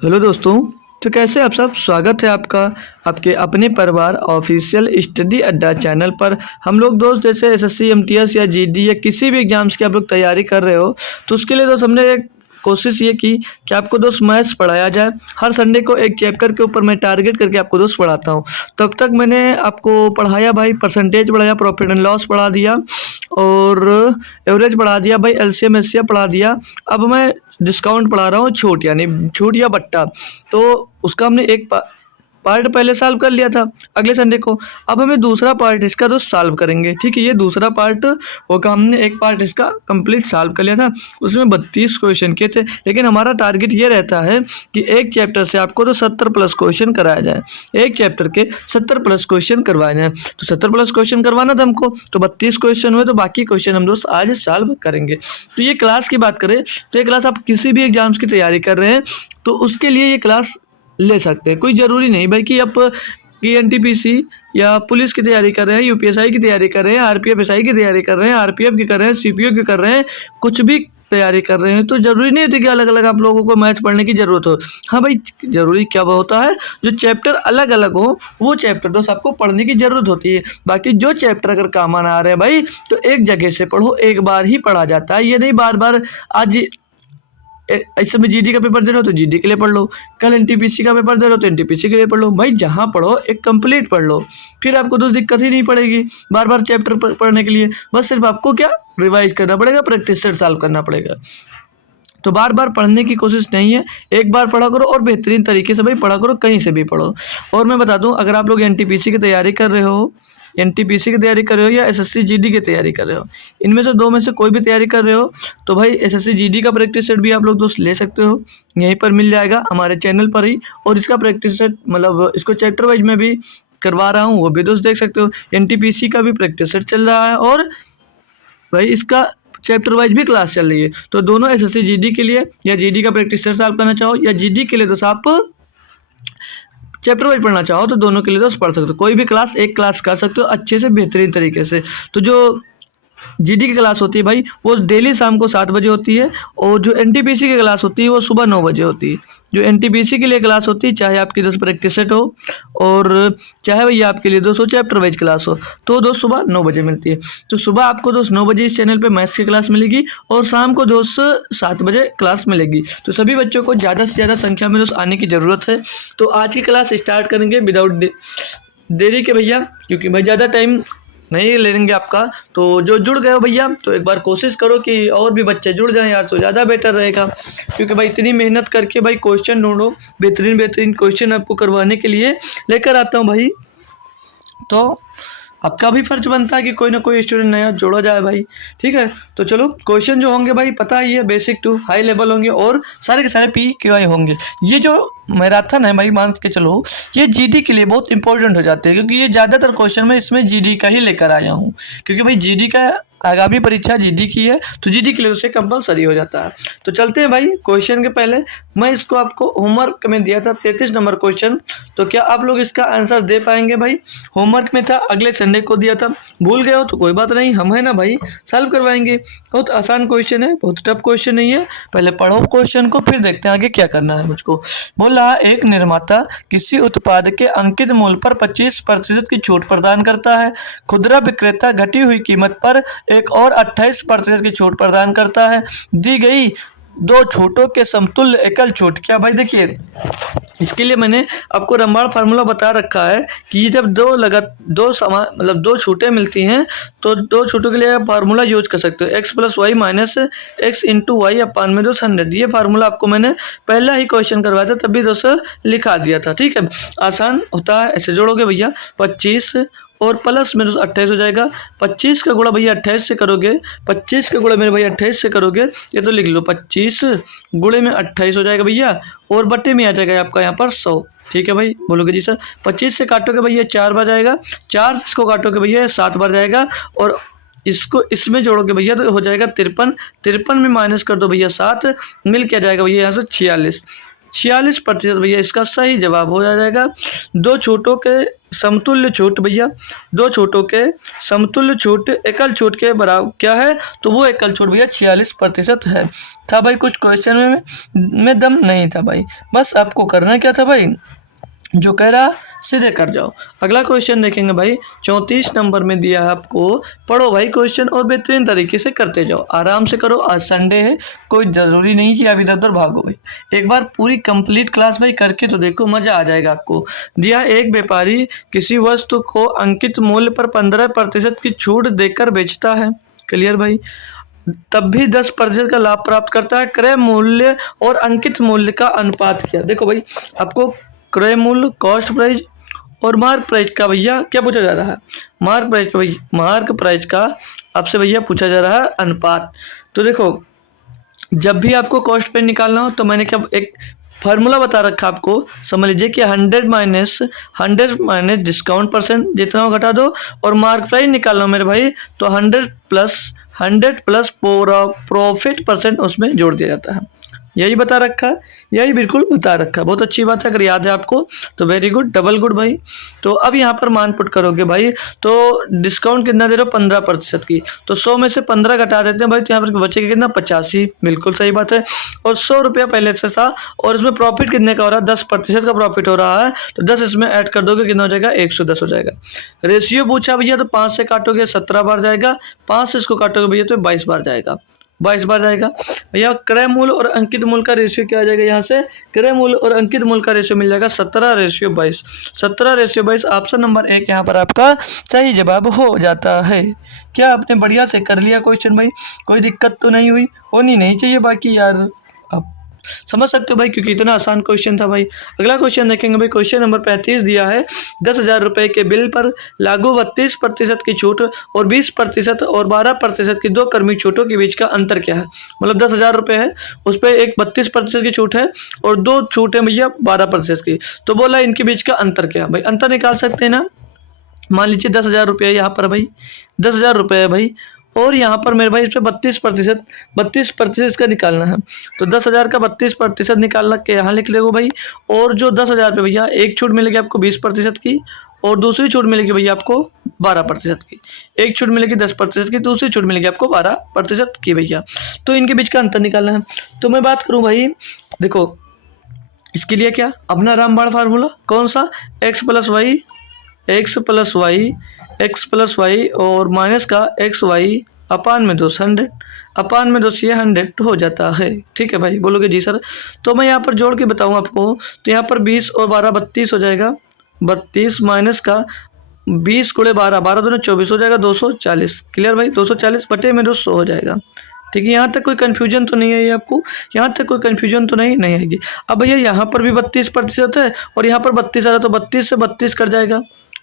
Hello दोस्तों। तो कैसे आप सब। स्वागत है आपका आपके अपने परिवार ऑफिशियल स्टडी अड्डा चैनल पर। हम लोग दोस्त जैसे एसएससी एमटीएस या जीडी या किसी भी एग्जाम्स की आप लोग तैयारी कर रहे हो तो उसके लिए दोस्त हमने एक कोशिश ये की कि आपको दोस्त मैथ्स पढ़ाया जाए। हर संडे को एक चैप्टर के ऊपर मैं टारगेट करके आपको दोस्त पढ़ाता हूँ। तब तक मैंने आपको पढ़ाया भाई, परसेंटेज पढ़ाया, प्रॉफिट एंड लॉस पढ़ा दिया और एवरेज पढ़ा दिया भाई, एलसीएम एचसीएफ पढ़ा दिया। अब मैं डिस्काउंट पढ़ा रहा हूँ, छूट यानी छूट या बट्टा। तो उसका हमने एक पार्ट पहले सॉल्व कर लिया था अगले संडे को। अब हमें दूसरा पार्ट इसका तो सॉल्व करेंगे, ठीक है। ये दूसरा पार्ट होगा, हमने एक पार्ट इसका कंप्लीट सॉल्व कर लिया था, उसमें 32 क्वेश्चन के थे। लेकिन हमारा टारगेट ये रहता है कि एक चैप्टर से आपको तो 70 प्लस क्वेश्चन कराया जाए, एक चैप्टर के 70 प्लस क्वेश्चन करवाए जाए। तो 70 प्लस क्वेश्चन करवाना था हमको, तो 32 क्वेश्चन हुए, तो बाकी क्वेश्चन हम दोस्त आज सॉल्व करेंगे। तो ये क्लास की बात करें तो ये क्लास आप किसी भी एग्जाम्स की तैयारी कर रहे हैं तो उसके लिए ये क्लास ले सकते हैं। कोई ज़रूरी नहीं भाई कि आप कि एनटीपीसी या पुलिस की तैयारी कर रहे हैं, यूपीएसआई की तैयारी कर रहे हैं, आरपीएफ एसआई की तैयारी कर रहे हैं, आरपीएफ की कर रहे हैं, सीपीओ की कर रहे हैं, कुछ भी तैयारी कर रहे हैं तो ज़रूरी नहीं होती कि अलग अलग आप लोगों को मैथ पढ़ने की ज़रूरत हो। हाँ भाई, ज़रूरी क्या होता है, जो चैप्टर अलग अलग हो वो चैप्टर तो सबको पढ़ने की ज़रूरत होती है। बाकी जो चैप्टर अगर काम आ रहे हैं भाई तो एक जगह से पढ़ो, एक बार ही पढ़ा जाता है। ये नहीं बार बार आज इस समय जीडी का पेपर दे रहे हो तो जीडी के लिए पढ़ लो, कल एनटीपीसी का पेपर दे रहे हो तो एनटीपीसी के लिए पढ़ लो। भाई जहाँ पढ़ो एक कंप्लीट पढ़ लो, फिर आपको तो दिक्कत ही नहीं पड़ेगी बार बार चैप्टर पढ़ने के लिए। बस सिर्फ आपको क्या रिवाइज करना पड़ेगा, प्रैक्टिस सेट सॉल्व करना पड़ेगा। तो बार बार पढ़ने की कोशिश नहीं है, एक बार पढ़ा करो और बेहतरीन तरीके से भाई पढ़ा करो, कहीं से भी पढ़ो। और मैं बता दूं, अगर आप लोग एनटीपीसी की तैयारी कर रहे हो, एनटीपीसी की तैयारी कर रहे हो या एसएससी जीडी की तैयारी कर रहे हो, इनमें से दो में से कोई भी तैयारी कर रहे हो तो भाई एसएससी जीडी का प्रैक्टिस सेट भी आप लोग दोस्त ले सकते हो, यहीं पर मिल जाएगा हमारे चैनल पर ही। और इसका प्रैक्टिस सेट मतलब इसको चैप्टर वाइज में भी करवा रहा हूँ, वो भी दोस्त देख सकते हो। एनटीपीसी का भी प्रैक्टिस सेट चल रहा है और भाई इसका चैप्टर वाइज भी क्लास चल रही है। तो दोनों एसएससी जीडी के लिए या जीडी का प्रैक्टिस सेट सॉल्व करना चाहो या जीडी के लिए तो आप चैप्टर वाइज पढ़ना चाहो तो दोनों के लिए तो पढ़ सकते हो। कोई भी क्लास एक क्लास कर सकते हो अच्छे से बेहतरीन तरीके से। तो जो जीडी की क्लास होती है भाई वो डेली शाम को 7 बजे होती है और जो एनटीपीसी की क्लास होती है वो सुबह 9 बजे होती है। जो एनटीपीसी के लिए क्लास होती है चाहे आपकी दोस्त प्रैक्टिस सेट हो और चाहे भैया आपके लिए दोस्तों चैप्टर वाइज क्लास हो तो दोस्त सुबह 9 बजे मिलती है। तो सुबह आपको दोस्त 9 बजे इस चैनल पे मैथ्स की क्लास मिलेगी और शाम को दोस्त 7 बजे क्लास मिलेगी। तो सभी बच्चों को ज़्यादा से ज़्यादा संख्या में दोस्त आने की ज़रूरत है। तो आज की क्लास स्टार्ट करेंगे विदाउट देरी के भैया, क्योंकि भाई ज़्यादा टाइम नहीं लेंगे आपका। तो जो जुड़ गए हो भैया तो एक बार कोशिश करो कि और भी बच्चे जुड़ जाएं यार, तो ज़्यादा बेटर रहेगा। क्योंकि भाई इतनी मेहनत करके भाई क्वेश्चन ढूंढो, बेहतरीन बेहतरीन क्वेश्चन आपको करवाने के लिए लेकर आता हूँ भाई। तो आपका भी फर्ज बनता है कि कोई ना कोई स्टूडेंट नया जोड़ा जाए भाई, ठीक है। तो चलो क्वेश्चन जो होंगे भाई पता ही है, बेसिक टू हाई लेवल होंगे और सारे के सारे PQI होंगे। ये जो मैराथन है भाई मान के चलो ये जीडी के लिए बहुत इंपॉर्टेंट हो जाते हैं, क्योंकि ये ज़्यादातर क्वेश्चन मैं इसमें जीडी का ही लेकर आया हूँ। क्योंकि भाई जीडी का आगामी परीक्षा जीडी की है तो जीडी के लिए उसे कंपलसरी हो जाता है। तो चलते हैं भाई क्वेश्चन के पहले। मैं इसको आपको होमवर्क में दिया था 33 नंबर क्वेश्चन, तो क्या आप लोग इसका आंसर दे पाएंगे भाई। होमवर्क में था, अगले संडे को दिया था, भूल गए हो तो कोई बात नहीं, हम है ना भाई सॉल्व करवाएंगे। बहुत आसान क्वेश्चन है, बहुत टफ क्वेश्चन नहीं है। पहले पढ़ो क्वेश्चन को फिर देखते हैं आगे क्या करना है मुझको। बोल रहा एक निर्माता किसी उत्पाद के अंकित मूल्य पर 25% की छूट प्रदान करता है। खुदरा विक्रेता घटी हुई कीमत पर एक और 28% की छूट प्रदान करता है। दी गई दो छूटों के समतुल्य एकल छूट क्या। भाई देखिए इसके लिए मैंने आपको रंबाड़ फार्मूला बता रखा है कि जब दो छूटें मिलती हैं तो दो छूटों के लिए आप फार्मूला यूज कर सकते हो, x + y - x × y अपान में 100। ये फार्मूला आपको मैंने पहला ही क्वेश्चन करवाया था तभी दोस्तों लिखा दिया था, ठीक है। आसान होता है, ऐसे जोड़ोगे भैया 25 और प्लस में 28 हो जाएगा। 25 का गुणा भैया 28 से करोगे, 25 का गुणा मेरे भैया 28 से करोगे, ये तो लिख लो 25 गुणे में 28 हो जाएगा भैया और बट्टे में आ जाएगा आपका यहाँ पर 100, ठीक है भाई। बोलोगे जी सर 25 से काटोगे भैया 4 बार जाएगा, 4 से इसको काटोगे भैया 7 बार जाएगा और इसको इसमें जोड़ोगे भैया तो हो जाएगा 53। 53 में माइनस कर दो भैया 7, मिल के आ जाएगा भैया यहाँ से 46। 46% भैया इसका सही जवाब हो जाएगा। दो छोटों के समतुल्य छूट भैया, दो छोटों के समतुल्य छूट एकल छूट के बराबर क्या है, तो वो एकल छूट भैया 46% है। था भाई कुछ क्वेश्चन में दम नहीं था भाई, बस आपको करना क्या था भाई, जो कह रहा सीधे कर जाओ। अगला क्वेश्चन देखेंगे भाई, 34 नंबर में दिया है आपको, पढ़ो भाई क्वेश्चन और बेहतरीन तरीके से करते जाओ, आराम से करो, आज संडे है, कोई ज़रूरी नहीं कि आप इधर उधर भागो भाई। एक बार पूरी कंप्लीट क्लास भाई करके तो देखो, मज़ा आ जाएगा आपको। दिया एक व्यापारी किसी वस्तु को अंकित मूल्य पर 15% की छूट देकर बेचता है, क्लियर भाई, तब भी 10% का लाभ प्राप्त करता है। क्रय मूल्य और अंकित मूल्य का अनुपात क्या। देखो भाई आपको क्रय मूल्य, कॉस्ट प्राइस और मार्क प्राइस का भैया क्या पूछा जा रहा है, मार्क प्राइस का आपसे भैया पूछा जा रहा है अनुपात। तो देखो जब भी आपको कॉस्ट प्राइस निकालना हो तो मैंने क्या एक फार्मूला बता रखा आपको, समझ लीजिए कि 100 माइनस डिस्काउंट परसेंट जितना हो घटा दो, और मार्क प्राइस निकालना हो मेरे भाई तो 100 प्लस प्रॉफिट परसेंट उसमें जोड़ दिया जाता है। यही बता रखा है, यही बिल्कुल बता रखा है, बहुत अच्छी बात है, अगर याद है आपको तो वेरी गुड, डबल गुड भाई। तो अब यहाँ पर मान पुट करोगे भाई, तो डिस्काउंट कितना दे रहे हो 15% की, तो 100 में से 15 घटा देते हैं भाई, तो यहाँ पर बचेगा कितना 85, बिल्कुल सही बात है। और 100 रुपया पहले से था, और इसमें प्रॉफिट कितने का हो रहा है, 10% का प्रॉफिट हो रहा है, तो 10 इसमें ऐड कर दोगे कितना हो जाएगा 110 हो जाएगा। रेशियो पूछा भैया तो 5 से काटोगे 17 बार जाएगा, 5 से इसको काटोगे भैया तो 22 बार जाएगा, 22 बार जाएगा भैया। क्रय मूल्य और अंकित मूल्य का रेशियो क्या आ जाएगा, यहाँ से क्रय मूल्य और अंकित मूल्य का रेशियो मिल जाएगा 17:22, 17:22 ऑप्शन नंबर 1 यहाँ पर आपका सही जवाब हो जाता है। क्या आपने बढ़िया से कर लिया क्वेश्चन भाई, कोई दिक्कत तो नहीं हुई, होनी नहीं चाहिए बाकी यार, अब समझ सकते हो भाई क्योंकि इतना आसान क्वेश्चन था भाई। अगला क्वेश्चन देखेंगे भाई, क्वेश्चन नंबर 35 दिया है, 10,000 रुपए के बिल पर लागू 32% की छूट और 20% और 12% की दो कर्मी छूटों के बीच का अंतर क्या है। मतलब 10,000 रुपए है, उस पर एक 32% की छूट है और दो छूट है भैया 12% की, तो बोला इनके बीच का अंतर क्या है भाई। अंतर निकाल सकते हैं ना, मान लीजिए 10,000 रुपये यहाँ पर भाई, 10,000 रुपये है भाई, और यहाँ पर मेरे भाई इस पर 32% का निकालना है, तो 10,000 का 32% निकालना के यहाँ लिख लेगो भाई। और जो 10,000 पे भैया एक छूट मिलेगी आपको 20% की, और दूसरी छूट मिलेगी भैया आपको 12% की, एक छूट मिलेगी 10% की, दूसरी छूट मिलेगी आपको 12% की भैया। तो इनके बीच का अंतर निकालना है। तो मैं बात करूँ भाई, देखो इसके लिए क्या अपना रामबाण फार्मूला, कौन सा, एक्स प्लस वाई और माइनस का एक्स वाई अपान में 200, अपान में 2 ये 100 हो जाता है। ठीक है भाई, बोलोगे जी सर, तो मैं यहाँ पर जोड़ के बताऊँ आपको, तो यहाँ पर 20 और 12 32 हो जाएगा, 32 माइनस का 20 गुणे 12, 12 दूनी 24 हो जाएगा 240, क्लियर भाई, 240 बटे में 200 हो जाएगा। ठीक है, यहाँ तक कोई कन्फ्यूजन तो नहीं है आपको, यहाँ तक कोई कन्फ्यूजन तो नहीं आएगी। अब भैया यहाँ पर भी 32% है और यहाँ पर 32 आ रहा है, तो 32 से 32 कट जाएगा,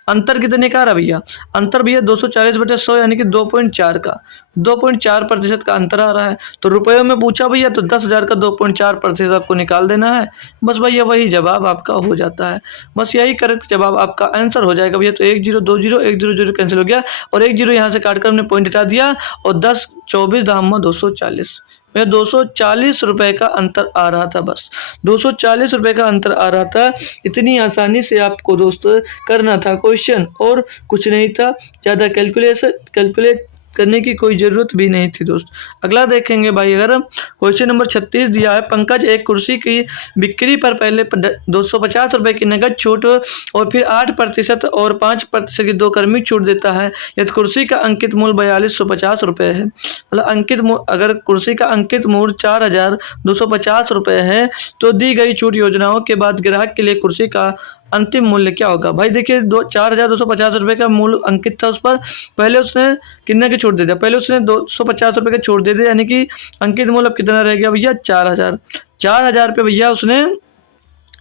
अंतर कितने का आ रहा भैया, अंतर भैया 240/100 यानी कि 2.4 का, 2.4% का अंतर आ रहा है। तो रुपयों में पूछा भैया तो 10,000 का 2.4% आपको निकाल देना है, बस भैया वही जवाब आपका हो जाता है, बस यही करेक्ट जवाब आपका आंसर हो जाएगा भैया। तो 1 0 2 0 1 0 0 कैंसिल हो गया, और 1 0 यहाँ से काटकर हमने पॉइंट हटा दिया, और 10 24 धाम 240, भैया 240 रुपये का अंतर आ रहा था, बस 240 रुपये का अंतर आ रहा था। इतनी आसानी से आपको दोस्त करना था क्वेश्चन, और कुछ नहीं था, ज़्यादा कैलकुलेट करने की कोई ज़रूरत भी नहीं थी दोस्त। अगला देखेंगे भाई, अगर क्वेश्चन नंबर 36 दिया है, पंकज एक कुर्सी की बिक्री पर पहले 250 रुपये की नकद छूट और फिर 8% और 5% की दो कर्मी छूट देता है, यदि कुर्सी का अंकित मूल्य 4250 रुपये है। मतलब अगर कुर्सी का अंकित मूल्य 4,250 रुपये है, तो दी गई छूट योजनाओं के बाद ग्राहक के लिए कुर्सी का अंतिम मूल्य क्या होगा। भाई देखिए 4,250 रुपये का मूल्य अंकित था, उस पर पहले उसने कितने की छूट दे दिया, पहले उसने 250 रुपये का छूट दे दिया, यानी कि अंकित मूल्य अब कितना रह गया भैया 4,000 पे भैया उसने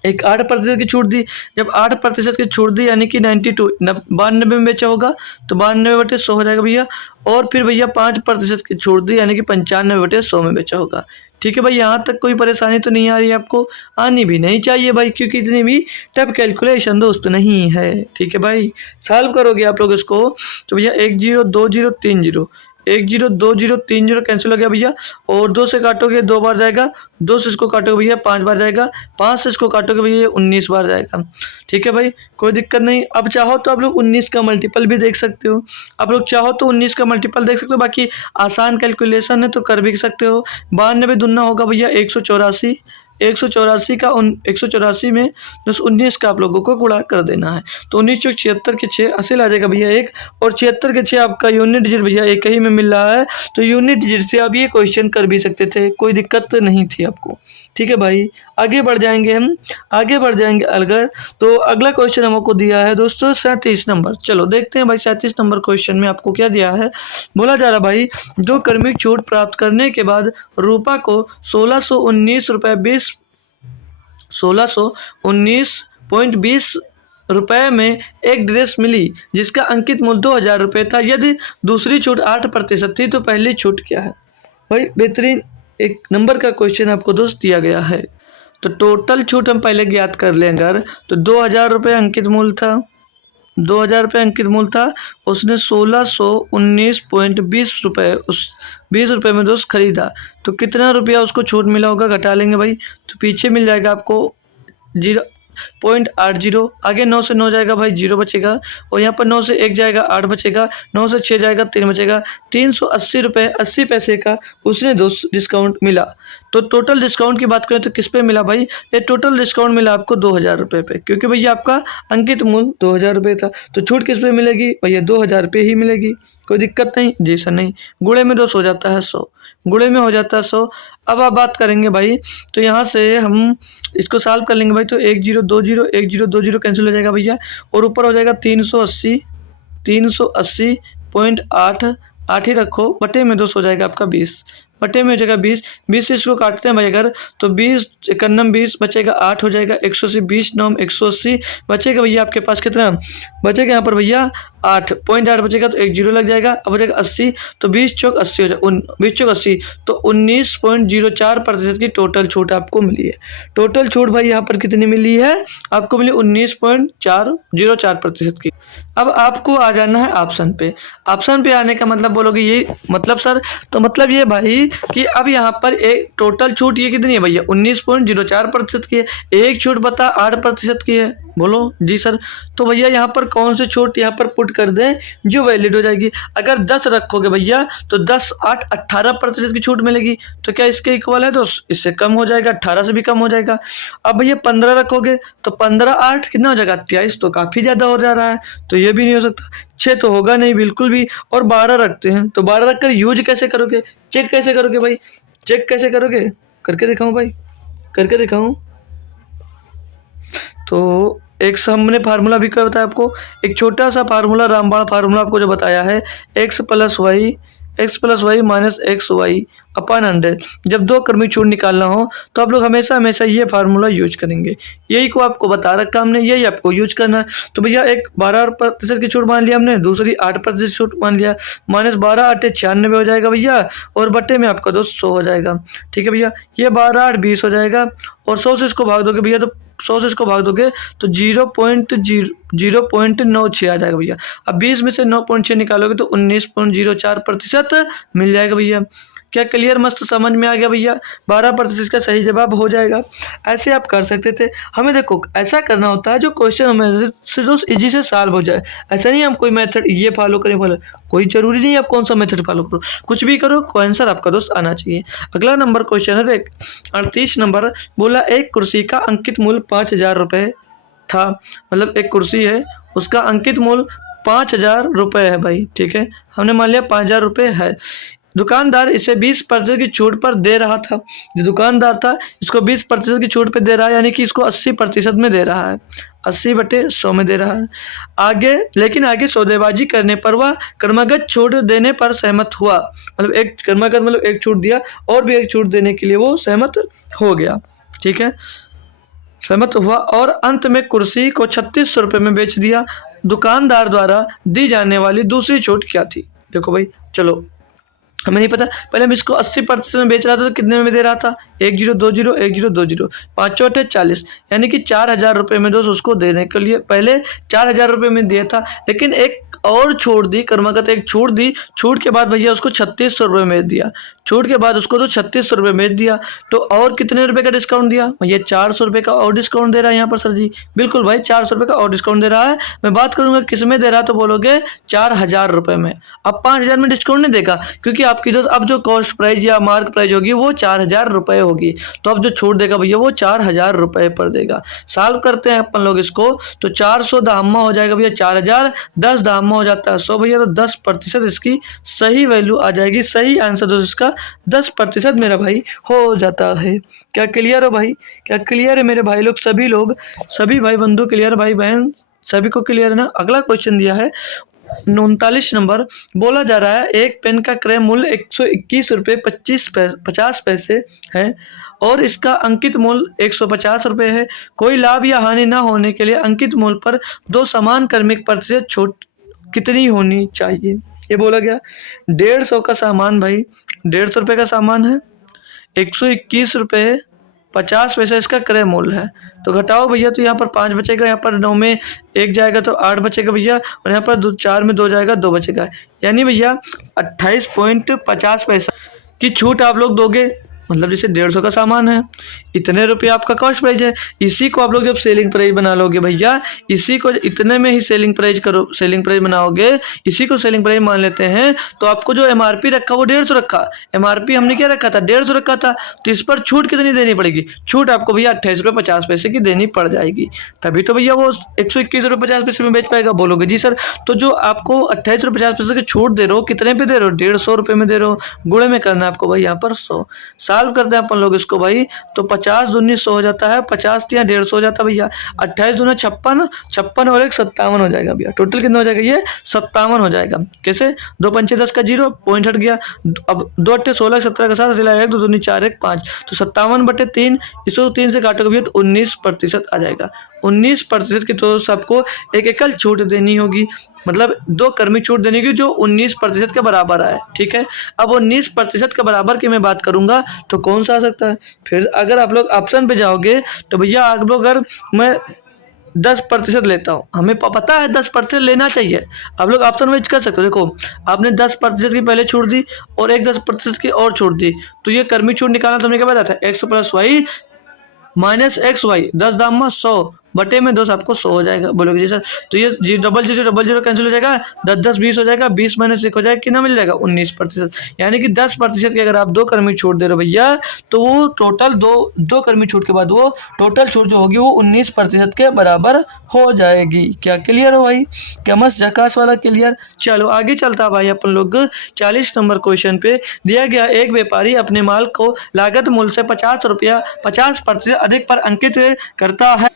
एक 8% की छूट दी। जब 8% की छूट दी यानी कि 92 में बेचा होगा, तो 92/100 हो जाएगा भैया, और फिर भैया 5% की छूट दी यानी कि 95/100 में बेचा होगा। ठीक है भाई, यहाँ तक कोई परेशानी तो नहीं आ रही है आपको, आनी भी नहीं चाहिए भाई, क्योंकि इतनी भी टफ कैलकुलेशन दोस्त नहीं है। ठीक है भाई, सॉल्व करोगे आप लोग इसको, तो भैया 1 0 2 0 3 0 1 0 2 0 3 0 कैंसिल हो गया भैया, और 2 से काटोगे 2 बार जाएगा, 2 से इसको काटोगे भैया 5 बार जाएगा, 5 से इसको काटोगे भैया ये 19 बार जाएगा। ठीक है भाई, कोई दिक्कत नहीं। अब चाहो तो आप लोग 19 का मल्टीपल भी देख सकते हो, आप लोग चाहो तो 19 का मल्टीपल देख सकते हो, बाकी आसान कैलकुलेशन है तो कर भी सकते हो। 92 दुना होगा भैया 184, 184 का 184 में 19 का आप लोगों को गुणा कर देना है, तो 19 चौक 76 के 6 हासिल आ जाएगा भैया एक, और 76 के 6 आपका यूनिट डिजिट भैया एक ही में मिल रहा है, तो यूनिट डिजिट से आप ये क्वेश्चन कर भी सकते थे, कोई दिक्कत नहीं थी आपको। ठीक है भाई, आगे बढ़ जाएंगे हम, आगे बढ़ जाएंगे अगर, तो अगला क्वेश्चन हमको दिया है दोस्तों 37 नंबर। चलो देखते हैं भाई 37 नंबर क्वेश्चन में आपको क्या दिया है। बोला जा रहा भाई, जो कर्मिक छूट प्राप्त करने के बाद रूपा को 1619 रुपये 1619.20 रुपये में एक ड्रेस मिली जिसका अंकित मूल्य 2000 रुपये था। यदि दूसरी छूट 8% थी तो पहली छूट क्या है। भाई बेहतरीन एक नंबर का क्वेश्चन आपको दोस्त दिया गया है, तो टोटल छूट हम पहले ज्ञात कर लें अगर, तो 2000 रुपये अंकित मूल्य था, 2000 रुपये अंकित मूल्य था, उसने 1619.20 रुपये उस 20 रुपये में दोस्त खरीदा, तो कितना रुपया उसको छूट मिला होगा घटा लेंगे भाई, तो पीछे मिल जाएगा आपको 0.80, आगे 9 से 9 जाएगा भाई 0 बचेगा, और यहाँ पर 9 से 1 जाएगा 8 बचेगा, 9 से 6 जाएगा 3 बचेगा, 380 रुपये 80 पैसे का उसने दोस्त डिस्काउंट मिला। तो टोटल डिस्काउंट की बात करें तो किस पे मिला भाई, ये टोटल डिस्काउंट मिला आपको 2000 रुपये पे, क्योंकि भैया आपका अंकित मूल्य 2000 रुपये था, तो छूट किस पे मिलेगी भैया 2000 रुपये ही मिलेगी, कोई दिक्कत नहीं जी सर नहीं। गुणे में दोस्त हो जाता है 100, गुणे में हो जाता है 100। अब आप बात करेंगे भाई, तो यहाँ से हम इसको सॉल्व कर लेंगे भाई, तो 1 0 2 0 1 0 2 0 कैंसिल हो जाएगा भैया, और ऊपर हो जाएगा 380.8 8 ही रखो, बटे में 200 हो जाएगा आपका 20, बटे में हो जाएगा 20, 20 से इसको काटते हैं भाई अगर, तो 20 91 20 बचेगा 8 हो जाएगा 180, 20 9 180 बचेगा भैया आपके पास कितना बचेगा यहाँ पर भैया 8.8 बचेगा, तो 1 0 लग जाएगा, अब बचेगा 80, तो 20 चौक 80 हो जाएगा 20 चौक 80, तो 19.04% की टोटल छूट आपको मिली है। टोटल छूट भाई यहाँ पर कितनी मिली है आपको, मिली 19.04% की। अब आपको आ जाना है ऑप्शन पे, ऑप्शन पे आने का मतलब बोलोगे ये मतलब सर, तो मतलब ये भाई कि अब यहाँ पर एक टोटल छूट ये कितनी है भैया 19.04% की है, एक छूट बता 8% की है, बोलो जी सर। तो भैया यहाँ पर कौन सी छूट यहाँ पर पुट कर दें जो वैलिड हो जाएगी, अगर 10 रखोगे भैया तो 10 8 18% की छूट मिलेगी, तो क्या इसके इक्वल है दोस्त, इससे कम हो जाएगा, 18 से भी कम हो जाएगा। अब भैया 15 रखोगे तो 15 8 कितना हो जाएगा 23, तो काफ़ी ज़्यादा हो जा रहा है, तो ये भी नहीं हो सकता, 6 तो होगा नहीं बिल्कुल भी, और 12 रखते हैं, तो 12 रख कर यूज कैसे करोगे, चेक कैसे करोगे भाई, चेक कैसे करोगे, करके दिखाऊं भाई, करके दिखाऊं। तो एक हमने फार्मूला भी क्या बताया आपको, एक छोटा सा फार्मूला रामबाण फार्मूला आपको जो बताया है, x plus y minus x y upon 100। जब दो क्रमिक छूट निकालना हो तो आप लोग हमेशा हमेशा ये फार्मूला यूज करेंगे, यही को आपको बता रखा हमने, यही आपको यूज करना है। तो भैया एक 12% की छूट मान लिया हमने, दूसरी 8% छूट मान लिया, माइनस 12 8 96 हो जाएगा भैया, और बट्टे में आपका दोस्त 100 हो जाएगा। ठीक है भैया, ये 12 8 20 हो जाएगा, और 100 से इसको भाग दोगे भैया, तो 100 से इसको भाग दोगे तो 0.9 आ जाएगा भैया। अब 20 में से 9.6 निकालोगे तो 19.04% मिल जाएगा भैया। क्या क्लियर मस्त समझ में आ गया भैया, 12% का सही जवाब हो जाएगा। ऐसे आप कर सकते थे, हमें देखो ऐसा करना होता है जो क्वेश्चन हमें से दोस्त इजी से सॉल्व हो जाए, ऐसा नहीं हम कोई मेथड ये फॉलो करें, बोले कोई जरूरी नहीं आप कौन सा मेथड फॉलो करो, कुछ भी करो, आंसर आपका दोस्त आना चाहिए। अगला नंबर क्वेश्चन है देख 38 नंबर, बोला एक कुर्सी का अंकित मूल्य 5000 रुपये था, मतलब एक कुर्सी है उसका अंकित मूल्य 5000 रुपये है भाई। ठीक है, हमने मान लिया 5000 रुपये है, दुकानदार इसे 20% की छूट पर दे रहा था, जो दुकानदार था इसको 20% की छूट पे दे रहा है, यानी कि इसको 80% में दे रहा है, 80/100 में दे रहा है। आगे लेकिन आगे सौदेबाजी करने पर वह क्रमागत छूट देने पर सहमत हुआ, मतलब एक क्रमागत मतलब एक छूट दिया और भी एक छूट देने के लिए वो सहमत हो गया। ठीक है, सहमत हुआ और अंत में कुर्सी को 3600 रुपये में बेच दिया। दुकानदार द्वारा दी जाने वाली दूसरी छूट क्या थी। देखो भाई चलो हमें नहीं पता, पहले हम इसको 80% में बेच रहा था तो कितने में दे रहा था, 1020, 5 अट्ठे 40, यानी कि 4,000 रुपये में दोस्त उसको देने के लिए पहले 4,000 रुपये में दिया था, लेकिन एक और छूट दी, कर्मागत एक छूट दी। छूट के बाद भैया उसको 3600 रुपये में दिया। छूट के बाद उसको तो 3600 रुपये में दिया, तो और कितने रुपए का डिस्काउंट दिया भैया? 400 रुपये का और डिस्काउंट दे रहा है यहाँ पर सर जी। बिल्कुल भाई, 400 रुपये का और डिस्काउंट दे रहा है। मैं बात करूंगा किस में दे रहा है, तो बोलोगे 4,000 रुपये में। अब 5,000 में डिस्काउंट नहीं देगा, क्योंकि आपकी जो अब जो कॉस्ट प्राइस या मार्क प्राइस होगी वो 4,000 रुपये होगी। तो अब जो छूट देगा भैया वो 4,000 रुपये पर देगा। सॉल्व करते हैं अपन लोग इसको, तो 400 दामा हो जाएगा भैया 4,000, 10 दामा हो जाता है 100 भैया, तो 10% इसकी सही वैल्यू आ जाएगी। सही आंसर दोस्तों इसका 10% मेरा भाई हो जाता है। क्या क्लियर हो भाई? क्या क्लियर है मेरे भाई लोग? सभी भाई बंधु क्लियर, भाई बहन सभी को क्लियर है ना? अगला क्वेश्चन दिया है 39 नंबर। बोला जा रहा है एक पेन का क्रय मूल्य 121 रुपये 50 पैसे है और इसका अंकित मूल्य 150 रुपये है। कोई लाभ या हानि न होने के लिए अंकित मूल्य पर दो समान क्रमिक प्रतिशत छूट कितनी होनी चाहिए? ये बोला गया 150 का सामान भाई, 150 रुपये का सामान है, 121 रुपये 50 पैसे इसका क्रय मूल्य है। तो घटाओ भैया, तो यहाँ पर 5 बचेगा, यहाँ पर 9 में 1 जाएगा तो 8 बचेगा भैया, और यहाँ पर 4 में 2 जाएगा 2 बचेगा, यानी भैया 28.50 पैसा की छूट आप लोग दोगे। मतलब जैसे 150 का सामान है, इतने रुपये आपका कॉस्ट प्राइस है, इसी को आप लोग जब सेलिंग प्राइस बना लोगे भैया, इसी को इतने में ही सेलिंग प्राइस बनाओगे, इसी को सेलिंग प्राइस मान लेते हैं, तो आपको जो एमआरपी रखा वो 150 रखा। एमआरपी हमने क्या रखा था? 150 रखा था, तो इस पर छूट कितनी देनी पड़ेगी? छूट आपको भैया 28 रुपये 50 पैसे की देनी पड़ जाएगी, तभी तो भैया वो 121 रुपये 50 पैसे में बेच पाएगा। बोलोगे जी सर, तो जो आपको 28 रुपये 50 पैसे की छूट दे रहे हो, कितने पे दे रहे हो? 150 रुपये में दे रहे हो। गुणे में करना है आपको भाई यहाँ पर 100। सॉल्व करते हैं अपन लोग इसको भाई, तो 50 दूनी 100 हो जाता है, 50 या 150 हो जाता है भैया, 28 दूना 56, 56 और 1 57 हो जाएगा भैया। टोटल कितना हो जाएगा? ये 57 हो जाएगा। कैसे? 2 पंचे 10 का 0 पॉइंट हट गया। अब 2 अट्ठे 16 17 का 7 सिला 1 2 दूनी 4 1 5, तो 57/3, इसको 3 से काटोगे भैया तो 19% आ जाएगा। 19% की तो सबको एक एकल छूट देनी होगी, मतलब 2 कर्मी छूट देने की जो 19% के बराबर आए। ठीक है, अब 19% के बराबर की मैं बात करूंगा तो कौन सा आ सकता है? फिर अगर आप लोग ऑप्शन पे जाओगे तो भैया आप लोग, अगर मैं 10% लेता हूँ, हमें पता है 10% लेना चाहिए, आप लोग ऑप्शन वाइज कर सकते हो। देखो, आपने 10% की पहले छूट दी और एक 10% की और छूट दी, तो ये कर्मी छूट निकालना तुमने क्या बताया था? x + y - xy, 10 दाम में 100 बटे में 2 आपको 100 हो जाएगा। बोलोगे जी सर, तो ये डबल जीरो कैंसिल हो जाएगा, 10 10 20 हो जाएगा, 20 - 1 हो जाएगा, कितना मिल जाएगा? 19%। यानी कि 10% की अगर आप 2 कर्मी छूट दे रहे हो भैया, तो वो टोटल दो कर्मी छूट के बाद वो टोटल छूट जो होगी वो 19% के बराबर हो जाएगी। क्या क्लियर हो भाई? क्या मस्त झकास वाला क्लियर? चलो आगे चलता भाई अपन लोग 40 नंबर क्वेश्चन पे। दिया गया एक व्यापारी अपने माल को लागत मूल्य से 50 रुपया 50% अधिक पर अंकित करता है।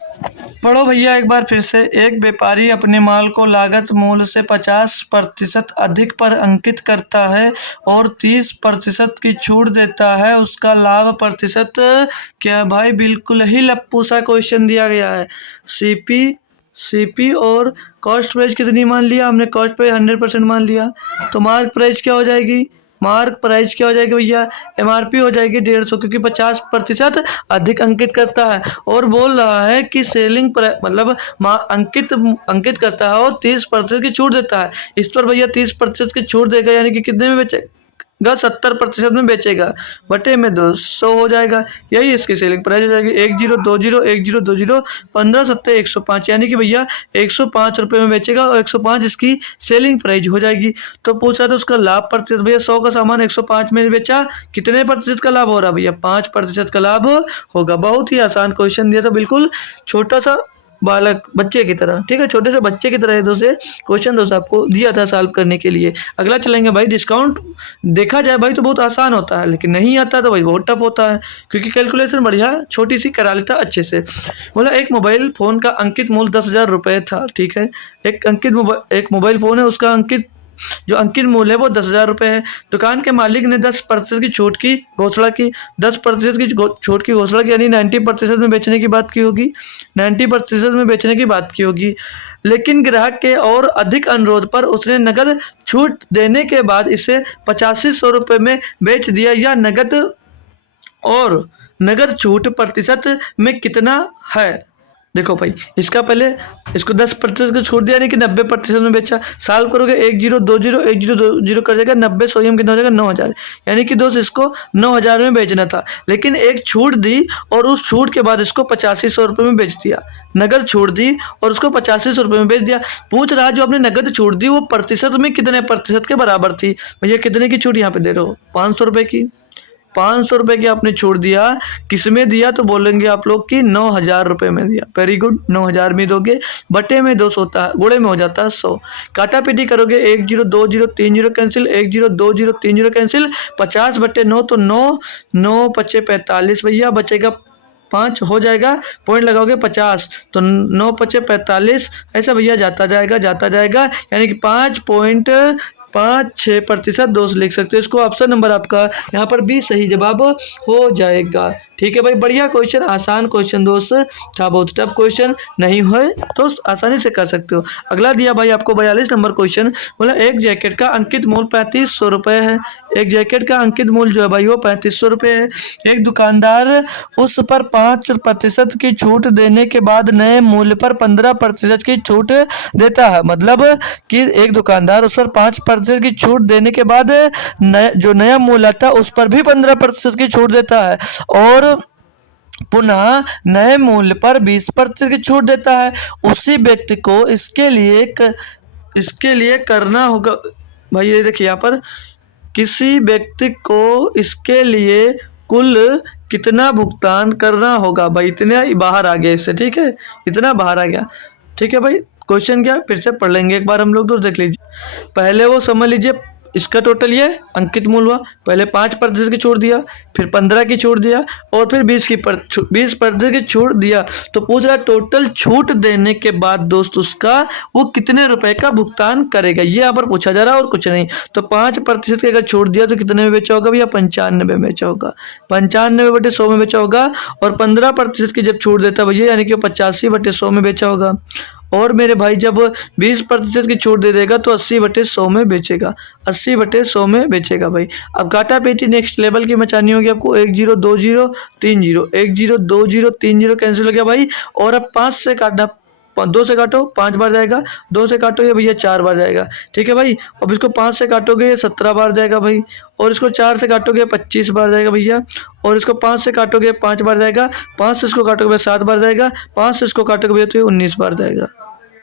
पढ़ो भैया एक बार फिर से। एक व्यापारी अपने माल को लागत मूल्य से 50% अधिक पर अंकित करता है और 30% की छूट देता है। उसका लाभ प्रतिशत क्या भाई? बिल्कुल ही लप्पू सा क्वेश्चन दिया गया है। सीपी और कॉस्ट प्राइस कितनी मान लिया हमने? कॉस्ट प्राइस 100% मान लिया, तो मार्क प्राइस क्या हो जाएगी? मार्क प्राइस क्या हो जाएगी भैया? एमआरपी हो जाएगी 150, क्योंकि 50% अधिक अंकित करता है और बोल रहा है कि सेलिंग मतलब अंकित करता है और 30% की छूट देता है। इस पर भैया 30% की छूट देगा, यानी कि कितने में बेचेगा? 70% में बेचेगा, बटे में 200 हो जाएगा। यही इसकी सेलिंग प्राइस हो जाएगी। 1020 15 सत्ते 105, यानी कि भैया 105 रुपये में बेचेगा और 105 इसकी सेलिंग प्राइस हो जाएगी। तो पूछ रहा था उसका लाभ प्रतिशत, भैया 100 का सामान 105 में बेचा, कितने प्रतिशत का लाभ हो रहा है भैया? 5% का लाभ होगा। बहुत ही आसान क्वेश्चन दिया था, बिल्कुल छोटा सा बालक बच्चे की तरह। ठीक है, छोटे से बच्चे की तरह ये दोस्त क्वेश्चन दोस्त आपको दिया था सॉल्व करने के लिए। अगला चलेंगे भाई डिस्काउंट। देखा जाए भाई तो बहुत आसान होता है, लेकिन नहीं आता तो भाई बहुत टफ होता है, क्योंकि कैलकुलेशन बढ़िया छोटी सी करा लेता अच्छे से। बोला एक मोबाइल फ़ोन का अंकित मूल्य 10,000 रुपये था। ठीक है, एक मोबाइल फ़ोन है, उसका जो अंकित मूल्य है वो 10,000 रुपये है। दुकान के मालिक ने 10% की छूट की घोषणा की, 10% की छूट की घोषणा की, यानी 90% में बेचने की बात की होगी, 90% में बेचने की बात की होगी। लेकिन ग्राहक के और अधिक अनुरोध पर उसने नगद छूट देने के बाद इसे 8500 रुपये में बेच दिया, या नगद और नगद छूट प्रतिशत में कितना है। देखो भाई, इसका पहले इसको 10% को छोड़ दिया, यानी कि 90% में बेचा। साल करोगे 1020 1020 कर जाएगा 90, 100 कितना हो जाएगा 9,000। यानी कि दोस्त इसको 9,000 में बेचना था, लेकिन एक छूट दी और उस छूट के बाद इसको 8500 रुपये में बेच दिया। नगद छोड़ दी और उसको 8500 रुपये में बेच दिया। पूछ रहा जो आपने नगद छोड़ दी वो प्रतिशत में कितने प्रतिशत के बराबर थी। भैया कितने की छूट यहाँ पे दे रहे हो, 500 रुपये की। 500 रुपये की आपने छोड़ दिया, किसमें दिया तो बोलेंगे आप लोग कि 9,000 रुपये में दिया। वेरी गुड, 9,000 में दोगे, बटे में 200 होता है, गुणे में हो जाता है 100। काटा पीटी करोगे 1020 30 कैंसिल, 1020 कैंसिल, 50/9 तो 9, 9 पचे 45 भैया, बचेगा 5 हो जाएगा, पॉइंट लगाओगे 50 तो 9 पचे 45, ऐसा भैया जाता जाएगा, यानी कि 5.56% दोस्त लिख सकते हो। इसको ऑप्शन नंबर आपका यहाँ पर बी सही जवाब हो जाएगा। ठीक है भाई, बढ़िया क्वेश्चन, आसान क्वेश्चन दोस्त था, बहुत टफ क्वेश्चन नहीं है तो आसानी से कर सकते हो। अगला दिया भाई आपको 42 नंबर क्वेश्चन, बोला एक जैकेट का अंकित मूल्य 3500 रुपये है। एक जैकेट का अंकित मूल्य जो है भाई वो 3500 रुपये है। एक दुकानदार उस पर 5% की छूट देने के बाद नए मूल्य पर 15% की छूट देता है। मतलब कि एक दुकानदार उस पर 5% की छूट देने के बाद जो नया मूल्य आता है उस पर भी 15% की छूट देता है, और पुनः नए मूल्य पर 20% की छूट देता है। उसी व्यक्ति को इसके लिए करना होगा भाई, ये देखिए यहाँ पर, किसी व्यक्ति को इसके लिए कुल कितना भुगतान करना होगा। भाई इतना बाहर आ गया इससे, ठीक है, इतना बाहर आ गया। ठीक है भाई, क्वेश्चन क्या फिर से पढ़ लेंगे एक बार हम लोग, तो देख लीजिए। पहले वो समझ लीजिए, इसका टोटल ये अंकित मूल्य हुआ, पहले 5% की छोड़ दिया, फिर 15 की छोड़ दिया, और फिर 20% की छोड़ दिया। तो पूछ रहा टोटल छूट देने के बाद दोस्त उसका वो कितने रुपए का भुगतान करेगा, ये यहाँ पर पूछा जा रहा है और कुछ नहीं। तो 5% की अगर छोड़ दिया तो कितने में बेचा होगा भैया, 95 में बेचा होगा, 95/100 में बेचा होगा। और 15% की जब छूट देता भैया, यानी कि 85/100 में बेचा होगा। और मेरे भाई जब 20% की छूट दे देगा तो 80/100 में बेचेगा, 80/100 में बेचेगा भाई। अब काटा पेटी नेक्स्ट लेवल की मचानी होगी आपको। 1020 30, 1020 कैंसिल हो गया भाई। और अब 5 से काटना, 2 से काटो 5 बार जाएगा, 2 से काटोगे भैया 4 बार जाएगा। ठीक है भाई, अब इसको 5 से काटोगे 17 बार जाएगा भाई, और इसको 4 से काटोगे 25 बार जाएगा भैया, और इसको 5 से काटोगे 5 बार जाएगा, 5 से इसको काटोगे 7 बार जाएगा, 5 से इसको काटोगे भैया तो ये 19 बार जाएगा।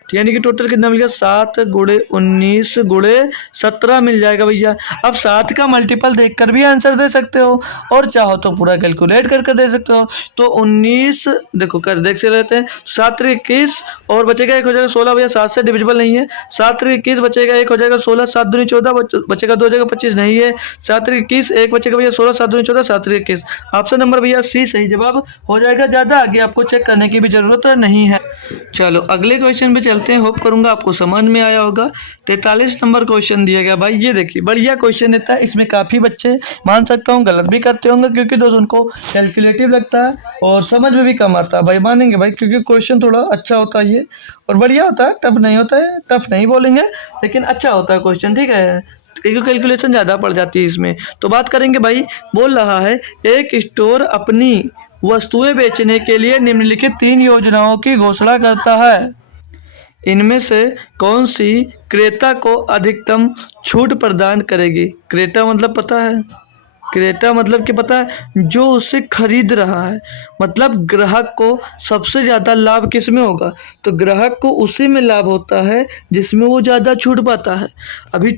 यानी कि टोटल कितना मिल गया, 7 गुणे 19 गुणे 17 मिल जाएगा भैया। अब 7 का मल्टीपल देखकर भी आंसर दे सकते हो, और चाहो तो पूरा कैलकुलेट करके दे सकते हो। तो 19 देखो कर देख से लेते हैं, 7 3 21 और बचेगा 1 हो जाएगा 16 भैया, 7 से डिविजिबल नहीं है। 7 3 21 बचेगा 1 हो जाएगा 16, 7 दूनी 14 बचेगा 2 हो जाएगा 25 नहीं है। 7 3 21 1 बचेगा भैया 16, 7 दूनी 14, 7 3 21। ऑप्शन नंबर भैया सी सही जवाब हो जाएगा। ज़्यादा आगे आपको चेक करने की भी जरूरत नहीं है। चलो अगले क्वेश्चन पे चलते हैं, होप करूंगा आपको समझ में आया होगा। 43 नंबर क्वेश्चन दिया गया भाई, ये देखिए बढ़िया क्वेश्चन देता है। इसमें काफ़ी बच्चे मान सकता हूँ गलत भी करते होंगे, क्योंकि दोस्त उनको कैलकुलेटिव लगता है और समझ में भी कम आता है भाई, मानेंगे भाई, क्योंकि क्वेश्चन थोड़ा अच्छा होता है ये और बढ़िया होता है, टफ नहीं होता है, टफ नहीं बोलेंगे लेकिन अच्छा होता है क्वेश्चन, ठीक है, क्योंकि कैलकुलेशन ज़्यादा पड़ जाती है इसमें। तो बात करेंगे भाई, बोल रहा है एक स्टोर अपनी वस्तुएं बेचने के लिए निम्नलिखित 3 योजनाओं की घोषणा करता है। इनमें से कौन सी क्रेता को अधिकतम छूट प्रदान करेगी। क्रेता मतलब पता है, क्रेता मतलब कि पता है जो उसे खरीद रहा है, मतलब ग्राहक को सबसे ज़्यादा लाभ किस में होगा, तो ग्राहक को उसी में लाभ होता है जिसमें वो ज़्यादा छूट पाता है। अभी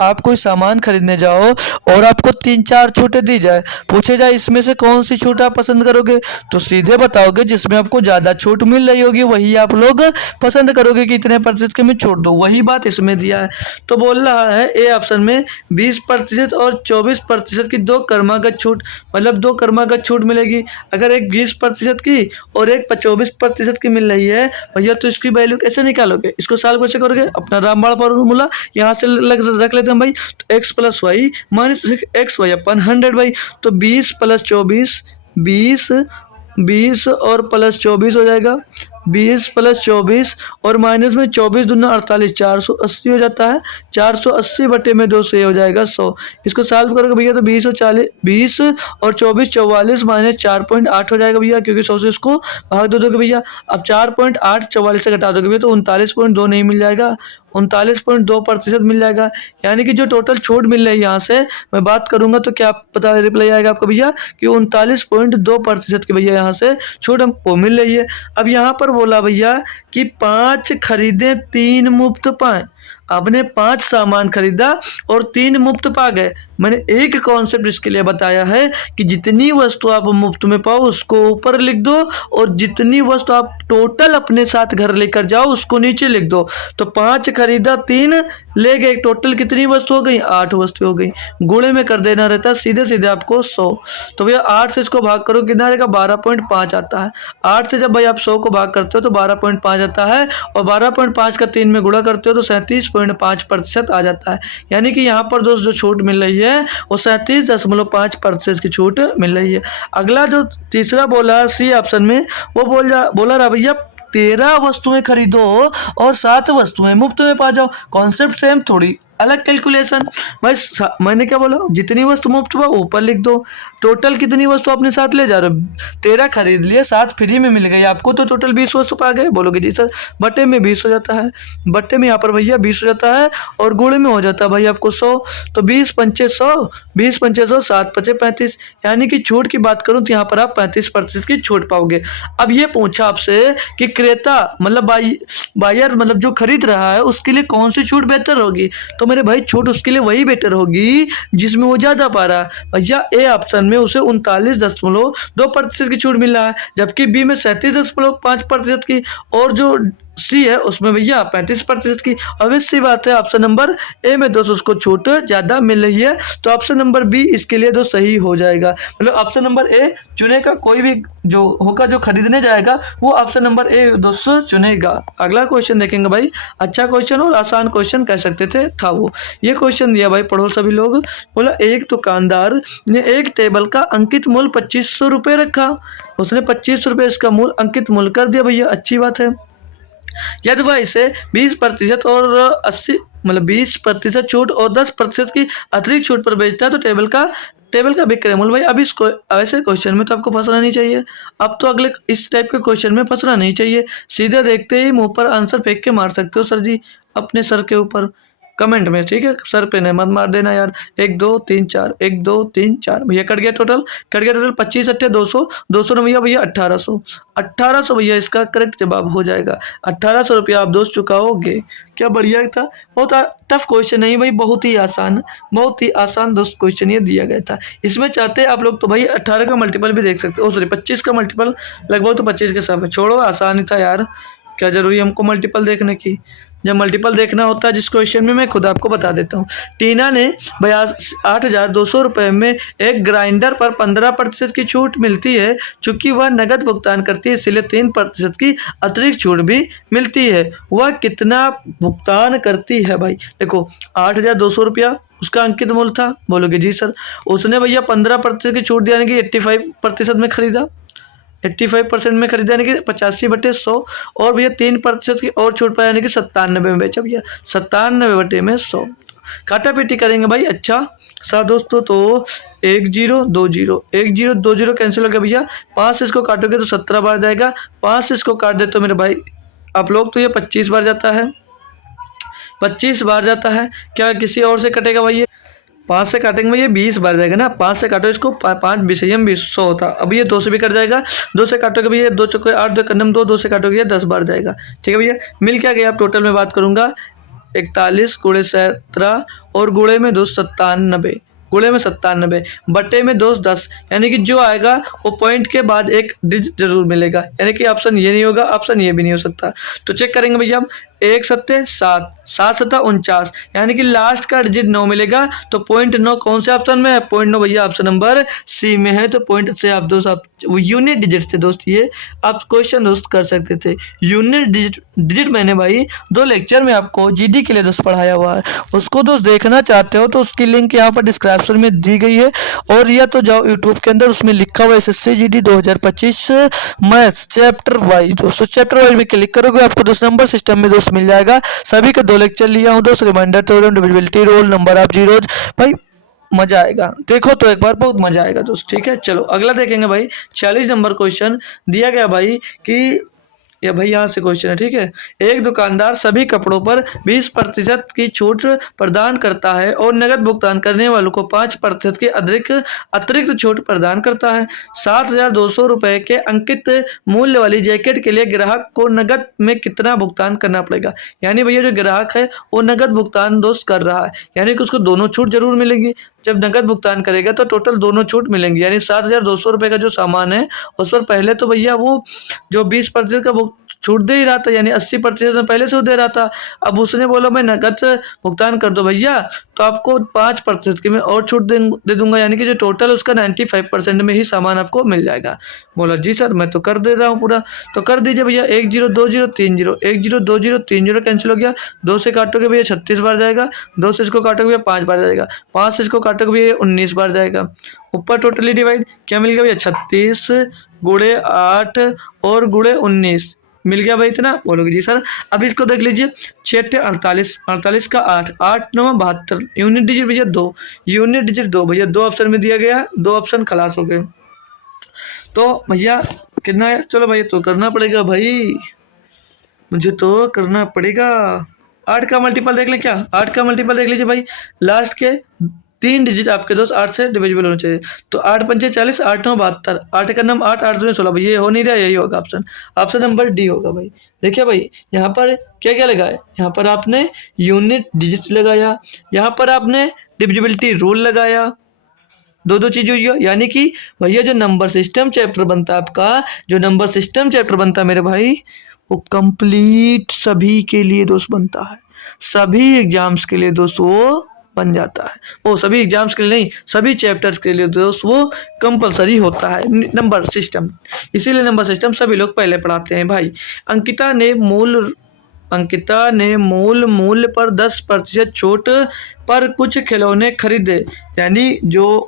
आप कोई सामान खरीदने जाओ और आपको 3-4 छूटें दी जाए, पूछे जाए इसमें से कौन सी छूट आप पसंद करोगे, तो सीधे बताओगे जिसमें आपको ज़्यादा छूट मिल रही होगी वही आप लोग पसंद करोगे कि इतने प्रतिशत की मैं छूट दो। वही बात इसमें दिया है। तो बोल रहा है ए ऑप्शन में 20% और 24% की 2 क्रमागत छूट, मतलब 2 क्रमागत छूट मिलेगी। अगर एक 20% की और एक 24% की मिल रही है भैया, तो इसकी वैल्यू कैसे निकालोगे, इसको सॉल्व कैसे करोगे, अपना रामबाण फॉर्मूला यहाँ से रख लेते हैं भाई। तो x + y - xy अपन 100 भाई, तो 20 + 24 20 20 और +24 हो जाएगा 20 प्लस 24 और माइनस में 24 दूना 48, 480 हो जाता है। 480 बटे में 2 से हो जाएगा 100। इसको सॉल्व करोगे भैया तो 20 और 40, 20 और 24 44 माइनस 4.8 हो जाएगा भैया, क्योंकि 100 से इसको भाग दो दोगे भैया। अब 4.8 44 से घटा दोगे भैया तो 39.2 नहीं मिल जाएगा, 39.2% मिल जाएगा। यानी कि जो टोटल छूट मिल रही है यहाँ से मैं बात करूंगा तो क्या पता रिप्लाई आएगा आपको भैया कि 39.2% की भैया यहाँ से छूट हमको मिल रही है। अब यहाँ पर बोला भैया कि 5 खरीदे 3 मुफ्त पाए। आपने 5 सामान खरीदा और 3 मुफ्त पा गए। मैंने एक कॉन्सेप्ट इसके लिए बताया है कि जितनी वस्तु आप मुफ्त में पाओ उसको ऊपर लिख दो और जितनी वस्तु आप टोटल अपने साथ घर लेकर जाओ उसको नीचे लिख दो। तो 5 खरीदा 3 ले गए, टोटल कितनी वस्तु हो गई? 8 वस्तु हो गई। गुणे में कर देना रहता है सीधे सीधे आपको 100। तो भैया 8 से इसको भाग करो कितना आएगा? 12.5 आता है। 8 से जब भाई आप 100 को भाग करते हो तो 12.5 आता है और 12.5 का 3 में गुणा करते हो तो 37.5% आ जाता है। यानी कि यहाँ पर दोस्त जो छूट मिल रही है वो 37.5% की छूट मिल रही है। अगला जो तीसरा बोला सी ऑप्शन में वो बोला रहा भैया 13 वस्तुएं खरीदो और 7 वस्तुएं मुफ्त में पा जाओ। कॉन्सेप्ट सेम, थोड़ी अलग कैलकुलेशन। भाई मैंने क्या बोला? जितनी वस्तु मुफ्त हुआ ऊपर लिख दो। टोटल कितनी वस्तु अपने साथ ले जा रहे हो? 13 खरीद लिए, 7 फ्री में मिल गई आपको, तो टोटल 20 वस्तु पा गए। बोलोगे जी सर बटे में 20 हो जाता है। बटे में यहाँ पर भैया 20 हो जाता है और गुणे में हो जाता है भाई आपको 100। तो 20 पंचे 100, 20 पंचे 100, 7 पचे 35। यानी कि छूट की बात करूँ तो यहाँ पर आप 35% की छूट पाओगे। अब ये पूछा आपसे कि क्रेता मतलब बायर मतलब जो खरीद रहा है उसके लिए कौन सी छूट बेहतर होगी? तो मेरे भाई छूट उसके लिए वही बेटर होगी जिसमें वो ज़्यादा पा रहा है। भैया ए ऑप्शन में उसे 39.2% की छूट मिल रहा है, जबकि बी में 37.5% की, और जो सी है उसमें भैया 35% की। ऑब्वियस सी बात है ऑप्शन नंबर ए में दोस्त उसको छूट ज़्यादा मिल रही है, तो ऑप्शन नंबर बी इसके लिए दोस्त सही हो जाएगा। मतलब ऑप्शन नंबर ए चुनेगा, कोई भी जो होगा जो खरीदने जाएगा वो ऑप्शन नंबर ए दोस्त चुनेगा। अगला क्वेश्चन देखेंगे भाई, अच्छा क्वेश्चन और आसान क्वेश्चन कह सकते थे था वो। ये क्वेश्चन दिया भाई, पढ़ो सभी लोग। बोला एक दुकानदार ने एक टेबल का अंकित मूल्य 2500 रुपये रखा। उसने 25 रुपये इसका मूल्य अंकित मूल्य कर दिया भैया, अच्छी बात है। यदि वह इसे 20% और 80 मतलब 20% छूट और 10% की अतिरिक्त छूट पर बेचता है तो टेबल का विक्रय मूल्य। भाई अब इसको ऐसे क्वेश्चन में तो आपको फंसना नहीं चाहिए। अब तो अगले इस टाइप के क्वेश्चन में फंसना नहीं चाहिए, सीधे देखते ही मुंह पर आंसर फेंक के मार सकते हो सर जी अपने सर के ऊपर कमेंट में, ठीक है? सर पे नहीं मत मार देना यार। 1 2 3 4, 1 2 3 4 भैया कट गया टोटल। 25 अट्ठे 200, 200 ने भैया 1800, 1800 भैया इसका करेक्ट जवाब हो जाएगा। 1800 रुपया आप दोस्त चुकाओगे। क्या बढ़िया था। बहुत टफ क्वेश्चन नहीं भाई, बहुत ही आसान दोस्त क्वेश्चन ये दिया गया था। इसमें चाहते आप लोग तो भाई 18 का मल्टीपल भी देख सकते हो, सॉरी 25 का मल्टीपल लगभग तो 25 के साथ छोड़ो, आसान ही था यार। क्या जरूरी हमको मल्टीपल देखने की? जब मल्टीपल देखना होता है जिस क्वेश्चन में, मैं खुद आपको बता देता हूँ। टीना ने 8,200 रुपये में एक ग्राइंडर पर 15% की छूट मिलती है। चूंकि वह नगद भुगतान करती है इसलिए 3% की अतिरिक्त छूट भी मिलती है। वह कितना भुगतान करती है? भाई देखो 8,200 रुपया उसका अंकित मूल्य था। बोलोगे जी सर उसने भैया 15% की छूट दिया, यानी कि 85% में खरीदा। 85% में खरीदा यानी कि 85/100 और भैया 3% की और छूट पाया यानी कि 97 में बेचा भैया। 97/100 काटा पीटी करेंगे भाई। अच्छा सा दोस्तों तो 1 0 2 0 1 0 2 0 कैंसिल हो गया भैया। 5 से इसको काटोगे तो 17 बार जाएगा। 5 से इसको काट दे तो मेरे भाई आप लोग तो ये 25 बार जाता है, 25 बार जाता है। क्या किसी और से कटेगा भाई? 5 से काटेंगे भैया 20 बार जाएगा ना। 5 से काटो इसको, 5 20 100 होता। अब ये 2 से भी कट जाएगा। 2 से काटोगे भैया 2 चौके 8, 2 कन्नम 2, 2 से काटोगे 10 बार जाएगा। ठीक है भैया, मिल क्या गया? आप टोटल में बात करूंगा 41 गुणे 17 और गुणे में 297, गुणे में 97 बटे में 10, यानी कि जो आएगा वो पॉइंट के बाद एक डिजिट जरूर मिलेगा। यानी कि ऑप्शन ये नहीं होगा, ऑप्शन ये भी नहीं हो सकता। तो चेक करेंगे भैया हम। 1 7 7, 7 7 49, यानी कि लास्ट का डिजिट 9 मिलेगा। तो 0.9 कौन से ऑप्शन में है? 0.9 भैया ऑप्शन नंबर सी में है। तो पॉइंट से आप दोस्त आप यूनिट डिजिट थे दोस्त, ये आप क्वेश्चन दोस्त कर सकते थे। यूनिट डिजिट मैंने भाई 2 लेक्चर में आपको जीडी के लिए दोस्त पढ़ाया हुआ है। उसको दोस्त देखना चाहते हो तो उसकी लिंक यहाँ पर डिस्क्राइब डिस्क्रिप्शन में दी गई है, और या तो जाओ यूट्यूब के अंदर, उसमें लिखा हुआ है SSC GD 2025 maths chapter wise. दोस्तों चैप्टर वाइज में क्लिक करोगे आपको दोस्त नंबर सिस्टम में दोस्त मिल जाएगा। सभी के 2 लेक्चर लिया हूँ दोस्त, reminder, theorem, divisibility, roll number of zeros. भाई मजा आएगा, देखो तो एक बार, बहुत मजा आएगा दोस्त। ठीक है, चलो अगला देखेंगे भाई। 46 नंबर क्वेश्चन दिया गया भाई कि, या भाई यहाँ से क्वेश्चन है। ठीक है, एक दुकानदार सभी कपड़ों पर 20% की छूट प्रदान करता है और नगद भुगतान करने वालों को 5% की अतिरिक्त छूट प्रदान करता है। 7,200 रुपए के अंकित मूल्य वाली जैकेट के लिए ग्राहक को नगद में कितना भुगतान करना पड़ेगा। यानी भैया जो ग्राहक है वो नगद भुगतान दोस्त कर रहा है, यानी कि उसको दोनों छूट जरूर मिलेंगी। जब नगद भुगतान करेगा तो टोटल दोनों छूट मिलेंगी, यानी 7,200 रुपए का जो सामान है उस पर पहले तो भैया वो जो 20% का छूट दे ही रहा था, यानी 80% में पहले से वो दे रहा था। अब उसने बोला मैं नगद से भुगतान कर दो भैया, तो आपको 5% की मैं और छूट दे दूंगा, यानी कि जो टोटल उसका 95% में ही सामान आपको मिल जाएगा। बोला जी सर मैं तो कर दे रहा हूँ पूरा, तो कर दीजिए भैया। 102030 102030 कैंसिल हो गया। 2 से काटोगे भैया 36 बार जाएगा, 2 से इसको काटोगे भैया 5 बार जाएगा, 5 से इसको काटोगे भैया 19 बार जाएगा। ऊपर टोटली डिवाइड क्या मिल गया भैया, 36 गुणे 8 और गुणे 19 मिल गया भाई इतना। बोलोगे जी सर। अब इसको देख लीजिए, 6 48, 48 का 8, 8 9 72, यूनिट डिजिट भैया 2, यूनिट डिजिट 2 भैया 2 ऑप्शन में दिया गया, 2 ऑप्शन खलास हो गए। तो भैया कितना है, चलो भाई तो करना पड़ेगा भाई, मुझे तो करना पड़ेगा। 8 का मल्टीपल देख लें क्या, 8 का मल्टीपल देख लीजिए भाई, लास्ट के 3 डिजिट आपके दोस्त 8 से डिविजिबल होने चाहिए। तो 8 पंचे 40, 8 9 72, 8 का नंबर 8, 8 दूनी 16 भाई, ये हो नहीं रहा, यही होगा ऑप्शन, ऑप्शन नंबर डी होगा भाई। देखिए भाई यहाँ पर क्या क्या लगाया, यहाँ पर आपने यूनिट डिजिट लगाया, यहाँ पर आपने डिविजिबिलिटी रूल लगाया, दो चीज हुई है। यानी कि भैया जो नंबर सिस्टम चैप्टर बनता है आपका, जो नंबर सिस्टम चैप्टर बनता है मेरे भाई, वो कंप्लीट सभी के लिए दोस्त बनता है, सभी एग्जाम्स के लिए दोस्त वो बन जाता है। वो सभी एग्जाम्स के लिए नहीं, सभी चैप्टर्स के लिए दोस्त वो कंपलसरी होता है नंबर सिस्टम। इसीलिए नंबर सिस्टम सभी लोग पहले पढ़ाते हैं भाई। अंकिता ने मूल मूल्य पर 10% छूट पर कुछ खिलौने खरीदे, यानी जो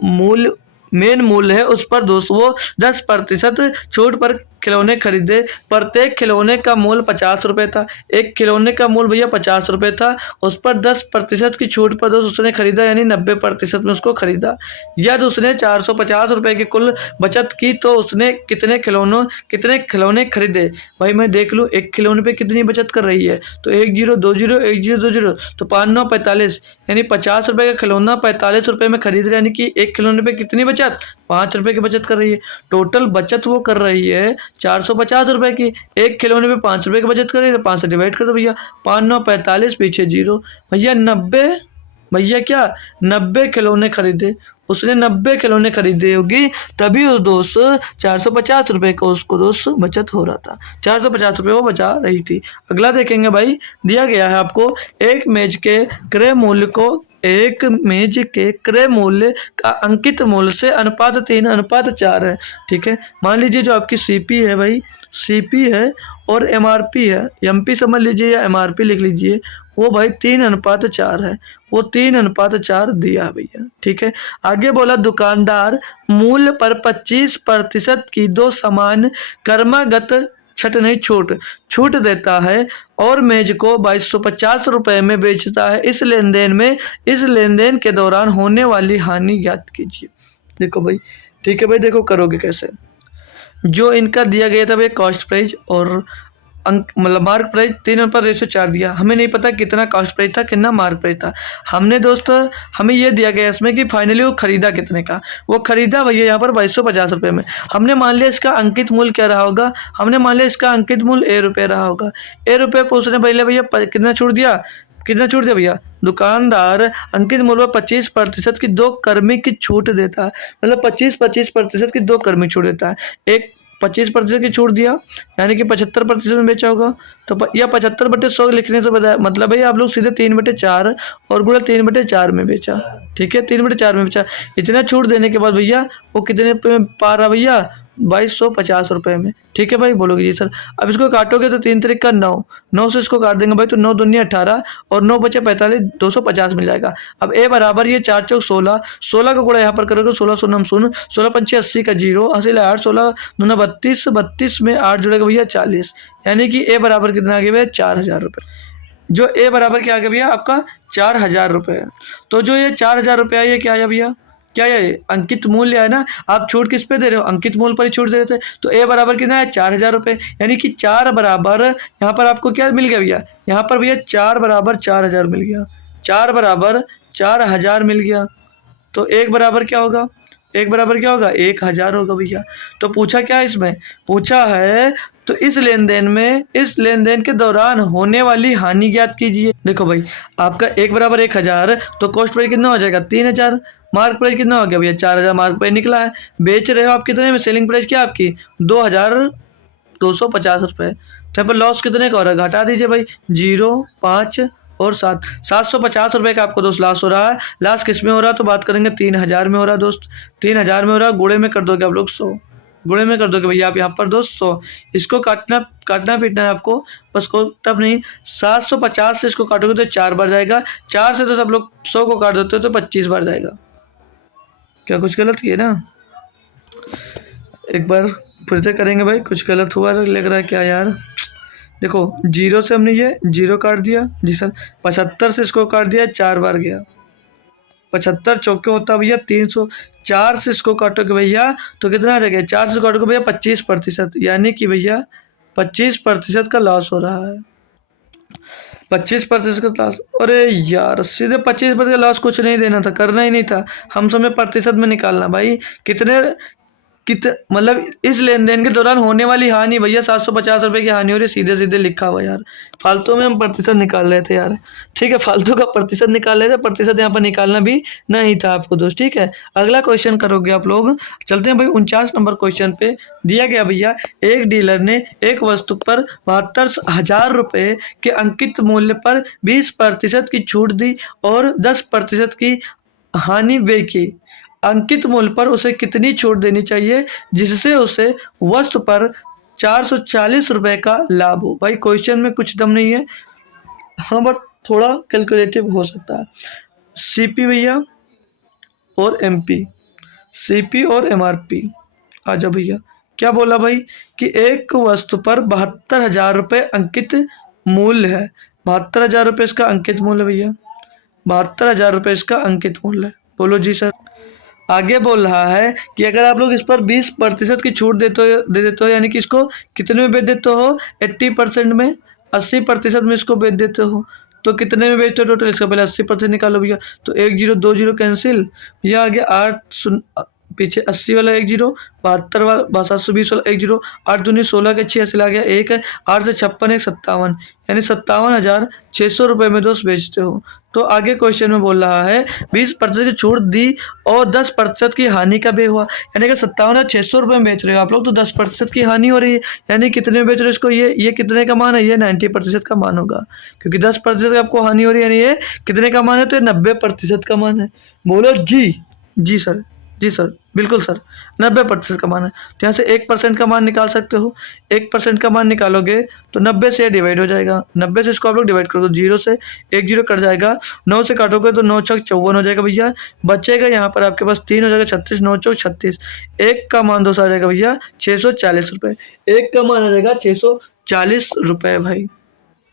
मेन मूल्य है उस पर दोस्त वो 10% छूट पर खिलौने खरीदे। प्रत्येक खिलौने का मूल्य 50 रुपये था, एक खिलौने का मूल्य भैया 50 रुपये था, उस पर 10% की छूट पर दोस्त उसने खरीदा, यानी 90% में उसको खरीदा। यदि उसने 450 रुपये की कुल बचत की तो उसने कितने खिलौने खरीदे। भाई मैं देख लूँ एक खिलौने पे कितनी बचत कर रही है, तो 1020 तो 5 9 45, यानी 50 रुपये का खिलौना 45 रुपये में खरीद रहे, यानी कि एक खिलौने पे कितनी बचत, 5 रुपये की बचत कर रही है। टोटल बचत वो कर रही है 450 रुपये की, एक खिलौने पे 5 रुपये की बचत कर रही है, तो 5 से डिवाइड कर दो भैया, 5 9 45, पीछे 0 भैया 90, भैया क्या 90 खिलौने खरीदे, उसने 90 खिलौने खरीदे होगी, तभी उस दोस्त 450 रुपये का उसको दोस्त बचत हो रहा था, 450 रुपये वो बचा रही थी। अगला देखेंगे भाई, दिया गया है आपको एक मेज के क्रय मूल्य का अंकित मूल्य से अनुपात 3:4 है। ठीक है, मान लीजिए जो आपकी सीपी है भाई, सीपी है और एमआरपी है, एमपी समझ लीजिए या एमआरपी लिख लीजिए, वो भाई 3:4 है, वो 3:4 दिया है भैया। ठीक है, आगे बोला दुकानदार मूल्य पर 25% की 2 समान क्रमागत छट नहीं छूट देता है और मेज को 2250 रुपये में बेचता है। इस लेनदेन के दौरान होने वाली हानि ज्ञात कीजिए। देखो भाई, ठीक है भाई, देखो करोगे कैसे। जो इनका दिया गया था भाई कॉस्ट प्राइस और मतलब मार्क प्राइस 3:4 दिया, हमें नहीं पता कितना कॉस्ट प्राइस था कितना मार्क प्राइस था। हमने दोस्त हमें ये दिया गया इसमें कि फाइनली वो खरीदा कितने का, वो खरीदा भैया यहाँ पर 2250 रुपये में। हमने मान लिया इसका अंकित मूल्य क्या रहा होगा, हमने मान लिया इसका अंकित मूल्य ₹1 रहा होगा। ₹1 पर उसने पहले भैया कितना छूट दिया भैया, दुकानदार अंकित मूल्य पर 25% की 2 कर्मी की छूट देता है, मतलब 25% की 2 कर्मी छूट देता है। एक 25% की छूट दिया, यानी कि 75% में बेचा होगा, तो या 75/100 लिखने से बताया, मतलब भाई आप लोग सीधे 3/4 और गुणा 3/4 में बेचा। ठीक है, 3/4 में बेचा। इतना छूट देने के बाद भैया वो कितने पे पा रहा भैया, 2250 रुपये में। ठीक है भाई, बोलोगे जी सर। अब इसको काटोगे तो 3 तरीक का 9, 9 से इसको काट देंगे भाई तो 9 दूनी 18 और 9 बचे 45, 250 मिल जाएगा। अब ए बराबर ये 4 चौक 16, 16 का गुणा यहाँ पर करोगे 16 सोलह शून्य, 16 पंचे 80 का 0, 80 ला 8, 16 दूना 32, 32 में 8 जुड़ेगा भैया 40, यानी कि ए बराबर कितना आ गया भैया 4000 रुपये। जो ए बराबर क्या आ गया भैया आपका 4000 रुपये। तो जो ये 4000 रुपये है ये क्या आया भैया, क्या ये अंकित मूल्य है ना। आप छूट किस पे दे रहे हो, अंकित मूल्य पर ही छूट दे रहे थे। तो ए बराबर कितना है 4000 रुपये, यानी कि 4 बराबर यहाँ पर आपको क्या मिल गया भैया, यहाँ पर भैया 4 बराबर 4000 मिल गया, 4 बराबर 4000 मिल गया। तो एक बराबर क्या होगा, एक बराबर क्या होगा 1000 होगा भैया। तो पूछा क्या है इसमें, पूछा है तो इस लेन देन में, इस लेन देन के दौरान होने वाली हानि ज्ञात कीजिए। देखो भाई आपका एक बराबर 1000, तो कॉस्ट प्राइस कितना हो जाएगा 3000, मार्क प्राइस कितना हो गया भैया 4000 मार्क प्राइस निकला है। बेच रहे हो आप कितने में, सेलिंग प्राइस क्या आपकी 2250 रुपये। तो यहाँ पर लॉस कितने का हो रहा है, घटा दीजिए भाई 0, 5 और 7, 750 रुपये का आपको दोस्त लॉस हो रहा है। लॉस किस में हो रहा है तो बात करेंगे 3000 में हो रहा है दोस्त, 3000 में हो रहा है। गुणे में कर दोगे आप लोग 100, गुणे में कर दोगे भैया आप यहाँ पर दोस्त 100। इसको काटना पीटना है आपको, बस को तब नहीं। 750 से इसको काटोगे तो 4 बार जाएगा, 4 से तो सब लोग 100 को काट देते हो तो 25 बार जाएगा। क्या कुछ गलत किए ना, एक बार फिर से करेंगे भाई, कुछ गलत हुआ लग रहा है क्या यार। देखो 0 से हमने ये 0 काट दिया जी सर, 75 से इसको काट दिया 4 बार गया, 75 चौके होता भैया 300, 4 से इसको काटोगे भैया तो कितना आ जाएगा, 4 से काटोगे भैया 25%, यानी कि भैया 25% का लॉस हो रहा है, 25% का लॉस। अरे यार सीधे 25% का लॉस कुछ नहीं देना था, करना ही नहीं था, हम समय प्रतिशत में निकालना भाई। कितने मतलब इस लेन देन के दौरान होने वाली हानि भैया 750 रुपये की हानि हो रही है, सीधे सीधे लिखा हुआ यार। फालतू में हम प्रतिशत निकाल रहे थे यार, ठीक है, फालतू का प्रतिशत निकाल रहे थे, प्रतिशत यहाँ पर निकालना भी नहीं था आपको दोस्त। ठीक है, अगला क्वेश्चन करोगे आप लोग। चलते हैं भाई 49 नंबर क्वेश्चन पे। दिया गया भैया एक डीलर ने एक वस्तु पर 72,000 रुपये के अंकित मूल्य पर 20% की छूट दी और 10% की हानि व्यय की। अंकित मूल्य पर उसे कितनी छूट देनी चाहिए जिससे उसे वस्तु पर 440 रुपये का लाभ हो। भाई क्वेश्चन में कुछ दम नहीं है, हाँ बट थोड़ा कैलकुलेटिव हो सकता है। सीपी भैया और एमपी, सीपी और एमआरपी। आ जाओ भैया, क्या बोला भाई कि एक वस्तु पर 72,000 रुपये अंकित मूल्य है, 72,000 रुपये इसका अंकित मूल्य भैया, 72,000 रुपये इसका अंकित मूल्य है। बोलो जी सर। आगे बोल रहा है कि अगर आप लोग इस पर 20% की छूट दे देते हो, यानी कि इसको कितने में बेच देते हो 80% में, 80% में इसको बेच देते हो, तो कितने में बेचते हो टोटल, इसका पहले 80% निकालो भैया। तो 1 0 2 0 कैंसिल, भैया आ गया 8 पीछे 80 वाला 1 0, 72 वाला 720 वाला 1 0, 8 दूनी 16 के 6 ऐसे ला गया 1 है, 8 से 56 1 57, यानी 57,600 रुपये में दोस्त बेचते हो। तो आगे क्वेश्चन में बोल रहा है 20% की छूट दी और 10% की हानि का भी हुआ, यानी कि 57,600 रुपये में बेच रहे हो आप लोग, तो 10% की हानि हो रही है, यानी कितने में बेच रहे हो इसको, ये कितने का मान है, ये 90% का मान होगा, क्योंकि 10% की आपको हानि हो रही है, यानी ये कितने का मान है, तो ये 90% का मान है। बोलो जी। जी सर, जी सर, बिल्कुल सर, 90% का मान है। तो यहाँ से 1% का मान निकाल सकते हो, 1% का मान निकालोगे तो 90 से डिवाइड हो जाएगा, 90 से इसको आप लोग डिवाइड करोगे, 0 से 1 0 कट जाएगा, 9 से काटोगे तो 9 छक 54 हो जाएगा भैया, बचेगा यहाँ पर आपके पास 3 हो जाएगा 36, 9 चौक 36, एक का मान दोस्त आ जाएगा भैया 640 रुपये, एक का मान आ जाएगा 640 रुपये भाई।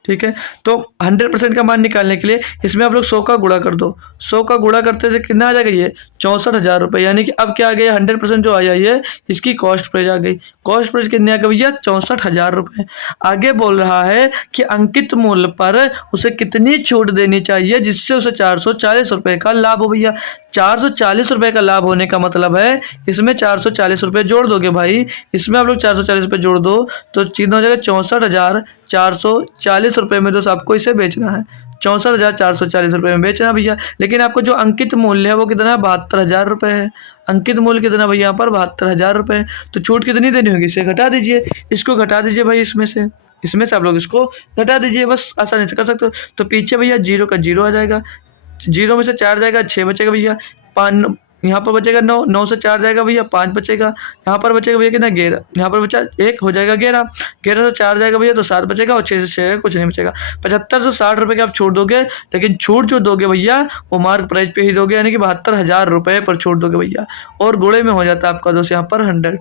ठीक है, तो 100% का मान निकालने के लिए इसमें आप लोग 100 का गुणा कर दो, 100 का गुणा करते थे कितना आ जाएगा, ये 64,000 रुपये, यानी कि अब क्या आ गया 100% जो आया ये इसकी कॉस्ट प्राइस आ गई, कॉस्ट प्राइस कितनी आ गई भैया 64,000 रुपये। आगे बोल रहा है कि अंकित मूल्य पर उसे कितनी छूट देनी चाहिए जिससे उसे 440 रुपये का लाभ हो भैया। 440 रुपये का लाभ होने का मतलब है इसमें 440 रुपये जोड़ दोगे भाई, इसमें आप लोग 440 रुपये जोड़ दो तो कितना हो जाएगा 64,440 रुपये में दोस्त आपको इसे बेचना है, 64,440 रुपये में बेचना भैया। लेकिन आपको जो अंकित मूल्य है वो कितना है 72,000 रुपये है, अंकित मूल्य कितना भैया यहाँ पर 72,000 रुपये। तो छूट कितनी देनी होगी, इसे घटा दीजिए, इसको घटा दीजिए भाई, इसमें से आप लोग इसको घटा दीजिए, बस आसानी से कर सकते हो। तो पीछे भैया 0 का 0 आ जाएगा, 0 में से 4 जाएगा 6 बचेगा भैया, 5 यहाँ पर बचेगा 9, 9 से 4 जाएगा भैया 5 बचेगा, यहाँ पर बचेगा भैया कितना 11, यहाँ पर बचा 1 हो जाएगा 11, 11 से 4 जाएगा भैया तो 7 बचेगा और 6 से 6 कुछ नहीं बचेगा। 75 से 60 रुपये के आप छूट दोगे, लेकिन छूट जो दोगे भैया वो मार्क प्राइस पे ही दोगे, यानी कि 72,000 रुपये पर छूट दोगे भैया। और गुणे में हो जाता है आपका दोस्त यहाँ पर 100,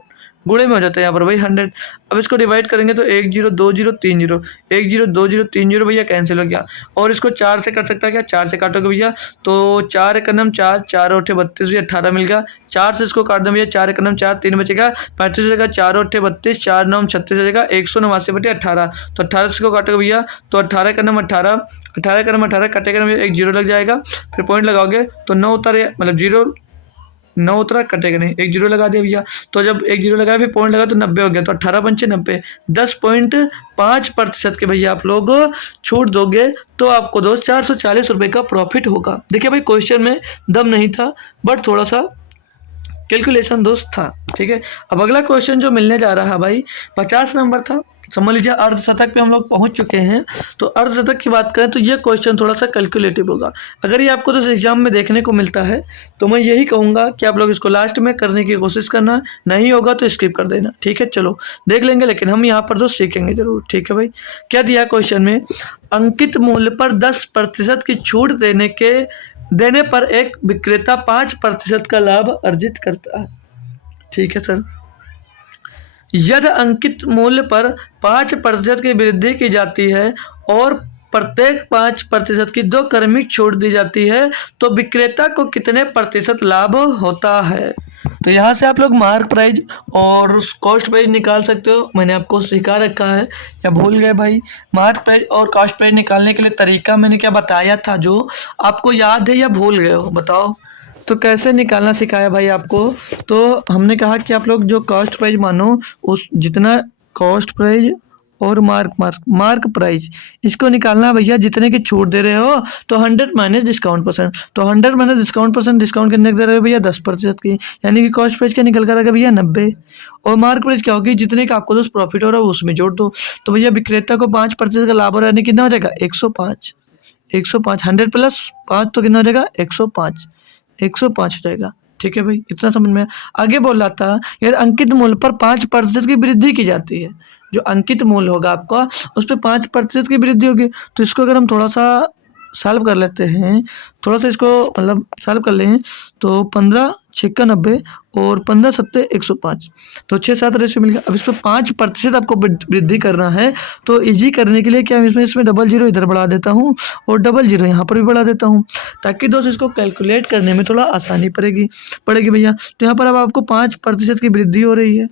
गुणे में हो जाता है यहाँ पर भाई 100। अब इसको डिवाइड करेंगे तो 1 0 2 0 3 0, 1 0 2 0 3 0 भैया कैंसिल हो गया। और इसको 4 से कर सकता है क्या, 4 से काटोगे भैया तो 4 एक नम 4, 4 और 32 भैया 18 मिल गया। 4 से इसको काट दो भैया, 4 एक नम 4, 3 बचेगा 35 हो जाएगा, 4 और 32, 4 9 36 हो जाएगा 189/18। तो 18 से इसको काटोगे भैया तो 18 का नम 18, 18 का नम 18 कटेगा भैया, एक जीरो लग जाएगा, फिर पॉइंट लगाओगे तो 9 उतारे मतलब 0 9 उतरा कटेगा नहीं, एक जीरो लगा दिया भैया। तो जब एक जीरो लगाया फिर पॉइंट लगा तो 90 हो गया, तो 18 पंचे 90, 10.5% के भैया आप लोग छूट दोगे तो आपको दोस्त 440 रुपये का प्रॉफिट होगा। देखिए भाई क्वेश्चन में दम नहीं था बट थोड़ा सा कैलकुलेशन दोस्त था, ठीक है। अब अगला क्वेश्चन जो मिलने जा रहा है भाई 50 नंबर था। समझ लीजिए अर्धशतक पे हम लोग पहुंच चुके हैं। तो अर्धशतक की बात करें तो ये क्वेश्चन थोड़ा सा कैलकुलेटिव होगा। अगर ये आपको तो एग्जाम में देखने को मिलता है तो मैं यही कहूँगा कि आप लोग इसको लास्ट में करने की कोशिश करना, नहीं होगा तो स्किप कर देना, ठीक है। चलो देख लेंगे, लेकिन हम यहाँ पर तो सीखेंगे जरूर, ठीक है भाई। क्या दिया क्वेश्चन में, अंकित मूल्य पर 10% की छूट देने पर एक विक्रेता 5% का लाभ अर्जित करता है, ठीक है सर। यदि अंकित मूल्य पर 5% की वृद्धि की जाती है और प्रत्येक 5% की 2 क्रमिक छूट दी जाती है तो विक्रेता को कितने प्रतिशत लाभ होता है। तो यहाँ से आप लोग मार्क प्राइस और कॉस्ट प्राइस निकाल सकते हो, मैंने आपको सिखा रखा है या भूल गए भाई। मार्क प्राइस और कॉस्ट प्राइस निकालने के लिए तरीका मैंने क्या बताया था, जो आपको याद है या भूल गए हो बताओ। तो कैसे निकालना सिखाया भाई आपको, तो हमने कहा कि आप लोग जो कॉस्ट प्राइस मानो उस जितना कॉस्ट प्राइस और मार्क प्राइस इसको निकालना है भैया, जितने की छूट दे रहे हो तो 100 माइनस डिस्काउंट परसेंट, तो 100 माइनस डिस्काउंट परसेंट, डिस्काउंट कितने दे रहे हो भैया 10% की, यानी कि कॉस्ट प्राइस क्या निकल कर आएगा भैया 90। और मार्क प्राइस क्या होगी, जितने का आपको दोस्त प्रॉफिट हो रहा है उसमें जोड़ दो। तो भैया विक्रेता को 5% का लाभ हो रहा है, यानी कितना हो जाएगा 105, 100 प्लस 5 तो कितना हो जाएगा 105 हो जाएगा, ठीक है भाई। इतना समझ में आगे बोल रहा था यार, अंकित मूल्य पर 5% की वृद्धि की जाती है। जो अंकित मूल्य होगा आपका उस पर 5% की वृद्धि होगी। तो इसको अगर हम थोड़ा सा सॉल्व कर लेते हैं, थोड़ा सा इसको मतलब सॉल्व कर लें तो 15 6 90 और 15 7 105, तो 6 7 रेशियो मिल गया। अब इस पर 5% आपको वृद्धि करना है तो इजी करने के लिए क्या इसमें डबल जीरो इधर बढ़ा देता हूँ और डबल जीरो यहाँ पर भी बढ़ा देता हूँ, ताकि दोस्त इसको कैलकुलेट करने में थोड़ा आसानी पड़ेगी भैया। तो यहाँ पर अब आपको 5% की वृद्धि हो रही है,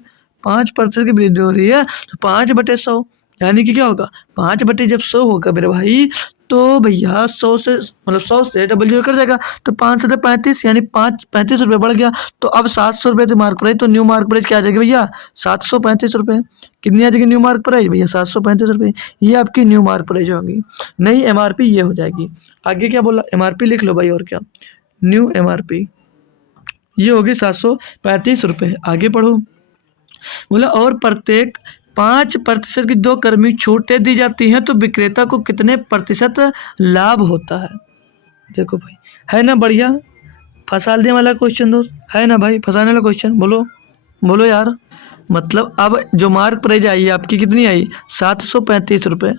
5% की वृद्धि हो रही है तो 5/100 यानी कि क्या होगा 5 जब 100 होगा मेरे भाई तो भैया 100 से मतलब 100 से डबल जीरो कर जाएगा तो 5 से 35 यानी 35 रुपये बढ़ गया। तो अब 700 रुपये थे मार्क प्राइस, तो न्यू मार्क प्राइस क्या आ जाएगी भैया 735 रुपये। कितनी आ जाएगी न्यू मार्क प्राइस भैया 735 रुपये, ये आपकी न्यू मार्क प्राइस होगी। नई MRP ये हो जाएगी। आगे क्या बोला MRP लिख लो भाई, और क्या न्यू MRP ये होगी 735 रुपये। आगे पढ़ो, बोला और प्रत्येक 5% की 2 क्रमिक छूटें दी जाती हैं तो विक्रेता को कितने प्रतिशत लाभ होता है। देखो भाई है ना बढ़िया, फंसाने वाला क्वेश्चन दोस्त है ना भाई, फंसाने वाला क्वेश्चन। बोलो यार, मतलब अब जो मार्क प्राइस आई आपकी कितनी आई 735 रुपये,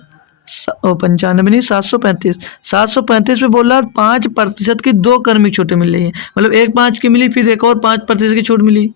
95 नहीं 735 पे बोला 5% की 2 क्रमिक छूटें मिल रही हैं, मतलब एक 5 की मिली फिर एक और 5% की छूट मिली,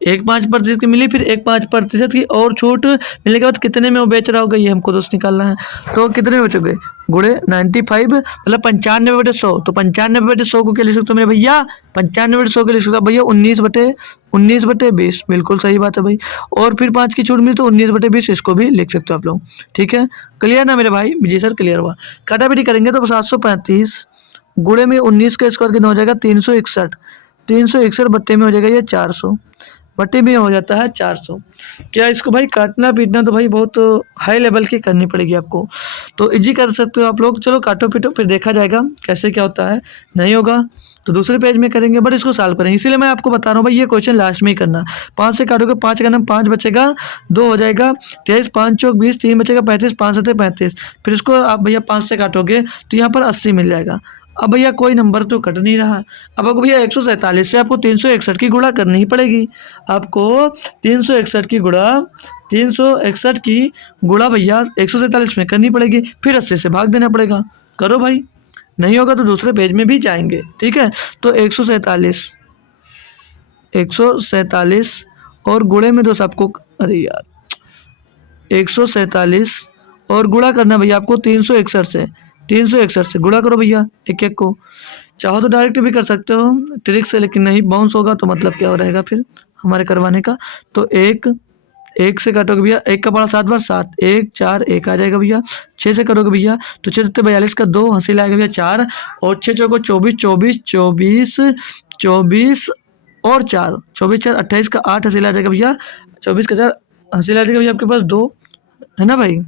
एक 5% की मिली फिर एक 5% की और छूट मिलने के बाद कितने में वो बेच रहा होगा ये हमको दोस्त निकालना है। तो कितने में बेचोगे गुड़े 95 मतलब 95/100, तो 95/100 को क्या लिख सकते हो मेरे भैया 95/100 के लिख सकते हो भैया 19/20, बिल्कुल सही बात है भाई। और फिर 5 की छूट मिली तो 19/20 इसको भी लिख सकते हो आप लोग, ठीक है। क्लियर ना मेरे भाई, जी सर क्लियर हुआ। काटापीटी करेंगे तो 735 गुड़े में 19 का स्क्वायर कितना हो जाएगा 361, 361 बट्टे में हो जाएगा ये 400, बट्टे में हो जाता है 400। क्या इसको भाई काटना पीटना तो भाई बहुत हाई लेवल की करनी पड़ेगी आपको, तो इजी कर सकते हो आप लोग। चलो काटो पीटो फिर देखा जाएगा कैसे क्या होता है, नहीं होगा तो दूसरे पेज में करेंगे, बट इसको सॉल्व करेंगे। इसीलिए मैं आपको बता रहा हूँ भाई ये क्वेश्चन लास्ट में ही करना। 5 से काटोगे 5 का नाम 5 बचेगा, 2 हो जाएगा 23, 5 चौक 20, 3 बचेगा 35, 5 7 35। फिर इसको आप भैया 5 से काटोगे तो यहाँ पर 80 मिल जाएगा अब भैया कोई नंबर तो कट नहीं रहा। अब आपको भैया 147 से आपको 361 की गुणा करनी ही पड़ेगी। आपको 361 की गुणा 361 की गुणा भैया 147 में करनी पड़ेगी, फिर 80 से भाग देना पड़ेगा। करो भाई, नहीं होगा तो दूसरे पेज में भी जाएंगे। ठीक है, तो 147 और गुणे में दोस्त आपको, अरे यार 147 और गुणा करना भैया आपको 361 से गुणा करो भैया एक एक को। चाहो तो डायरेक्ट भी कर सकते हो ट्रिक से, लेकिन नहीं बाउंस होगा तो मतलब क्या रहेगा फिर हमारे करवाने का। तो एक एक से काटोगे भैया, एक का पड़ा 7 बार 7, 1 4 1 आ जाएगा भैया। 6 से करोगे भैया तो 6 सत्ते 42 का 2 हंसी लाएगा भैया 4, और 6 चौको 24 24 24 24 और 4 24 4 28 का 8 हंसी ला जाएगा भैया। 24 का 4 हंसी ला जाएगा भैया आपके पास 2, है ना भाई।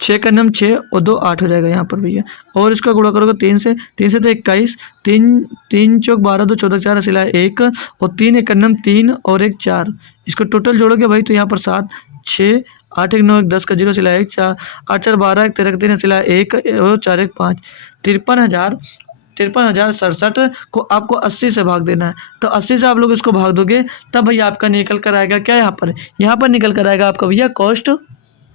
6 का नम 6 और 2 8 हो जाएगा यहाँ पर भैया। और इसका गुणा करोगे 3 से, 3 से तो 21, 3 3 चौक 12 2 14 4 सिला 1, और 3 एक नम 3 और 1 4, इसको टोटल जोड़ोगे भाई तो यहाँ पर 7 6 8 1 9 1 10 का 0 सिला 1 4 8 4 12 1 13 का 3 सिला 1 और 4 1 5, 53,67 को आपको 80 से भाग देना है। तो 80 से आप लोग इसको भाग दोगे तब भैया आपका निकल कर आएगा क्या, यहाँ पर निकल कर आएगा आपका भैया कॉस्ट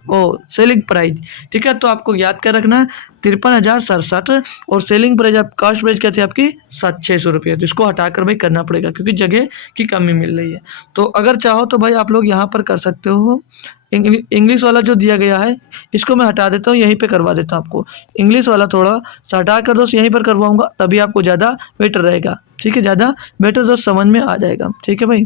ओ सेलिंग प्राइस। ठीक है, तो आपको याद कर रखना है 53,067 और सेलिंग प्राइस आप कास्ट प्राइस क्या थी आपकी 600 रुपये। तो इसको हटाकर भाई करना पड़ेगा क्योंकि जगह की कमी मिल रही है। तो अगर चाहो तो भाई आप लोग यहाँ पर कर सकते हो। इंग्लिश वाला जो दिया गया है इसको मैं हटा देता हूँ, यहीं पे करवा देता हूँ आपको। इंग्लिश वाला थोड़ा सा हटा कर दोस्त यहीं पर करवाऊँगा, तभी आपको ज़्यादा बेटर रहेगा। ठीक है, ज़्यादा बेटर दोस्त समझ में आ जाएगा। ठीक है भाई,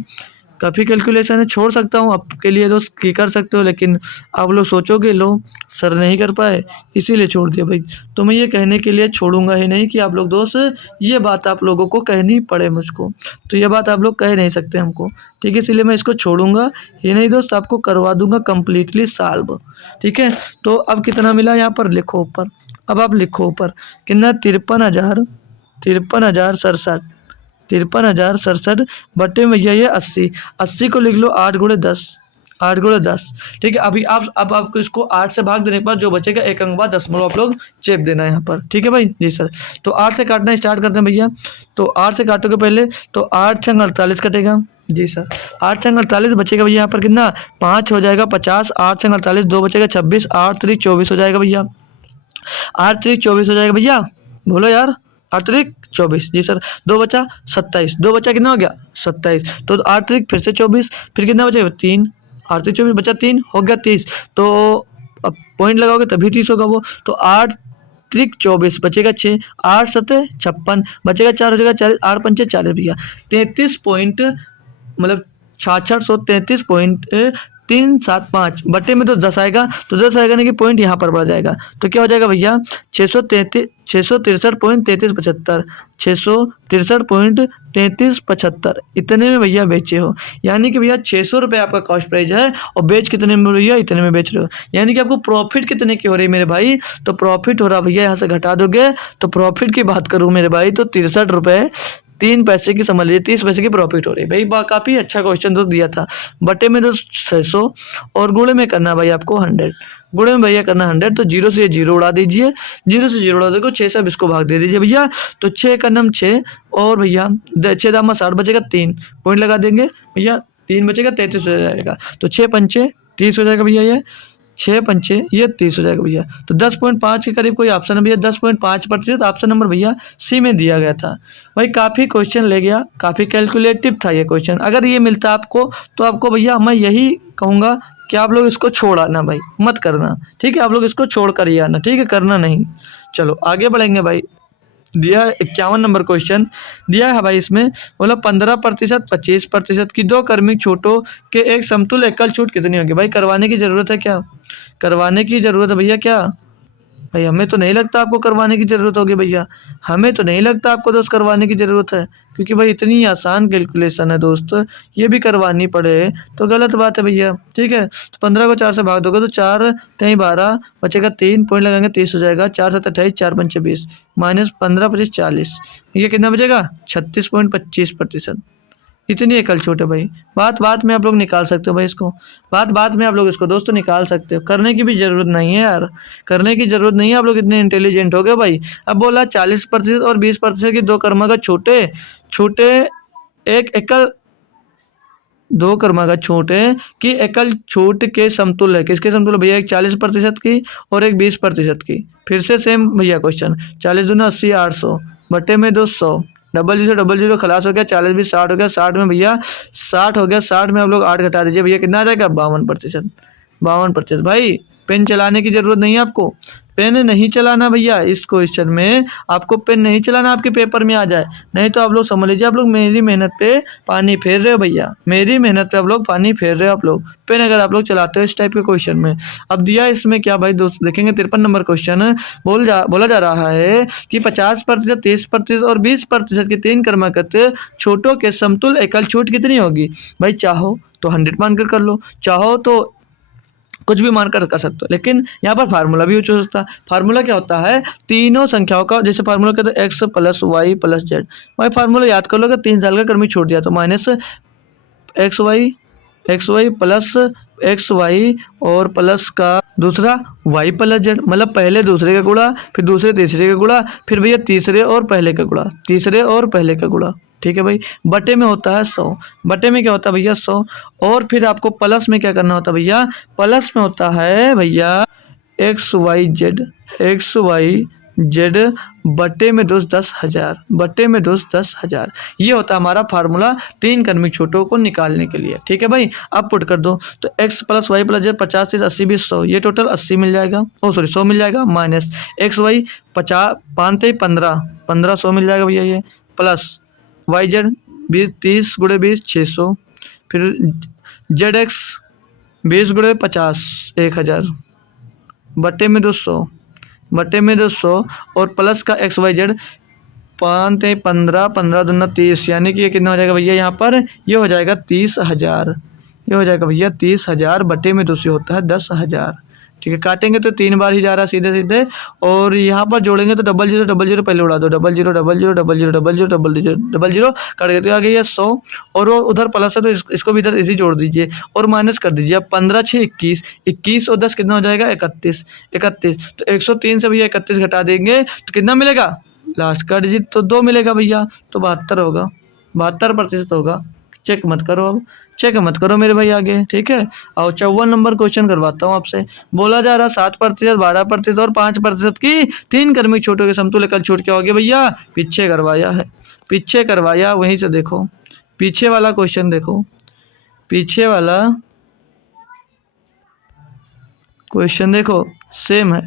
काफ़ी कैलकुलेशन है, छोड़ सकता हूँ आपके लिए दोस्त की कर सकते हो, लेकिन आप लोग सोचोगे लो सर नहीं कर पाए इसीलिए छोड़ दिया भाई। तो मैं ये कहने के लिए छोड़ूंगा ही नहीं कि आप लोग दोस्त ये बात आप लोगों को कहनी पड़े मुझको, तो ये बात आप लोग कह नहीं सकते हमको। ठीक है, इसीलिए मैं इसको छोड़ूंगा ही नहीं दोस्त, आपको करवा दूंगा कम्प्लीटली सॉल्व। ठीक है, तो अब कितना मिला यहाँ पर लिखो ऊपर। अब आप लिखो ऊपर कितना 53,067 53,067 बटे में भैया ये 80 को लिख लो 8 गुणे 10 8 गुणे 10। ठीक है, अभी आप अब आपको इसको 8 से भाग देने पर जो बचेगा एक अंक बाद दशमलव आप लोग चेप देना है यहाँ पर। ठीक है भाई, जी सर। तो 8 से काटना स्टार्ट करते हैं भैया। तो 8 से काटोगे पहले तो 8 छंग 48 कटेगा। जी सर, 8 छंग 48 बचेगा भैया यहाँ पर कितना 5 हो जाएगा 50, 8 छंग 48 2 बचेगा 26, 8 3 24 हो जाएगा भैया। 8 3 24 हो जाएगा भैया, बोलो यार 8 3 24। जी सर, 2 बचा 27, 2 बचा कितना हो गया 27, तो 8 3 फिर से 24, फिर कितना बचेगा 3, 8 3 24 बचा 3 हो गया 30। तो अब पॉइंट लगाओगे तभी 30 होगा वो। तो 8 3 24 बचेगा 6, 8 7 56 बचेगा 4 हो जाएगा 40, 8 5 40 भैया 33 पॉइंट मतलब 6633.375 बटे में तो 10 आएगा, तो 10 आएगा नहीं कि पॉइंट यहाँ पर बढ़ जाएगा। तो क्या हो जाएगा भैया 663.3375 663.3375 इतने में भैया बेचे हो। यानी कि भैया 600 रुपये आपका कॉस्ट प्राइस है और बेच कितने में भैया इतने में बेच रहे हो। यानी कि आपको प्रॉफिट कितने की हो रही है मेरे भाई, तो प्रॉफिट हो रहा भैया यहाँ से घटा दोगे तो प्रॉफिट की बात करूँ मेरे भाई तो 63 रुपये 3 पैसे की समझ लीजिए 30 पैसे की प्रॉफिट हो रही है भाई। काफ़ी अच्छा क्वेश्चन तो दिया था। बटे में तो 600 और गुणे में करना भाई आपको 100, गुणे में भैया करना 100। तो 0 से ये 0 उड़ा दीजिए, 0 से 0 उड़ा देगा 6 से अब इसको भाग दे दीजिए भैया। तो 6 का नम 6 और भैया 6 दामा 60 बचेगा 3 पॉइंट लगा देंगे भैया 3 बचेगा 33 हो जाएगा। तो 6 पंचे 30 हो जाएगा भैया, ये 6 पंचे ये 30 हो जाएगा भैया। तो 10.5 के करीब कोई ऑप्शन है भैया 10.5%, ऑप्शन नंबर भैया सी में दिया गया था भाई। काफ़ी क्वेश्चन ले गया, काफ़ी कैलकुलेटिव था ये क्वेश्चन। अगर ये मिलता आपको तो आपको भैया मैं यही कहूँगा कि आप लोग इसको छोड़ आना भाई, मत करना। ठीक है, आप लोग इसको छोड़ कर ही आना, ठीक है, करना नहीं। चलो आगे बढ़ेंगे भाई। दिया है 51 नंबर क्वेश्चन दिया है भाई। इसमें बोला 15% 25% की दो क्रमिक छूटों के एक समतुल्य एकल छूट कितनी होगी। भाई करवाने की ज़रूरत है क्या, करवाने की ज़रूरत है भैया क्या भाई। हमें तो नहीं लगता आपको करवाने की ज़रूरत होगी भैया, हमें तो नहीं लगता आपको दोस्त करवाने की ज़रूरत है, क्योंकि भाई इतनी आसान कैलकुलेशन है दोस्त, ये भी करवानी पड़े तो गलत बात है भैया। ठीक है, तो 15 को 4 से भाग दोगे तो 4 3 12 बचेगा 3 पॉइंट लगाएंगे 30 हो जाएगा। 4 7 28 4 5 20 माइनस 15 25 40 ये कितना बचेगा 36.25%। इतनी एकल छूट है भाई। बात में आप लोग निकाल सकते हो भाई इसको, बात में आप लोग इसको दोस्तों निकाल सकते हो, करने की भी ज़रूरत नहीं है यार, करने की ज़रूरत नहीं है, आप लोग इतने इंटेलिजेंट हो गए भाई। अब बोला 40% और 20% की दो क्रमागत छोटे छोटे एक एकल दो क्रमागत छूट है कि एकल छूट के समतुल्य है। किसके समतुल्य भैया? एक 40% की और एक 20% की। फिर से सेम भैया क्वेश्चन, 40 दूना 80, 800 बटे में 200, डबल जीरो खलास हो गया, 40 भी 60 हो गया, 60 में भैया 60 हो गया, 60 में आप लोग 8 घटा दीजिए भैया, कितना आ जाएगा? 52%। 52% भाई पेन चलाने की जरूरत नहीं है आपको, पेन नहीं चलाना भैया इस क्वेश्चन में, आपको पेन नहीं चलाना, आपके पेपर में आ जाए, नहीं तो आप लोग समझ लीजिए आप लोग मेरी मेहनत पे पानी फेर रहे हो भैया, मेरी मेहनत पे आप लोग पानी फेर रहे हो आप लोग, पेन अगर आप लोग चलाते हो इस टाइप के क्वेश्चन में। अब दिया इसमें क्या भाई दोस्त देखेंगे 53 नंबर क्वेश्चन, बोला जा रहा है कि 50%, 30% और 20% की तीन क्रमागत छूटों के समतुल्य एकल छूट कितनी होगी? भाई चाहो तो 100 मानकर कर लो, चाहो तो कुछ भी मानकर कर सकते हो, लेकिन यहाँ पर फार्मूला भी यूज होता है। फार्मूला क्या होता है? तीनों संख्याओं का, जैसे फार्मूला कहते हैं x plus y plus z, भाई फार्मूला याद कर लो कि 3 साल का कर्मी छोड़ दिया तो minus x y plus x y और प्लस का दूसरा वाई प्लस जेड, मतलब पहले दूसरे का गुणा, फिर दूसरे तीसरे का गुणा, फिर भैया तीसरे और पहले का गुणा, तीसरे और पहले का गुणा, ठीक है भाई। बटे में होता है 100, बटे में क्या होता है भैया 100, और फिर आपको प्लस में क्या करना होता है भैया? प्लस में होता है भैया XYZ बटे में दोस्त 10,000, बटे में दोस्त 10,000, ये होता है हमारा फार्मूला तीन क्रमिक छूटों को निकालने के लिए, ठीक है भाई। अब पुट कर दो तो x plus y plus z 50, 30, 80, 20, 100, ये टोटल 80 मिल जाएगा, 100 मिल जाएगा, माइनस XY 50, 5 15, 100 मिल जाएगा भैया ये, प्लस वाई जेड 20, 30 गुणे 20 600, फिर जेड एक्स 20 गुणे 50 1000 बटे में 200, बटे में 200 और प्लस का XYZ 5 15, 15 दूना 30, यानी कि ये कितना हो जाएगा भैया? यहाँ पर ये हो जाएगा 30,000, ये हो जाएगा भैया 30,000 बटे में 200 होता है 10,000, ठीक है। काटेंगे तो 3 बार ही जा रहा है सीधे सीधे, और यहाँ पर जोड़ेंगे तो डबल जीरो पहले उड़ा दो, डबल जीरो कट गए तो आ गई है 100, और वो उधर प्लस है तो इसको भी इधर इसी जोड़ दीजिए और माइनस कर दीजिए। अब 15 6 21, 21 और 10 कितना हो जाएगा? 31, तो 103 से भैया 31 घटा देंगे तो कितना मिलेगा? लास्ट का डिजिट तो 2 मिलेगा भैया, तो 72 होगा, 72% होगा। चेक मत करो, अब चेक मत करो मेरे भाई आगे, ठीक है। और 54 नंबर क्वेश्चन करवाता हूँ आपसे। बोला जा रहा 7%, 12% और 5% की तीन क्रमिक छूटों के समतुल्य एकल छूट क्या हो गया भैया? पीछे करवाया है, पीछे करवाया, वहीं से देखो पीछे वाला क्वेश्चन, देखो पीछे वाला क्वेश्चन देखो सेम है,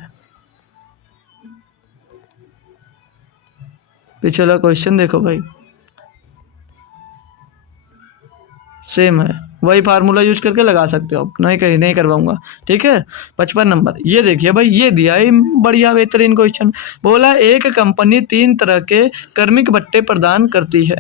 पीछे वाला क्वेश्चन देखो भाई सेम है, वही फार्मूला यूज करके लगा सकते हो आप, नहीं कहीं नहीं करवाऊंगा, ठीक है। 55 नंबर ये देखिए भाई, ये दिया है बढ़िया बेहतरीन क्वेश्चन। बोला एक कंपनी 3 तरह के कर्मिक भट्टे प्रदान करती है,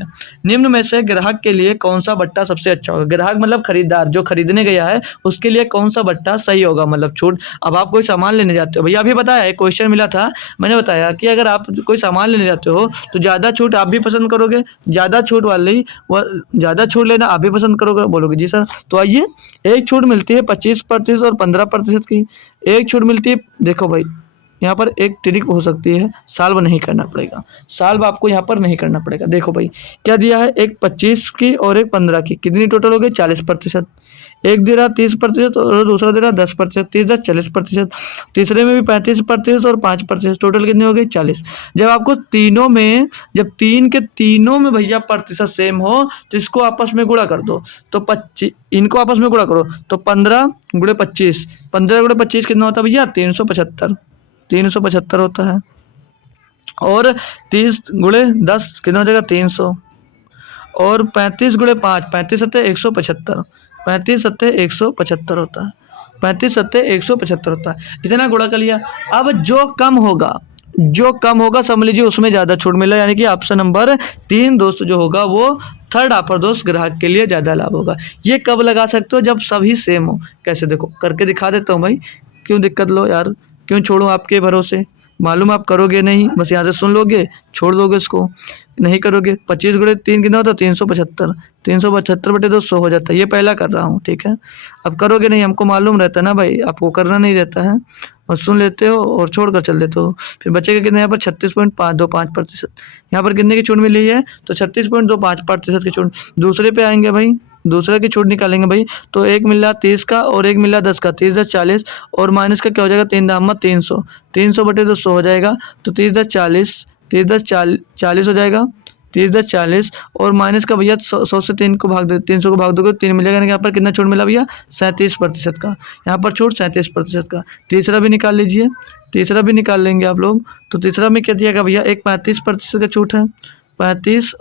निम्न में से ग्राहक के लिए कौन सा भट्टा सबसे अच्छा होगा? ग्राहक मतलब खरीदार, जो खरीदने गया है उसके लिए कौन सा भट्टा सही होगा, मतलब छूट। अब आप कोई सामान लेने जाते हो भैया, अभी बताया है क्वेश्चन मिला था, मैंने बताया कि अगर आप कोई सामान लेने जाते हो तो ज़्यादा छूट आप भी पसंद करोगे, ज़्यादा छूट वाली ज़्यादा छूट लेना आप भी पसंद करोगे, बोलोगे जी सर। तो आइए, एक छूट मिलती है 25% और 15% की, एक छूट मिलती है, देखो भाई यहाँ पर एक ट्रिक हो सकती है, साल्व नहीं करना पड़ेगा, साल्व आपको यहाँ पर नहीं करना पड़ेगा। देखो भाई क्या दिया है, एक 25 की और एक 15 की, कितनी टोटल हो गई? 40%। एक दे रहा 30% और दूसरा दे रहा 10%, 30 10 40%, तीसरे में भी 35% और 5%, टोटल कितनी हो गई? 40। जब आपको तीनों में, जब तीन के तीनों में भैया प्रतिशत सेम हो तो इसको आपस में गुणा कर दो, तो 25, इनको आपस में गुणा करो तो 15 गुणे 25, 15 गुणे 25 कितना होता है भैया? 375, 375 होता है, और 30 गुणे 10 कितना हो जाएगा? 300, और 35 गुणे 5, 35 सत्ते 175, 35 सत्ते 175 होता है, 35 सत्ते 175 होता है, इतना गुणा कर लिया। अब जो कम होगा, जो कम होगा समझ लीजिए उसमें ज़्यादा छूट मिला, यानी कि ऑप्शन नंबर 3 दोस्त जो होगा वो थर्ड ऑफर दोस्त ग्राहक के लिए ज़्यादा लाभ होगा। ये कब लगा सकते हो? जब सभी सेम हो। कैसे? देखो करके दिखा देता हूँ भाई, क्यों दिक्कत लो यार, क्यों छोड़ूं आपके भरोसे, मालूम आप करोगे नहीं, बस यहाँ से सुन लोगे, छोड़ दोगे इसको, नहीं करोगे। 25 गुणे 3 कितना होता है 375, 375/200 हो जाता है। ये पहला कर रहा हूँ, ठीक है। अब करोगे नहीं, हमको मालूम रहता है ना भाई, आपको करना नहीं रहता है और सुन लेते हो और छोड़ कर चल देते हो। फिर बचेगा कितना यहाँ पर 36.525%। यहाँ पर कितने की छूट मिली है, तो 36.25% की छूट। दूसरे पे आएंगे भाई, दूसरे की छूट निकालेंगे भाई, तो एक मिल रहा 30 का और एक मिल रहा 10 का, 30 10 40 और माइनस का क्या हो जाएगा 3 दाम 300, 300/200 हो जाएगा। तो 30 10 40, 30 10 40 हो जाएगा, 30 10 40 और माइनस का भैया 100 से 3 को भाग दे, 300 को भाग दोगे 3 मिलेगा। यहाँ पर कितना छूट मिला भैया 37% का, यहाँ पर छूट 37% का। तीसरा भी निकाल लीजिए, तीसरा भी निकाल लेंगे आप लोग। तो तीसरा में क्या दिया गया भैया, एक 35% का छूट है, 35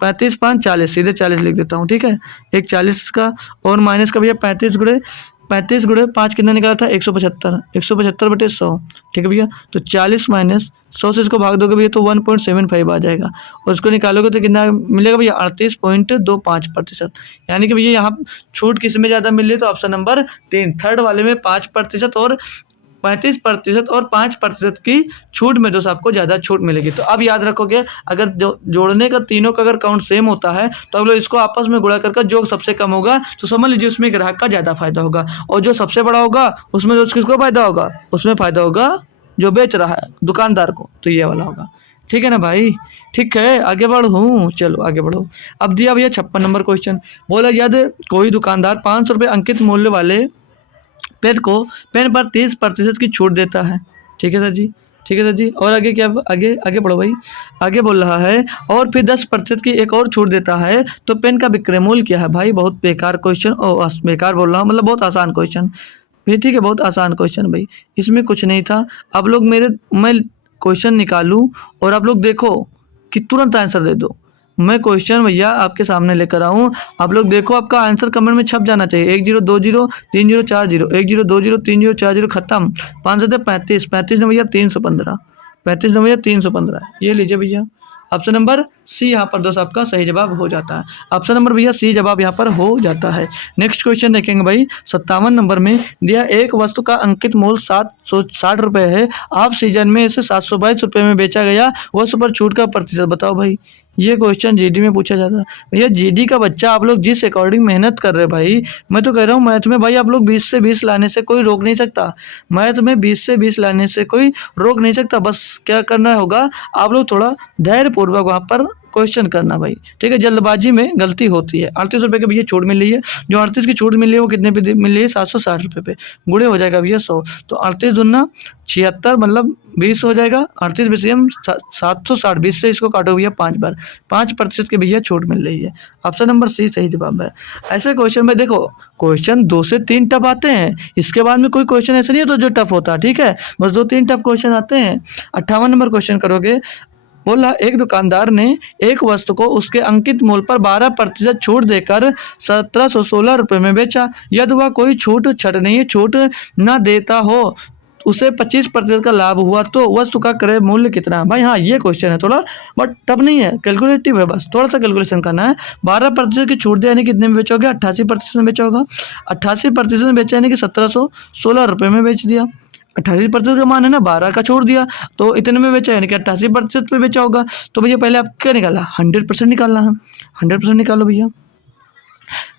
5 40, सीधे 40 लिख देता हूँ, ठीक है। एक 40 का और माइनस का भैया 35 गुणे 5 कितना निकाला था 175, 175/100, ठीक है भैया। तो 40 माइनस 100 से इसको भाग दोगे भैया तो 1.75 आ जाएगा और इसको निकालोगे तो कितना मिलेगा भैया 38.25%। यानी कि भैया यहाँ छूट किस में ज़्यादा मिल रही है, तो ऑप्शन नंबर 3 थर्ड वाले में 5% और 35% और 5% की छूट में दोस्त आपको ज़्यादा छूट मिलेगी। तो अब याद रखोगे, अगर जोड़ने का तीनों का अगर काउंट सेम होता है तो अब लोग इसको आपस में गुणा करके जो सबसे कम होगा तो समझ लीजिए उसमें ग्राहक का ज़्यादा फायदा होगा, और जो सबसे बड़ा होगा उसमें दोस्त किसको फायदा होगा, उसमें फायदा होगा जो बेच रहा है दुकानदार को, तो ये वाला होगा। ठीक है ना भाई, ठीक है, आगे बढ़ूँ, चलो आगे बढ़ो। अब दिया भैया 56 नंबर क्वेश्चन, बोला यदि कोई दुकानदार 500 रुपये अंकित मूल्य वाले पेन पर 30% की छूट देता है, ठीक है सर जी, ठीक है सर जी। और आगे क्या, आगे आगे बढ़ो भाई, आगे बोल रहा है और फिर 10% की एक और छूट देता है तो पेन का विक्रय मूल्य क्या है। भाई बहुत बेकार क्वेश्चन, और बेकार बोल रहा हूँ मतलब बहुत आसान क्वेश्चन भाई, ठीक है, बहुत आसान क्वेश्चन भाई, इसमें कुछ नहीं था। अब लोग मैं क्वेश्चन निकालूं और आप लोग देखो कि तुरंत आंसर दे दो। मैं क्वेश्चन भैया आपके सामने लेकर आऊँ, आप लोग देखो, आपका आंसर कमेंट में छप जाना चाहिए। 1020 3040, 1020 3040 खत्म। 5 से 35, 35 ने भैया 315, 35 ने भैया 315, ये लीजिए भैया। ऑप्शन नंबर सी यहाँ पर दोस्त आपका सही जवाब हो जाता है। ऑप्शन नंबर भैया सी जवाब यहाँ पर हो जाता है। नेक्स्ट क्वेश्चन देखेंगे भाई 57 नंबर में दिया एक वस्तु का अंकित मूल्य 760 रुपये है, आप सीजन में इसे 722 रुपये में बेचा गया, वस्तु पर छूट का प्रतिशत बताओ। भाई ये क्वेश्चन जीडी में पूछा जाता है भैया, जीडी का बच्चा आप लोग जिस अकॉर्डिंग मेहनत कर रहे हैं भाई, मैं तो कह रहा हूँ मैथ में भाई आप लोग 20 से 20 लाने से कोई रोक नहीं सकता, मैथ में 20 से 20 लाने से कोई रोक नहीं सकता। बस क्या करना होगा, आप लोग थोड़ा धैर्यपूर्वक वहाँ पर क्वेश्चन करना भाई, ठीक है। जल्दबाजी में गलती होती है। 38 रुपये की भैया छूट मिल रही है, जो 38 की छूट मिल रही है वो कितने पे मिल रही है 760 रुपये पे, गुणे हो जाएगा भैया 100, तो 38 दूना 76 मतलब 20 हो जाएगा। 38 BCM 760, 20 से इसको काटो भैया 5 बार, 5% की भैया छूट मिल रही है। ऑप्शन नंबर सी सही जवाब है। ऐसे क्वेश्चन में देखो क्वेश्चन 2 से 3 टफ आते हैं, इसके बाद में कोई क्वेश्चन ऐसा नहीं है तो जो टफ होता है, ठीक है, बस 2-3 टफ क्वेश्चन आते हैं। 58 नंबर क्वेश्चन करोगे, बोला एक दुकानदार ने एक वस्तु को उसके अंकित मूल्य पर 12% छूट देकर 1716 रुपये में बेचा, यदि वह कोई छूट न देता हो उसे 25% का लाभ हुआ तो वस्तु का क्रय मूल्य कितना। भाई हाँ ये क्वेश्चन है थोड़ा, बट टफ नहीं है, कैलकुलेटिव है, बस थोड़ा सा कैलकुलेशन करना है। 12% की छूट दे यानी कितने में बेचोगे, 88% में बेचा होगा, 88% में बेचा यानी कि 1716 रुपये में बेच दिया। 88% का मान है ना, 12 का छोड़ दिया तो इतने में बेचा यानी कि 88% पे बेचा होगा। तो भैया पहले आप क्या निकाला, 100% निकालना है, 100% निकालो भैया,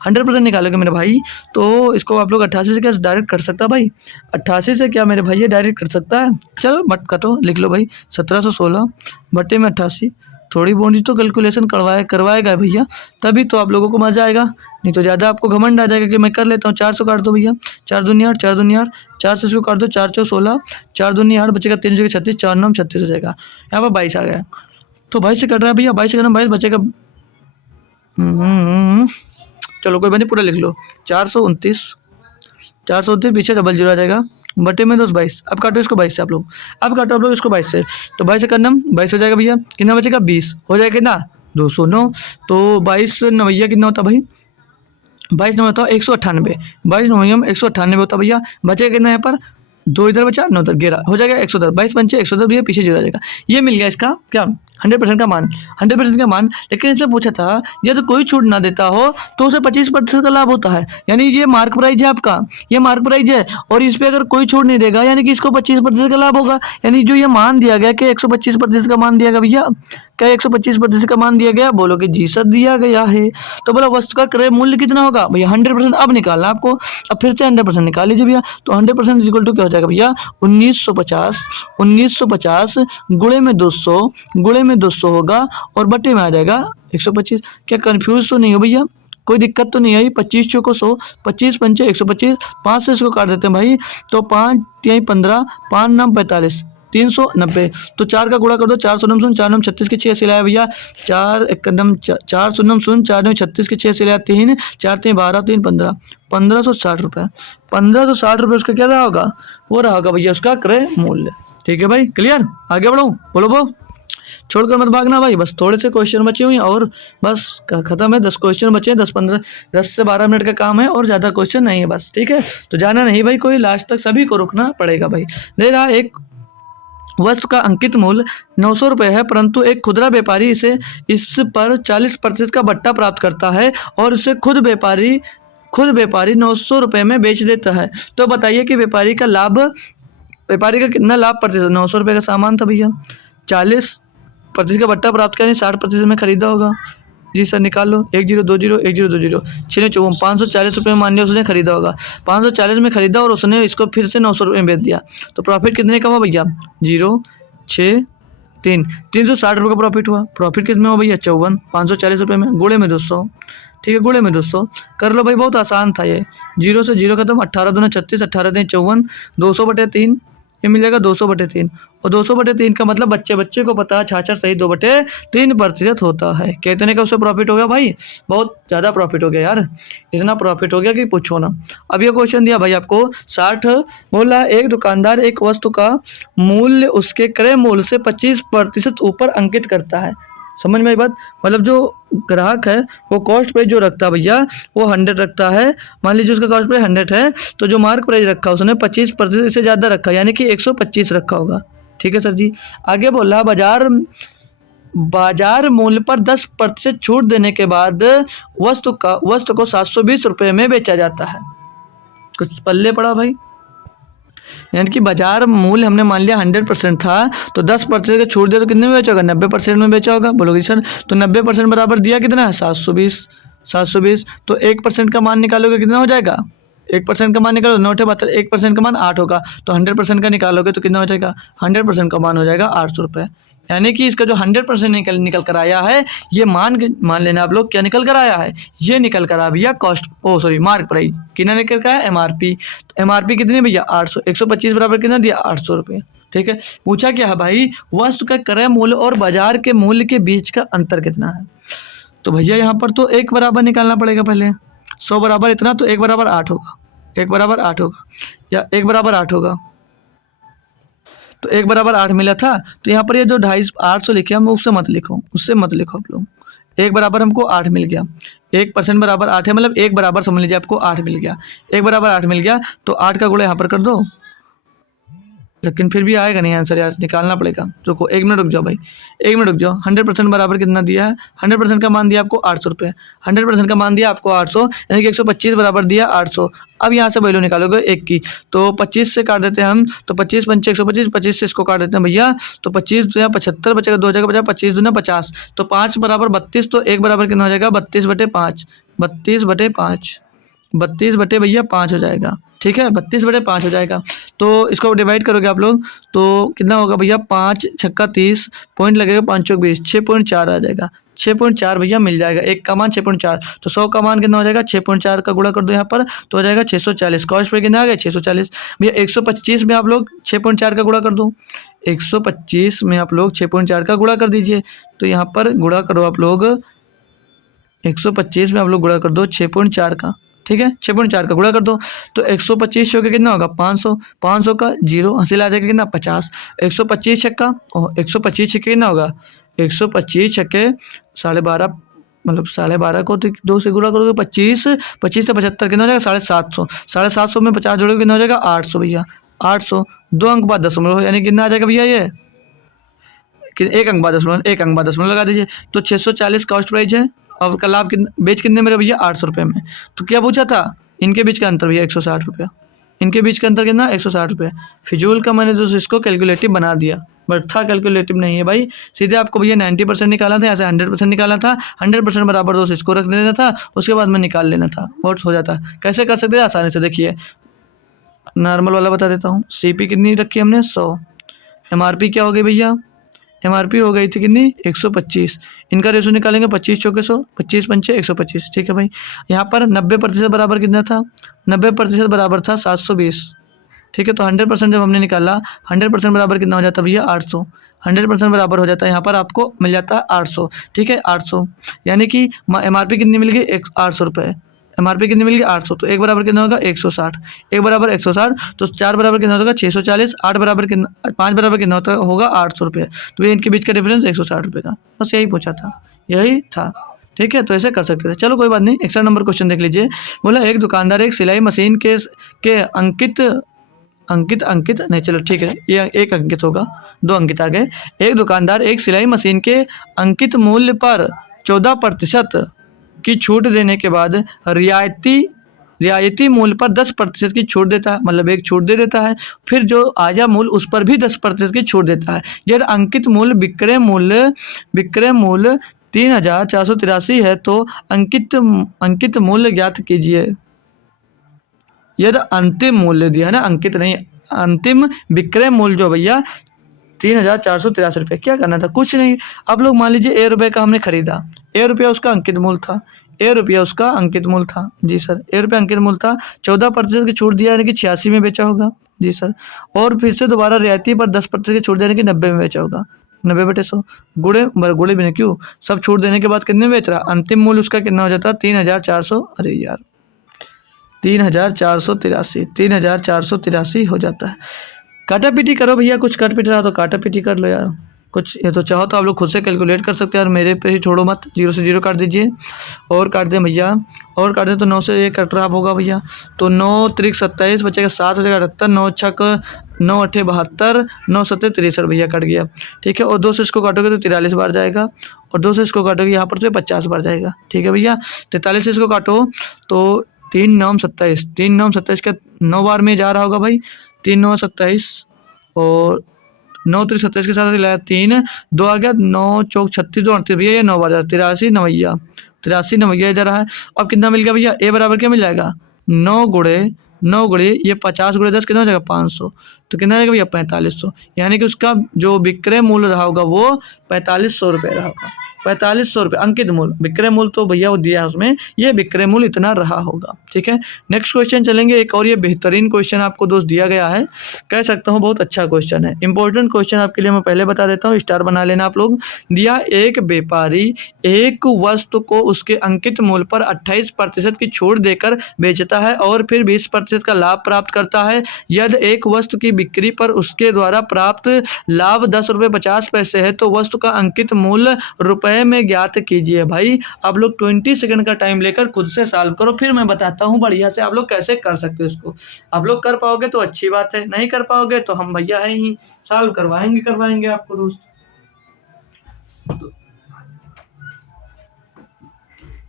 100% निकालोगे मेरे भाई तो इसको आप लोग 88 से क्या डायरेक्ट कर सकता है भाई, 88 से क्या मेरे भाई ये डायरेक्ट कर सकता है। चलो मत कटो, लिख लो भाई 1716 बटे में 88, थोड़ी बहुत तो कैलकुलेशन करवाएगा भैया, तभी तो आप लोगों को मज़ा आएगा, नहीं तो ज़्यादा आपको घमंड आ जाएगा कि मैं कर लेता हूँ। 400 काट दो भैया, 4 दूनी 8, 4 दूनी 8, 4 से इसको काट दो, 4 चौ 16, 4 दूनी 8 बचेगा 3 जगह 36, 4 9 36 हो जाएगा। यहाँ पर 22 आ गया, तो 22 से कट रहा है भैया, 22 से करना 22 बचेगा, चलो कोई बात नहीं, पूरा लिख लो 429, 429 पीछे 00 आ जाएगा बटे में 22। अब काटो इसको 22 से आप लोग, अब काटो आप लोग इसको 22 से, तो 22 से करना 22 हो जाएगा भैया, कितना बचेगा 20 हो जाएगा, कितना 209, तो 22 नवैया कितना होता भाई, 22 नवैया होता 198, 22 नवैया में 198 होता भैया, बचेगा कितना यहाँ पर दो इधर बचा, 9 उधर, 11 हो जाएगा 110, 22 पंचे 110 भैया, पीछे 0 आ जाएगा। ये मिल गया इसका क्या 100% का मान, 100% का मान। लेकिन इसमें पूछा था ये तो कोई छूट ना देता हो तो उसे 25% का लाभ होता है, यानी ये मार्क प्राइस है आपका, ये मार्क प्राइस है और इस पे अगर कोई छूट नहीं देगा यानी कि इसको 25% का लाभ होगा। यानी जो ये मान दिया गया कि 125% का मान दिया गया भैया, क्या 125% का मान दिया गया? बोलो कि जी सर दिया गया है। तो बोला वस्तु का क्रय मूल्य कितना होगा भैया 100%, अब निकालना आपको, अब फिर से 100% निकाल लीजिए भैया। तो 100% इक्वल टू क्या हो जाएगा भैया 1950, 1950 गुणे में 200, गुणे में 200 होगा और बटे में आ जाएगा 125। क्या कंफ्यूज तो नहीं हो भैया, कोई दिक्कत तो नहीं आई? 25 चौको 100, 25 पंचे 125, 5 से इसको काट देते हैं भाई, तो 5 तिहाई 15, 5 9 45, 390। तो 4 का गुणा कर दो, 4 शून्य शून्य, 4 9 36 के 6 से लाया भैया, 4 एकदम 4 शून्य शून्य, 4 9 36 के 6 से लाया 3, 4 3 12, 3 15, 1560 रुपये, 1560 रुपये उसका क्या रहा होगा? वो रहा होगा भैया उसका क्रय मूल्य। ठीक है भाई, क्लियर? आगे बढ़ो, बोलो वो छोड़कर मत भागना भाई, बस थोड़े से क्वेश्चन बचे हुए हैं और बस खत्म है। 10 क्वेश्चन बचे हैं, 10 से 12 मिनट का काम है और ज़्यादा क्वेश्चन नहीं है बस, ठीक है? तो जाना नहीं भाई कोई, लास्ट तक सभी को रुकना पड़ेगा भाई। दे रहा एक वस्तु का अंकित मूल्य 900 रुपये है, परंतु एक खुदरा व्यापारी इस पर 40% का बट्टा प्राप्त करता है और इसे खुद व्यापारी 900 रुपये में बेच देता है। तो बताइए कि व्यापारी का कितना लाभ प्रतिशत? 900 रुपये का सामान था भैया, 40% का बट्टा प्राप्त किया, 60% में खरीदा होगा। जी सर निकाल लो, 1020, 1020, 6 54, 540 रुपये में मान लिया उसने खरीदा होगा, 540 में खरीदा और उसने इसको फिर से 900 रुपये में बेच दिया। तो प्रॉफिट कितने का हुआ भैया? 0 6 3, 360 रुपये का प्रॉफिट हुआ। प्रॉफिट कितने हुआ भैया? 54, 540 रुपये में, गुणे में 200। ठीक है, गुणे में 200 कर लो भाई, बहुत आसान था ये। 0 से 0 खत्म, 18 दूना 36, 18 3 54, 200/3 ये मिल जाएगा 200/3। और 200/3 का मतलब बच्चे को पता है 66 सही 2/3% होता है। कितने का उससे प्रॉफिट हो गया भाई? बहुत ज़्यादा प्रॉफिट हो गया यार, इतना प्रॉफिट हो गया कि पूछो ना। अब ये क्वेश्चन दिया भाई आपको 60, बोला एक दुकानदार एक वस्तु का मूल्य उसके क्रय मूल्य से 25% ऊपर अंकित करता है। समझ में आई बात? मतलब जो ग्राहक है वो कॉस्ट प्राइस जो रखता है भैया वो 100 रखता है। मान लीजिए उसका कॉस्ट प्राइस 100 है, तो जो मार्क प्राइस रखा उसने 25% से ज़्यादा रखा, यानी कि 125 रखा होगा। ठीक है सर जी। आगे बोला बाजार मूल्य पर 10% छूट देने के बाद वस्तु को 720 रुपये में बेचा जाता है। कुछ पल्ले पड़ा भाई, यानी कि बाजार मूल्य हमने मान लिया 100% था, तो 10% का छूट दिया तो कितने में बेचा होगा? 90% में बेचा होगा। बोलोगे सर तो 90% बराबर दिया कितना है? 720। तो 1% का मान निकालोगे कितना हो जाएगा? 1% का मान निकालो 9 1% का मान 8 होगा, तो 100% का निकालोगे तो कितना हो जाएगा? 100% का मान हो जाएगा 800 रुपये। यानी कि इसका जो 100% निकल कर आया है, ये मान लेना आप लोग क्या निकल कर आया है? ये निकल कर आया भैया मार्क प्राइस। कितना निकल कर आया? एमआरपी। तो एमआरपी कितनी भैया? 800, 125 बराबर कितना दिया? 800 रुपये। ठीक है, पूछा क्या है भाई? वस्तु का क्रय मूल्य और बाजार के मूल्य के बीच का अंतर कितना है? तो भैया यहाँ पर तो 1 बराबर निकालना पड़ेगा पहले। 100 बराबर इतना, तो 1 बराबर 8 होगा, 1 बराबर 8 होगा या 1 बराबर 8 होगा। तो 1 बराबर 8 मिला था, तो यहाँ पर ये जो 850 लिखे हम उससे मत लिखो आप लोग। 1 बराबर हमको 8 मिल गया, 1% बराबर 8 है, मतलब 1 बराबर समझ लीजिए आपको 8 मिल गया। 1 बराबर 8 मिल गया, तो 8 का गुणा यहाँ पर कर दो, लेकिन फिर भी आएगा नहीं आंसर यार, निकालना पड़ेगा। रुको 1 मिनट रुक जाओ भाई, 1 मिनट रुक जाओ। 100% बराबर कितना दिया है? 100% का मान दिया आपको 800 रुपये, 100% का मान दिया आपको 800, यानी कि 125 बराबर दिया 800। अब यहाँ से वैल्यू निकालोगे 1 की, तो 25 से काट देते हैं हम, तो 25 पंचे 125, 25 से इसको काट देते हैं भैया, तो 25 दूना 75 बचेगा, 2 जगह बचा, 25 दूना 50, तो 5 बराबर 32, तो 1 बराबर कितना हो जाएगा? 32/5, 32/5, 32 भैया 5 हो जाएगा। ठीक है, 32/5 हो जाएगा। तो इसको डिवाइड करोगे आप लोग तो कितना होगा भैया? 5 छक्का 30, पॉइंट लगेगा 5 चौक 20, 6.4 आ जाएगा। 6.4 भैया मिल जाएगा, 1 का मान 6.4, तो 100 का मान कितना हो जाएगा? 6.4 का गुणा कर दो यहाँ पर, तो हो जाएगा 640। कॉस्ट पे कितना आ गया? 640 भैया। 125 में आप लोग 6.4 का गुणा कर दो, 125 में आप लोग 6.4 का गुणा कर दीजिए। तो यहाँ पर गुणा करो आप लोग, 125 में आप लोग गुणा कर दो 6.4 का। ठीक है, 6.4 का गुणा कर दो, तो 125 का कितना होगा? 500, 500 का 0 हासिल आ जाएगा कितना? 50। 125 छक्का, 125 छक्के कितना होगा? 125 छक्के 12.5, मतलब 12.5 को तो 2 से गुणा करोगे 25, 25 से 75 कितना हो जाएगा? 750, 750 में 50 जोड़ोगे कितना हो जाएगा? 800 भैया। 800, 2 अंक बाद दशमलव, यानी कितना आ जाएगा भैया ये कि 1 अंक बाद दशमलव, 1 अंक बाद दशमलव लगा दीजिए। तो 640 कॉस्ट प्राइस है और कल आप बेच कितने मेरे भैया 800 रुपये में। तो क्या पूछा था, इनके बीच का अंतर भैया 160 रुपया, इनके बीच का अंतर कितना 160 रुपये। फिजूल का मैंने जो इसको कैलकुलेटिव बना दिया, बट था कैलकुलेटिव नहीं है भाई, सीधे आपको भैया 90% निकाला था, ऐसे 100% निकाला था, 100% बराबर दोस्त इसको रख देना था, उसके बाद में निकाल लेना था, बहुत हो जाता। कैसे कर सकते हैं आसानी से, देखिए नॉर्मल वाला बता देता हूँ। CP कितनी रखी हमने 100, MRP क्या हो गई भैया, MRP हो गई थी कितनी 125, इनका रेशो निकालेंगे 25 चौके 100, 25 पंचे 125, ठीक है भाई। यहाँ पर 90% बराबर कितना था, 90% बराबर था 720, ठीक है। तो 100% जब हमने निकाला, 100% बराबर कितना हो जाता है भैया 800, 100% बराबर हो जाता है यहाँ पर आपको मिल जाता है 800, ठीक है 800, यानी कि MRP कितनी मिल गई 800 रुपये, MRP कितनी मिल गई 800, तो एक बराबर कितना होगा 160, एक बराबर 160, तो 4 बराबर कितना होगा 640, 8 बराबर कितना, 5 बराबर कितना होता होगा 800 रुपये। तो ये इनके बीच का डिफरेंस 160 रुपये का, बस यही पूछा था, यही था, ठीक है। तो ऐसे कर सकते थे, चलो कोई बात नहीं। एक्स्ट्रा नंबर क्वेश्चन देख लीजिए। बोला एक दुकानदार एक सिलाई मशीन के अंकित नहीं, चलो ठीक है, ये एक अंकित होगा, 2 अंकित आ गए। एक दुकानदार एक सिलाई मशीन के अंकित मूल्य पर 14% की छूट देने के बाद रियायती मूल्य पर 10% की छूट देता है, मतलब एक छूट दे देता है, फिर जो आया मूल्य उस पर भी 10% की छूट देता है। यदि अंकित मूल्य विक्रय मूल्य 3483 है तो अंकित मूल्य ज्ञात कीजिए। यदि अंतिम मूल्य दिया है ना, अंकित नहीं, अंतिम विक्रय मूल्य जो भैया 3483 रुपये। क्या करना था, कुछ नहीं। अब लोग मान लीजिए ₹1 का हमने खरीदा, ₹1 उसका अंकित मूल्य था, ₹1 उसका अंकित मूल्य था, जी सर, ₹1 अंकित मूल्य था, 14% की छूट दिया यानी कि 86 में बेचा होगा, जी सर। और फिर से दोबारा रियायती पर 10% की छूट देने की 90 में बेचा होगा, 90/100 गुड़े भी नहीं, क्यों, सब छूट देने के बाद कितने में बेच रहा, अंतिम मूल्य उसका कितना हो जाता 3400, अरे यार 3483 हो जाता है। काटा पीटी करो भैया, कुछ कट पिट रहा तो काटा पीटी कर लो यार, कुछ ये तो चाहो तो आप लोग खुद से कैलकुलेट कर सकते हैं यार, मेरे पे ही छोड़ो मत, 0 से 0 काट दीजिए और काट दें भैया, और काट दें तो 9 से 1 कट रहा होगा भैया, तो 9 त्रिक 27 बचेगा, 7 बचेगा 78, 9 छक 9 अठे 72, 9 सत्ते 63 भैया कट गया, ठीक है। और 2 से इसको काटोगे तो 43 बार जाएगा, और 2 से इसको काटोगे यहाँ पर तो 50 बार जाएगा, ठीक है भैया। 43 से इसको काटो तो 3 9 27, 3 9 27 का 9 बार में जा रहा होगा भाई, 3 9 27 और 9 3 27 के साथ लाया 3 2 आ गया, 9 चौक 36 2 38 भैया, ये 9 बार 83 नवैया, 83 नवैया जा रहा है। अब कितना मिल गया भैया, ए बराबर क्या मिल जाएगा 9 गुड़े ये 50 गुड़े 10 कितना हो जाएगा 500, तो कितना रहेगा भैया 4500, यानी कि उसका जो विक्रय मूल्य रहा होगा वो 4500 रुपये रहा होगा, 4500 रुपये अंकित मूल्य, विक्रय मूल्य तो भैया वो दिया है उसमें, ये विक्रय मूल्य इतना रहा होगा, ठीक है। नेक्स्ट क्वेश्चन चलेंगे एक और, ये बेहतरीन क्वेश्चन आपको दोस्त दिया गया है, कह सकता हूँ बहुत अच्छा क्वेश्चन है, इंपॉर्टेंट क्वेश्चन आपके लिए मैं पहले बता देता हूँ, स्टार बना लेना आप लोग। दिया एक व्यापारी एक वस्तु को उसके अंकित मूल्य पर 28% की छूट देकर बेचता है और फिर 20% का लाभ प्राप्त करता है। यदि एक वस्तु की बिक्री पर उसके द्वारा प्राप्त लाभ 10 रुपये 50 पैसे है तो वस्तु का अंकित मूल्य रुपए में ज्ञात कीजिए। भाई आप लोग 20 सेकंड का टाइम लेकर खुद से सॉल्व करो, फिर मैं बताता हूँ बढ़िया से आप लोग कैसे कर सकते हो इसको। आप लोग कर पाओगे तो अच्छी बात है, नहीं कर पाओगे तो हम भैया है ही, सॉल्व करवाएंगे आपको दोस्त।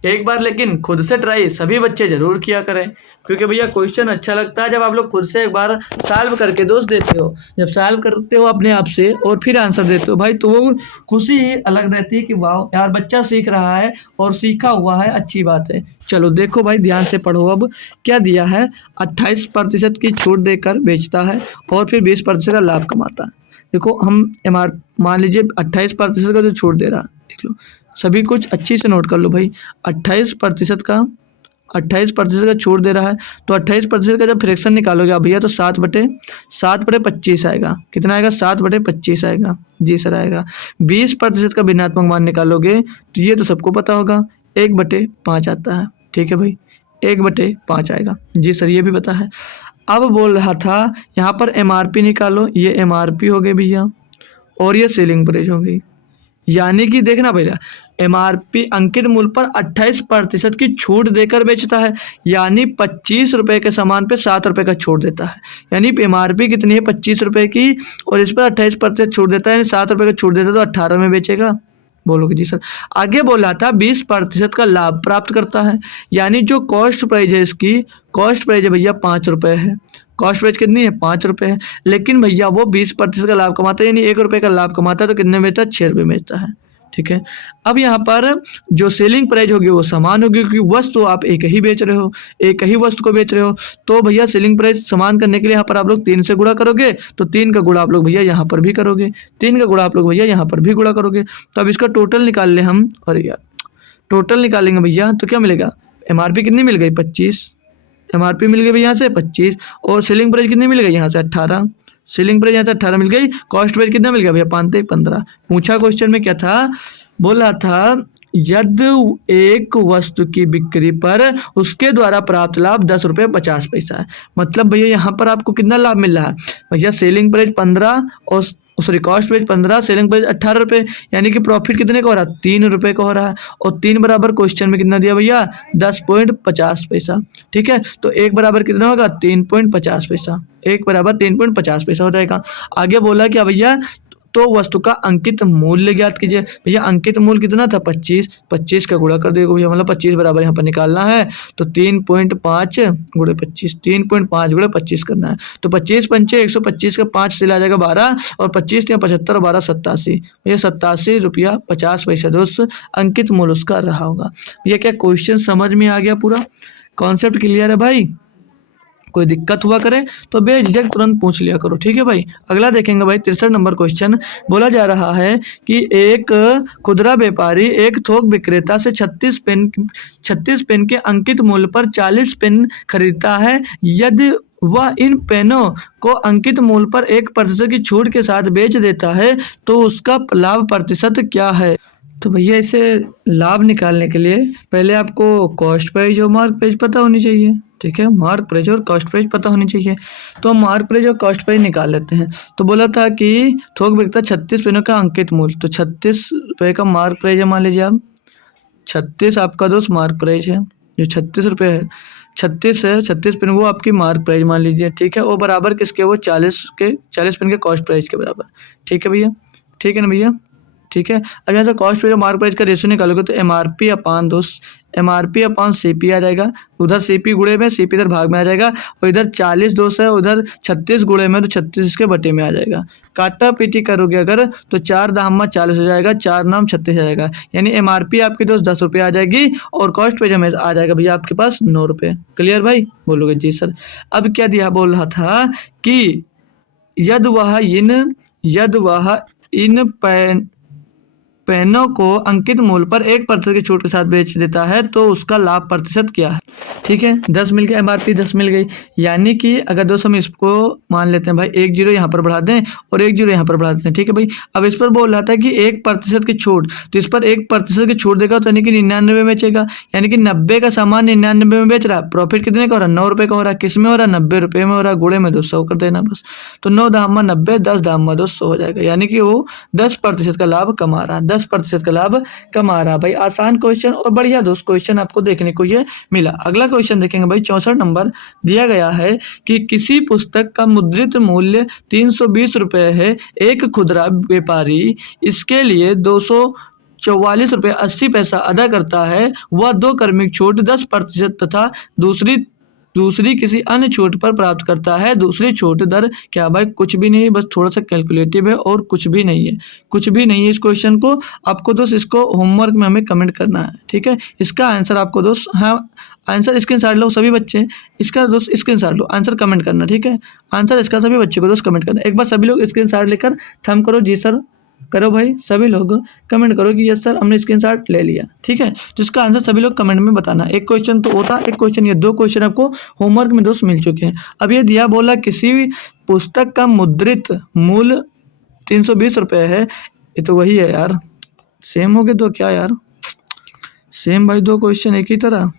एक बार लेकिन खुद से ट्राई सभी बच्चे जरूर किया करें, क्योंकि भैया क्वेश्चन अच्छा लगता है जब आप लोग खुद से एक बार सॉल्व करके दोस्त देते हो, जब सॉल्व करते हो अपने आप से और फिर आंसर देते हो भाई, तो वो खुशी ही अलग रहती है कि वाह यार बच्चा सीख रहा है और सीखा हुआ है, अच्छी बात है। चलो देखो भाई ध्यान से पढ़ो, अब क्या दिया है, 28% की छूट देकर बेचता है और फिर 20% का लाभ कमाता है। देखो हम मान लीजिए 28% का जो छूट दे रहा है, देख लो सभी कुछ अच्छी से नोट कर लो भाई, 28% का छूट दे रहा है, तो 28% का जब फ्रैक्शन निकालोगे आप भैया तो 7/25 आएगा, कितना आएगा 7/25 आएगा, जी सर आएगा। 20% का भिन्नात्मक मान निकालोगे तो ये तो सबको पता होगा 1/5 आता है, ठीक है भाई 1/5 आएगा, जी सर ये भी पता है। अब बोल रहा था यहाँ पर MRP निकालो, ये MRP हो गई भैया और ये सेलिंग प्राइस हो गई, यानी कि देखना भैया, एमआरपी अंकित मूल्य पर 28% की छूट देकर बेचता है, यानी 25 रुपए के सामान पे 7 रुपए का छूट देता है। यानी एमआरपी कितनी है 25 रुपए की, और इस पर 28% छूट देता है, यानी 7 रुपए का छूट देता है, तो 18 में बेचेगा। बोलोगे जी सर। आगे बोला था 20% का लाभ प्राप्त करता है, यानी जो कॉस्ट प्राइस है इसकी, कॉस्ट प्राइस है भैया 5 रुपए है। कॉस्ट प्राइस कितनी है 5 रुपए है, लेकिन भैया वो 20% का लाभ कमाता है, यानी 1 रुपए का लाभ कमाता है, तो कितने में बेचता है 6 रुपए में बेचता है। ठीक है। अब यहाँ पर जो सेलिंग प्राइस होगी वो समान होगी, क्योंकि वस्तु आप एक ही बेच रहे हो, एक ही वस्तु को बेच रहे हो, तो भैया सेलिंग प्राइस समान करने के लिए यहाँ पर आप लोग 3 से गुणा करोगे, तो 3 का गुणा आप लोग भैया यहाँ पर भी करोगे, 3 का गुणा आप लोग भैया यहाँ पर भी गुणा करोगे। तो अब इसका टोटल निकाल ले हम, और यार टोटल निकालेंगे भैया तो क्या मिलेगा, एमआरपी कितनी मिल गई 25, एमआरपी मिल गई भैया यहाँ से 25, और सेलिंग प्राइस कितनी मिल गई यहाँ से 18, सेलिंग प्राइस यहाँ से 18 मिल गई, कॉस्ट प्राइस कितना मिल गया भैया 5 15। पूछा क्वेश्चन में क्या था, बोला था यदि एक वस्तु की बिक्री पर उसके द्वारा प्राप्त लाभ 10 रुपये 50 पैसा है। मतलब भैया यहाँ पर आपको कितना लाभ मिल रहा है भैया, सेलिंग प्राइस 15 और sorry cost price 15, selling price 18 रुपये, यानी कि प्रॉफिट कितने का हो रहा है 3 रुपये का हो रहा है, और 3 बराबर क्वेश्चन में कितना दिया भैया 10.50 पैसा। ठीक है, तो 1 बराबर कितना होगा 3.50 पैसा, 1 बराबर 3.50 पैसा हो जाएगा। आगे बोला क्या भैया, तो वस्तु का अंकित मूल्य ज्ञात कीजिए। भैया अंकित मूल्य कितना था 25, 25 का गुणा कर देगा भैया, मतलब 25 बराबर यहाँ पर निकालना है, तो 3.5 गुणे 25, 3.5 गुणे 25 करना है, तो 25 पंचे 125 का 5 से आ जाएगा 12, और 25 या 75 और 12 87, भैया 87 रुपया 50 पैसा दोस्त अंकित मूल्य उसका रहा होगा। भैया क्या क्वेश्चन समझ में आ गया, पूरा कॉन्सेप्ट क्लियर है भाई? कोई दिक्कत हुआ करे तो बेझिझक तुरंत पूछ लिया करो, ठीक है भाई। अगला देखेंगे भाई 63 नंबर क्वेश्चन। बोला जा रहा है कि एक खुदरा व्यापारी एक थोक विक्रेता से 36 पेन के अंकित मूल्य पर 40 पेन खरीदता है। यदि वह इन पेनों को अंकित मूल्य पर 1% की छूट के साथ बेच देता है तो उसका लाभ प्रतिशत क्या है? तो भैया इसे लाभ निकालने के लिए पहले आपको कॉस्ट प्राइस और मार्क प्राइस पता होनी चाहिए। ठीक है, मार्क प्राइस और कॉस्ट प्राइस पता होनी चाहिए, तो हम मार्क प्राइस और कॉस्ट प्राइस निकाल लेते हैं। तो बोला था कि थोक बिकता 36 पेनों का अंकित मूल्य, तो 36 रुपये का मार्क प्राइस है, मान लीजिए आप 36 आपका दोस्त मार्क प्राइस है, जो 36 रुपये है 36 है, 36 पेन वो आपकी मार्क प्राइस मान लीजिए। ठीक है, वो बराबर किसके, वो 40 पेन के कॉस्ट प्राइस के बराबर। ठीक है भैया, ठीक है ना भैया? ठीक है, अब यहाँ से कॉस्ट प्राइस और मार्क प्राइस का रेशियो निकालोगे तो एमआरपी अपान दोस्त, एमआरपी अपान सीपी आ जाएगा, उधर सीपी गुणे में, सीपी इधर भाग में आ जाएगा, और इधर 40 दोस्त है, उधर 36 गुणे में, तो 36 इसके बटे में आ जाएगा। काटा पीटी करोगे अगर तो 4 दाम 40 हो जाएगा, 4 नाम 36 आ जाएगा, यानी एमआरपी आपकी दोस्त 10 रुपये आ जाएगी, और कॉस्ट प्राइस में आ जाएगा भैया आपके पास 9 रुपये। क्लियर भाई? बोलोगे जी सर। अब क्या दिया, बोल रहा था कि यदि वह इन पेनों को अंकित मूल्य पर 1% की छूट के साथ बेच देता है तो उसका लाभ प्रतिशत क्या है? ठीक है, 10 मिल गया, एमआरपी 10 मिल गई, यानी कि अगर दोस्त हम इसको मान लेते हैं भाई, 1 जीरो यहाँ पर बढ़ा दें और 1 जीरो यहाँ पर बढ़ा देते हैं। ठीक है भाई, अब इस पर बोल रहा था कि 1% की छूट, तो इस पर 1% की छूट देगा, तो यानी कि 99 में बेचेगा, यानी कि 90 का सामान 99 में बेच रहा है, प्रॉफिट कितने का हो रहा है 9 रुपये का हो रहा है, किस में हो रहा है 90 रुपये में हो रहा है, गुणे में 200 कर देना बस, तो 9 दाम 90, 10 दाम 200 हो जाएगा, यानी कि वो 10% का लाभ कमा रहा है, 10% का लाभ कमा रहा है भाई। आसान क्वेश्चन और बढ़िया दोस्त क्वेश्चन आपको देखने को ये मिला। अगला क्वेश्चन देखेंगे भाई 64 नंबर। दिया गया है कि किसी पुस्तक का मुद्रित मूल्य 320 रुपये है, एक खुदरा व्यापारी इसके लिए 244 रुपये 80 पैसा अदा करता है, वह 2 क्रमिक छूट 10% तथा दूसरी किसी अन्य छूट पर प्राप्त करता है। दूसरी छूट दर क्या भाई, कुछ भी नहीं है, बस थोड़ा सा कैलकुलेटिव है और कुछ भी नहीं है, कुछ भी नहीं है। इस क्वेश्चन को आपको दोस्त इसको होमवर्क में हमें कमेंट करना है। ठीक है, इसका आंसर आपको दोस्त, हाँ आंसर स्क्रीनशॉट लो सभी बच्चे, इसका दोस्त स्क्रीनशॉट लो, आंसर कमेंट करना। ठीक है, आंसर इसका सभी बच्चे को दोस्त कमेंट करना। एक बार सभी लोग स्क्रीनशॉट लेकर थंब करो, जी सर करो भाई, सभी लोग कमेंट करो कि यस सर हमने स्क्रीनशॉट ले लिया। ठीक है, तो इसका आंसर सभी लोग कमेंट में बताना। एक क्वेश्चन तो होता, एक क्वेश्चन, ये 2 क्वेश्चन आपको होमवर्क में दोस्त मिल चुके हैं। अब ये दिया बोला किसी भी पुस्तक का मुद्रित मूल्य 320 रुपये है, ये तो वही है यार, सेम हो गए तो क्या यार, सेम भाई 2 क्वेश्चन एक ही तरह,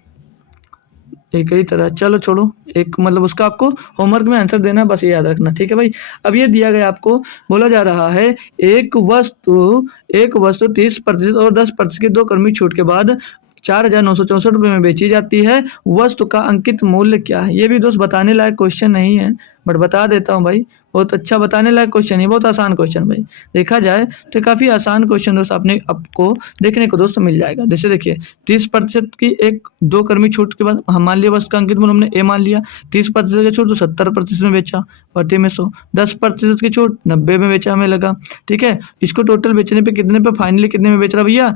एक ही तरह, चलो छोड़ो, एक मतलब उसका आपको होमवर्क में आंसर देना, बस ये याद रखना, ठीक है भाई। अब ये दिया गया आपको, बोला जा रहा है एक वस्तु 30% और 10% की दो कर्मी छूट के बाद 4,964 रुपये में बेची जाती है, वस्तु का अंकित मूल्य क्या है। ये भी दोस्त बताने लायक क्वेश्चन नहीं है, बट बता देता हूँ भाई, बहुत अच्छा बताने लायक क्वेश्चन है, बहुत आसान क्वेश्चन भाई। देखा जाए तो काफ़ी आसान क्वेश्चन दोस्त आपको देखने को दोस्त मिल जाएगा। जैसे देखिए 30% की एक दो कर्मी छूट के बाद हम मान लिया वस्तु का अंकित मूल्य हमने ए मान लिया, 30% की छूट तो 70% में बेचा, बटे में 100, 10% की छूट 90 में बेचा हमें लगा, ठीक है। इसको टोटल बेचने पे कितने पे, फाइनली कितने में बेच रहा भैया,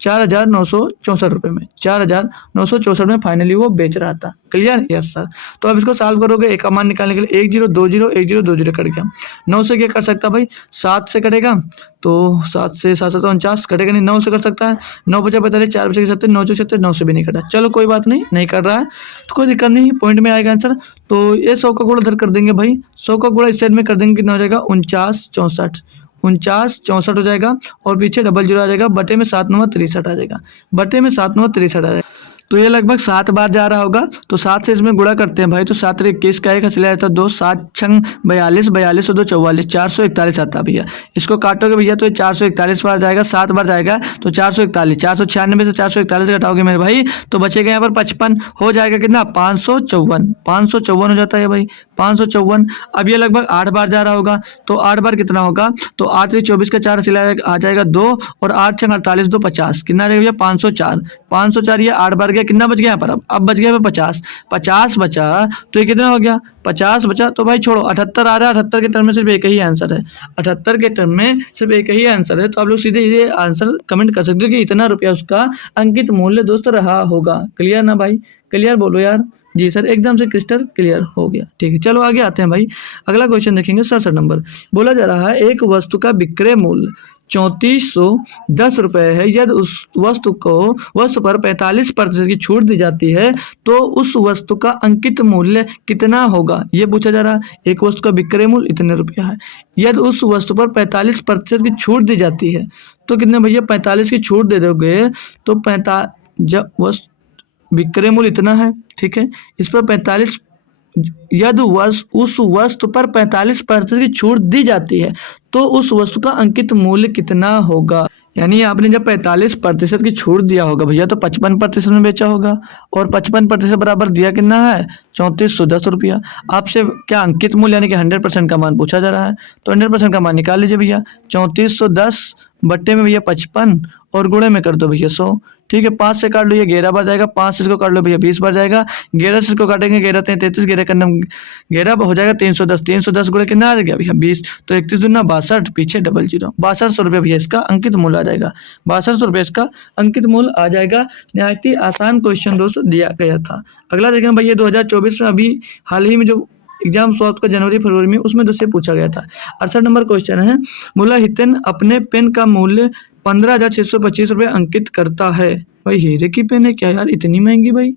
4,964 रुपये में, 4,964 में फाइनली वो बेच रहा था। Clear, yes sir. तो अब इसको सॉल्व करोगे, एक का मान निकालने के लिए 1 0 2 0 1 0 2 0 कट गया। 9 से क्या कर सकता भाई, 7 से कटेगा, तो 7 से 7 7 49 कटेगा नहीं, 9 से कर सकता है, 9 बचा 45, 4 बचे 70, 9 से 70, 9 से भी नहीं कटा, चलो कोई बात नहीं, नहीं कर रहा है तो कोई दिक्कत नहीं, पॉइंट में आएगा आंसर। तो ये 100 का गुणा इधर कर देंगे भाई, 100 का गुणा इस साइड में कर देंगे, कितना हो जाएगा 49 64, 49 64 हो जाएगा, और पीछे डबल जीरो आ जाएगा, बटे में 7 9 63 आ जाएगा, बटे में 7 9 63 आ जाएगा। तो ये लगभग 7 बार जा रहा होगा, तो 7 से इसमें गुणा करते हैं भाई, तो 7 21 का एक चला जाता है 2, 7 छंग 42, 42 और 2 44, 441 आता है भैया। इसको काटोगे भैया तो ये 441 बार जाएगा, 7 बार जाएगा तो 441, 496 से 441 घटाओगे मेरे भाई तो बचेगा यहाँ पर 55, हो जाएगा कितना 554, 554 हो जाता है भाई, 554। अब ये लगभग 8 बार जा रहा होगा, तो 8 बार कितना होगा, तो 8 से 24 का 4 चला आ जाएगा 2, और 8 छंग 48, 2 50, कितना आ जाएगा भैया 504, 504 ये 8 बार गया, कितना बच गया यहाँ पर, अब बच गया 50, 50 बचा, तो ये कितना हो गया 50 बचा, तो भाई छोड़ो 78 आ रहा है, 78 के टर्म में सिर्फ एक ही आंसर है, 78 के टर्म में सिर्फ एक ही आंसर है, तो आप लोग सीधे ये आंसर कमेंट कर सकते हो कि इतना रुपया उसका अंकित मूल्य दोस्त रहा होगा। क्लियर ना भाई, क्लियर बोलो यार, जी सर एकदम से क्रिस्टल क्लियर हो गया, ठीक है। चलो आगे आते हैं भाई, अगला क्वेश्चन देखेंगे 67 नंबर। बोला जा रहा है एक वस्तु का विक्रय मूल्य 3410 रुपये है, यदि उस वस्तु पर 45% की छूट दी जाती है तो उस वस्तु का अंकित मूल्य कितना होगा, ये पूछा जा रहा है। एक वस्तु का विक्रय मूल्य इतने रुपया है, यदि उस वस्तु पर 45% की छूट दी जाती है तो कितने भैया, 45 की छूट दे दोगे तो 45, जब वस्तु विक्रय मूल्य इतना है, ठीक है, इस पर 45, यदि उस वस्तु पर 45% की छूट दी जाती है तो उस वस्तु का अंकित मूल्य कितना होगा। यानी आपने जब 45% की छूट दिया होगा भैया तो 55% में बेचा होगा, और 55% बराबर दिया कितना है 3410 रुपया। आपसे क्या अंकित मूल्य यानी कि 100% का मान पूछा जा रहा है, तो 100% का मान निकाल लीजिए भैया, 3410 बट्टे में भैया 55 और गुणे में कर दो भैया 100, ठीक है। 5 से काट लो ये 11 बार जाएगा, 5 से इसको काट लो भैया 20 बार जाएगा, 11 से इसको काटेंगे 11 33, 11 करना 11 हो जाएगा 310, 310 गुणे कितना आ गया भैया 20, तो 31 दूना 62, पीछे डबल जीरो, 6200 रुपये भैया इसका अंकित मूल्य आ जाएगा, 6200 रुपये इसका अंकित मूल्य आ जाएगा। नहायत ही आसान क्वेश्चन दोस्तों दिया गया था। अगला देखें भैया 2024 में अभी हाल ही में जो एग्जाम हुआ आपका जनवरी फरवरी में, उसमें दोस्तों पूछा गया था। 68 नंबर क्वेश्चन है, मुल्ला हितेन अपने पेन का मूल्य 15,625 रुपये अंकित करता है। भाई हीरे की पेन है क्या यार, इतनी महंगी भाई,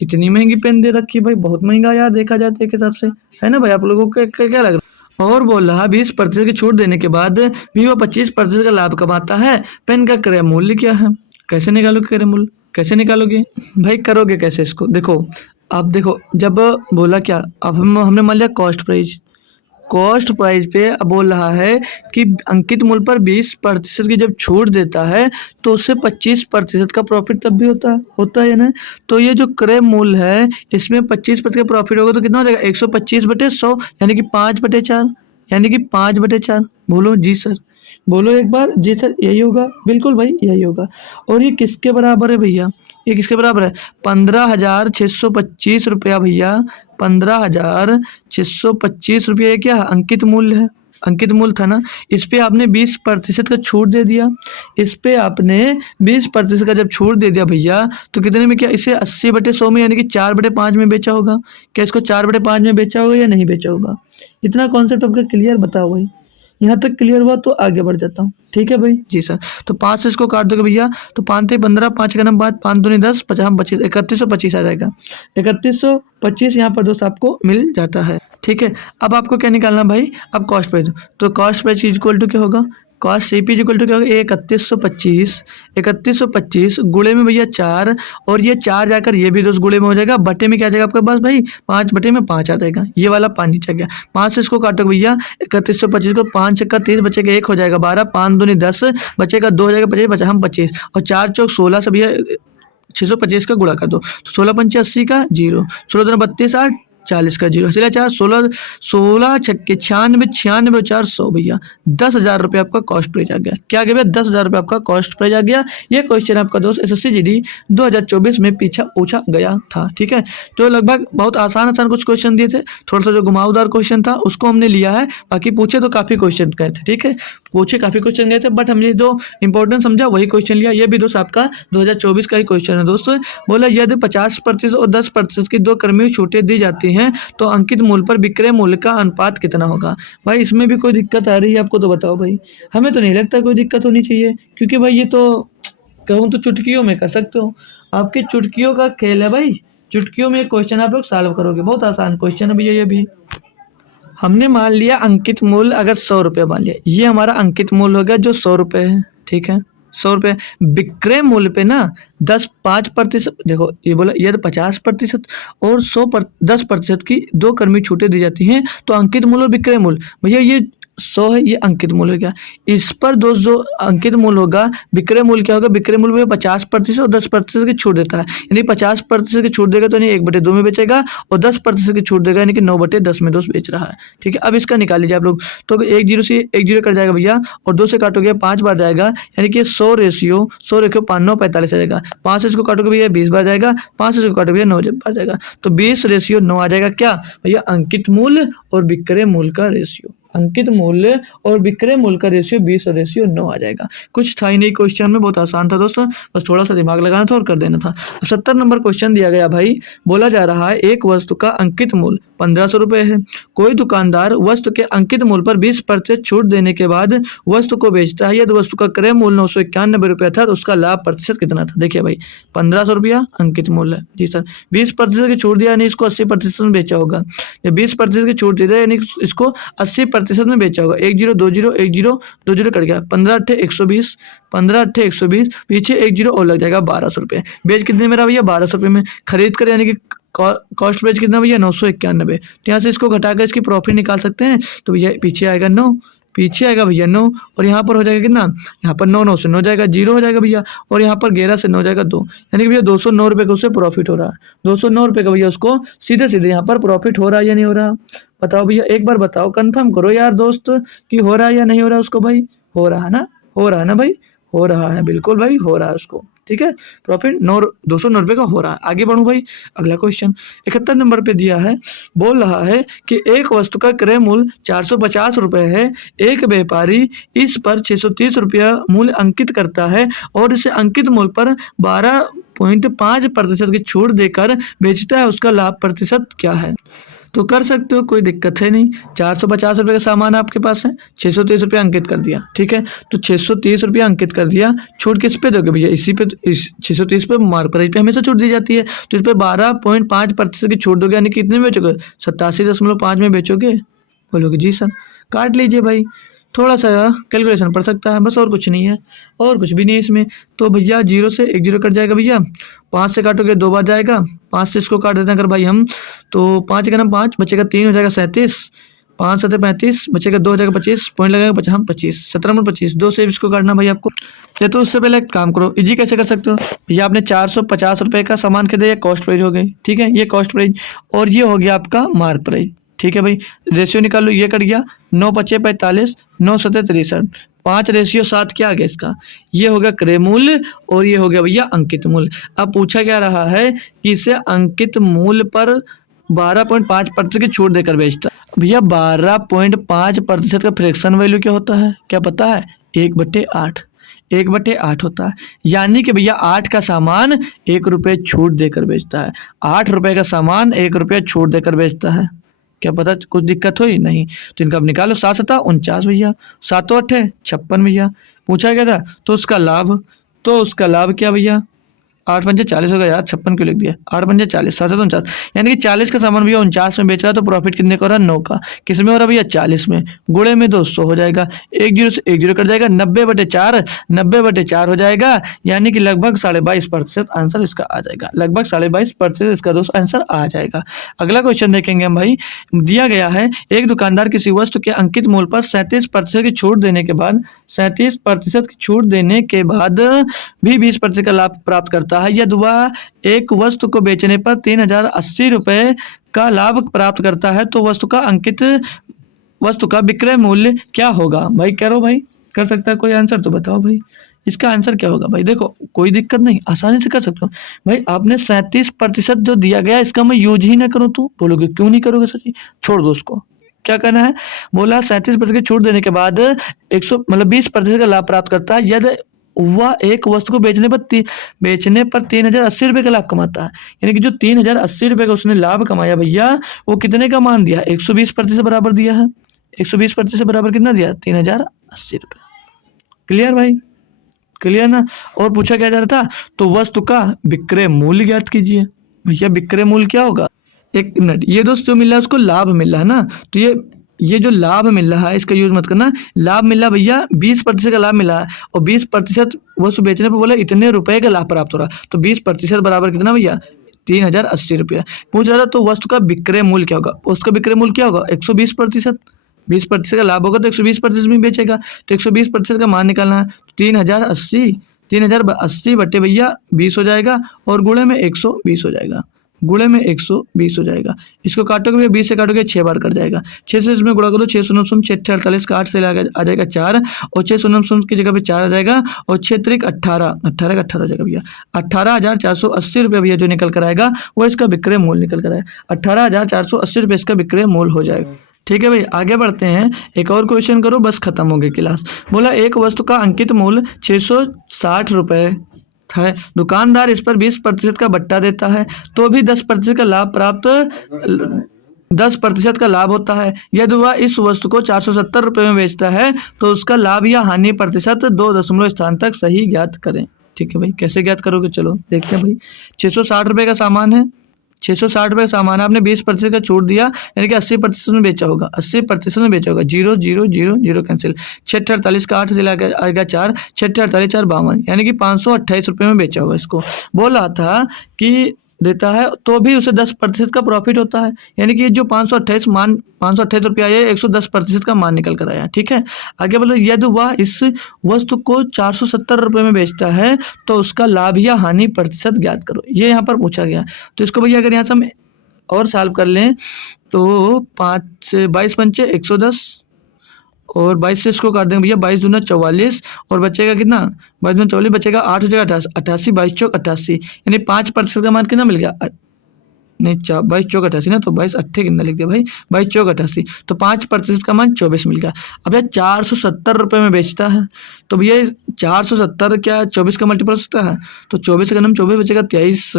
इतनी महंगी पेन दे रखी है भाई, बहुत महंगा यार देखा जाए तो एक हिसाब से, है ना भाई, आप लोगों को क्या लग रहा है। और बोल रहा 20% की छूट देने के बाद भी वो 25% का लाभ कमाता है, पेन का क्रय मूल्य क्या है। कैसे निकालोगे क्रय मूल्य, कैसे निकालोगे भाई, करोगे कैसे इसको, देखो अब देखो जब बोला क्या, अब हमने मान लिया कॉस्ट प्राइस पे अब बोल रहा है कि अंकित मूल्य पर 20% की जब छूट देता है तो उससे 25% का प्रॉफिट तब भी होता है ना। तो ये जो क्रय मूल्य है इसमें 25% का प्रॉफिट होगा तो कितना हो जाएगा 125/100, यानी कि 5/4, यानी कि 5/4। बोलो जी सर, बोलो एक बार जी सर, यही होगा, बिल्कुल भाई यही होगा। और ये किसके बराबर है भैया, ये किसके बराबर है 15,625 रुपया भैया, 15,625 रुपये क्या अंकित मूल्य है, अंकित मूल्य था ना। इस पे आपने 20% का छूट दे दिया, इस पे आपने 20% का जब छूट दे दिया भैया तो कितने में, क्या इसे 80/100 में यानी कि 4/5 में बेचा होगा। क्या इसको 4/5 में बेचा होगा या नहीं बेचा होगा, इतना कॉन्सेप्ट आपका क्लियर बताओ भाई। यहाँ तक क्लियर हुआ तो आगे बढ़ जाता हूँ, ठीक है भाई जी सर। तो 5 से इसको काट दोगे भैया तो 5 से 15, 5 का नंबर 5 दूनी 10, 50 25, 3125 आ जाएगा, 3125 यहाँ पर दोस्त आपको मिल जाता है, ठीक है। अब आपको क्या निकालना भाई, अब कॉस्ट प्राइस, तो कॉस्ट प्राइस इक्वल टू क्या होगा कॉस सी पी इक्वल टू क्या होगा 3125 गुणे में भैया 4 और ये 4 जाकर ये भी 10 गुणे में हो जाएगा, बटे में क्या आ जाएगा आपके पास भाई 5 बटे में 5 आ जाएगा, ये वाला 5 नीचे आ गया। 5 से इसको काटो भैया 3125 को 5 छक्का 30 बचेगा 1 हो जाएगा 12 5 दूनी 10 बचेगा 2 हो जाएगा 25 बचा हम 25 और 4 चौक 16 से भैया 625 का गुणा कर दो तो 16 पंचे 80 का जीरो 16 दूना 32 8 40 का जीरो चलिए 4 16 16 छक्के 96 96 4 100 भैया 10,000 रुपये आपका कॉस्ट प्राइस आ गया। क्या आ गया भैया 10,000 रुपये आपका कॉस्ट प्राइस आ गया। ये क्वेश्चन आपका दोस्त एसएससी जीडी 2024 में पूछा गया था। ठीक है, तो लगभग बहुत आसान कुछ क्वेश्चन दिए थे, थोड़ा सा जो घुमावदार क्वेश्चन था उसको हमने लिया है, बाकी पूछे तो काफ़ी क्वेश्चन गए थे। ठीक है, पूछे काफ़ी क्वेश्चन गए थे बट हमने जो इंपॉर्टेंट समझा वही क्वेश्चन लिया। ये भी दोस्त आपका 2024 का ही क्वेश्चन है दोस्तों। बोला यदि 50% और 10% की दो क्रमिक छूटें दी जाती हैं तो अंकित मूल्य पर विक्रय मूल्य का अनुपात कितना होगा। भाई इसमें भी कोई दिक्कत आ रही है आपको तो बताओ भाई, हमें तो नहीं लगता कोई दिक्कत होनी चाहिए, क्योंकि भाई ये तो कहूँ तो चुटकियों में कर सकते हो, आपके चुटकियों का खेल है भाई, चुटकियों में क्वेश्चन आप लोग सॉल्व करोगे, बहुत आसान क्वेश्चन है भैया। ये भी हमने मान लिया अंकित मूल्य अगर 100 रुपये मान लिया, ये हमारा अंकित मूल्य हो गया जो 100 रुपये है। ठीक है, 100 रुपये विक्रय मूल्य पे ना 5% देखो ये बोला ये तो 50% और 10% की दो कर्मी छूटें दी जाती हैं तो अंकित मूल्य और विक्रय मूल्य भैया ये 100 है, ये अंकित मूल्य हो गया। इस पर दोस्त जो अंकित मूल्य होगा विक्रय मूल्य क्या होगा, विक्रय मूल्य में 50% और 10% की छूट देता है, यानी 50% की छूट देगा तो यानी 1/2 में बेचेगा और 10% की छूट देगा यानी कि 9/10 में दोस्त बेच रहा है। ठीक है, अब इसका निकाल लीजिए आप लोग, तो 1 0 से 1 0 कट जाएगा भैया और 2 से काटोगे 5 बार जाएगा, यानी कि 100 रेशियो 5 9 45 आ जाएगा। 5 से इसको काटोगे भैया 20 बार जाएगा, 5 से इसको काटोगे भैया 9 बार जाएगा, तो 20 रेशियो 9 आ जाएगा। क्या भैया अंकित मूल्य और विक्रय मूल्य का रेशियो, अंकित मूल्य और विक्रय मूल्य का रेशियो 20/9 आ जाएगा। कुछ था ही नहीं क्वेश्चन में, बहुत आसान था दोस्तों, बस थोड़ा सा दिमाग लगाना था और कर देना था। 70 नंबर क्वेश्चन दिया गया भाई, बोला जा रहा है एक वस्तु का अंकित मूल्य 1500 रुपये है, कोई दुकानदार वस्तु के अंकित मूल्य पर 20% छूट देने के बाद वस्तु को बेचता है, यदि वस्तु का क्रय मूल्य 991 रुपया था तो उसका लाभ प्रतिशत कितना था। देखिए भाई 1500 रुपया अंकित मूल्य जी सर, 20% की छूट दिया यानी इसको 80% में बेचा होगा, जब 20% की छूट दी है यानी इसको 80% में बेचा होगा। 1 0 2 0 1 0 2 0 कट गया, 15 8 120 15 8 120 पीछे 1 0 और लग जाएगा 1200 रुपये। बेच कितने में रहा भैया 1200 रुपये में, खरीद कर यानी कि कॉस्ट बेच कितना भैया 991। तो यहाँ से इसको घटाकर इसकी प्रॉफिट निकाल सकते हैं, तो भैया पीछे आएगा 9, पीछे आएगा भैया 9 और यहाँ पर हो जाएगा कितना, यहाँ पर 9 9 से 9 जाएगा 0 हो जाएगा भैया, और यहाँ पर 11 से 9 जाएगा 2, यानी कि भैया 209 रुपये का उससे प्रॉफिट हो रहा है। 209 रुपये का भैया उसको सीधे सीधे यहाँ पर प्रॉफिट हो रहा है या नहीं हो रहा, बताओ भैया एक बार बताओ, कंफर्म करो यार दोस्त कि हो रहा है या नहीं हो रहा है उसको भाई, हो रहा है ना, हो रहा है ना भाई, हो रहा है बिल्कुल भाई, हो रहा है उसको। ठीक है, प्रॉफिट 209 रुपये का हो रहा है। आगे बढ़ूँ भाई, अगला क्वेश्चन 71 नंबर पे दिया है, बोल रहा है कि एक वस्तु का क्रय मूल्य 450 रुपये है, एक व्यापारी इस पर 630 रुपया मूल्य अंकित करता है और इसे अंकित मूल्य पर 12.5% की छूट देकर बेचता है, उसका लाभ प्रतिशत क्या है। तो कर सकते हो, कोई दिक्कत है नहीं। 450 रुपये का सामान आपके पास है, 630 रुपया अंकित कर दिया। ठीक है, तो 630 रुपया अंकित कर दिया, छूट किस पे दोगे भैया, इसी पे, इस 630 पे मार्क प्राइस पे हमेशा छूट दी जाती है, तो इस पर 12.5% की छूट दोगे, यानी कितने में बेचोगे 87.5 में बेचोगे। बोलोगे जी सर, काट लीजिए भाई, थोड़ा सा कैलकुलेशन पड़ सकता है बस, और कुछ नहीं है, और कुछ भी नहीं है इसमें। तो भैया 0 से 1 0 कट जाएगा भैया, 5 से काटोगे 2 बार जाएगा, 5 से इसको काट देते हैं अगर भाई हम, तो 5 का नाम 5 बचेगा 3 हो जाएगा 37, 5 7 35 बचेगा 2 हो जाएगा 25, पॉइंट लगेगा हम 25, 17 नंबर 25, 2 से इसको काटना भाई आपको। या तो उससे पहले एक काम करो, इजी कैसे कर सकते हो भैया, आपने 450 रुपये का सामान खरीदा, ये कॉस्ट प्राइस हो गई। ठीक है, ये कॉस्ट प्राइस और ये हो गया आपका मार्क प्राइस। ठीक है भाई, रेशियो निकाल लो, ये कट गया 9 5 45 9 7 63, 5 रेशियो 7 क्या आ गया इसका, ये हो गया क्रय मूल्य और ये हो गया भैया अंकित मूल्य। अब पूछा क्या रहा है कि इसे अंकित मूल्य पर 12.5% की छूट देकर बेचता है। भैया 12.5% का फ्रैक्शन वैल्यू क्या होता है, क्या पता है, 1/8, 1/8 होता है, यानी कि भैया 8 का सामान 1 रुपये छूट देकर बेचता है, 8 रुपये का सामान 1 रुपये छूट देकर बेचता है। क्या पता कुछ दिक्कत हुई नहीं, तो इनका अब निकालो, 7 7 49 भैया, 7 8 56 भैया, पूछा गया था, तो उसका लाभ क्या भैया 8 पंजे 40 होगा यार, 56 क्यों लिख दिया, 8 पंजे 40, 7 49, यानी कि 40 का सामान भैया 49 में बेच रहा है, तो प्रॉफिट कितने का हो रहा है, 9 का। किस में हो रहा है भैया, 40 में। गुणे में 200 हो जाएगा, एक जीरो से एक जीरो कट जाएगा, 90/4, 90/4 हो जाएगा, यानी कि लगभग 22.5% आंसर इसका आ जाएगा, लगभग 22.5% इसका दोस्त आंसर आ जाएगा। अगला क्वेश्चन देखेंगे हम भाई, दिया गया है एक दुकानदार किसी वस्तु के अंकित मूल्य पर 37% की छूट देने के बाद 37% की छूट देने के बाद भी 20% का लाभ प्राप्त करता है, यदि वह एक वस्तु को बेचने पर 3080 रुपये का लाभ प्राप्त करता है, तो वस्तु का विक्रय मूल्य क्या होगा। भाई करो भाई, कर सकता है कोई आंसर तो बताओ भाई, इसका आंसर क्या होगा। भाई देखो कोई दिक्कत नहीं, आसानी से कर सकते हो। भाई आपने 37% जो दिया गया इसका मैं यूज ही ना करूँ तो बोलोगे क्यों नहीं करोगे सर जी, छोड़ दो उसको। क्या करना है, बोला 37% की छूट देने के बाद 100 मतलब 20% का लाभ प्राप्त करता है, यदि वह एक वस्तु को बेचने पर 3080 रुपये का लाभ कमाता है, यानी कि जो 3080 रुपये का उसने लाभ कमाया भैया, वो कितने का मान दिया, 120% बराबर दिया है। 120% बराबर कितना दिया, 3080 रुपये। क्लियर भाई, क्लियर ना। और पूछा क्या जा रहा था, तो वस्तु का विक्रय मूल्य ज्ञात कीजिए। भैया विक्रय मूल्य क्या होगा, एक मिनट, ये दोस्त जो मिल रहा है उसको लाभ मिल रहा है ना, तो ये जो लाभ मिल रहा है इसका यूज मत करना। लाभ मिल रहा है भैया 20% का लाभ मिला है, और 20% वस्तु बेचने पर बोला इतने रुपए का लाभ प्राप्त हो रहा है, तो 20% बराबर कितना भैया, 3080 रुपया। पूछ रहा था तो वस्तु का विक्रय मूल्य क्या होगा, उसका विक्रय मूल्य क्या होगा, 120%। 20% का लाभ होगा तो 120% में बेचेगा, तो 120% का मान निकालना है, 3080 बटे भैया 20 हो जाएगा, और गुणे में 120 हो जाएगा, गुणे में 120 हो जाएगा। इसको काटोगे भैया 20 से काटोगे 6 बार कट जाएगा, 6 से इसमें गुणा करो, 6 शून्य शून्य 6 48 का 8 से आ जाएगा 4, और 6 शून्य शून्य की जगह पे 4 आ जाएगा, और 6 त्रिक 18, 18 का 18 हो जाएगा भैया। 18,480 रुपये भैया जो निकल कर आएगा वो इसका विक्रय मूल्य निकल कर आएगा, 18,480 रुपये इसका विक्रय मूल्य हो जाएगा। ठीक है भाई, आगे बढ़ते हैं, एक और क्वेश्चन करो, बस खत्म हो गई क्लास। बोला एक वस्तु का अंकित मूल्य 660 रुपये है, दुकानदार इस पर 20% का बट्टा देता है, तो भी 10% का लाभ प्राप्त 10% का लाभ होता है, यदि वह इस वस्तु को 470 रुपये में बेचता है, तो उसका लाभ या हानि प्रतिशत 2 दशमलव स्थान तक सही ज्ञात करें। ठीक है भाई, कैसे ज्ञात करोगे, चलो देखते हैं भाई। 660 रुपये का सामान है, 660 रुपये का सामान है, आपने 20% का छूट दिया, यानी कि 80% में बेचा होगा, 80% में बेचा होगा, 0 0 0 0 कैंसिल, 6 48 का 8 से आएगा 4, 6 48 4 52, यानी कि 528 रुपये में बेचा होगा। इसको बोल रहा था कि देता है तो भी उसे 10% का प्रॉफिट होता है, यानी कि जो 528 रुपया ये 110% का मान निकल कर आया। ठीक है, आगे बोलो यदि वह इस वस्तु को 470 रुपये में बेचता है, तो उसका लाभ या हानि प्रतिशत ज्ञात करो, ये यहाँ पर पूछा गया। तो इसको भैया अगर यहाँ से हम और सॉल्व कर लें तो 22 पंचे 110, और 22 से इसको काट देंगे भैया, 22 दूना 44, और बचेगा कितना, 22 दूना 44 बचेगा 8 हो जाएगा 88, 22 चौक 88, यानी 5% का मान कितना मिल गया, नहीं 22 चौक 88 ना, तो 22 अट्ठे कितना लिख दिया भाई, 22 चौक 88, तो 5% का मान 24 मिल गया। अब यार 470 रुपये में बेचता है, तो भैया 470 क्या 24 का मल्टीपल हो सकता है, तो 24 का नाम 24 बचेगा, 23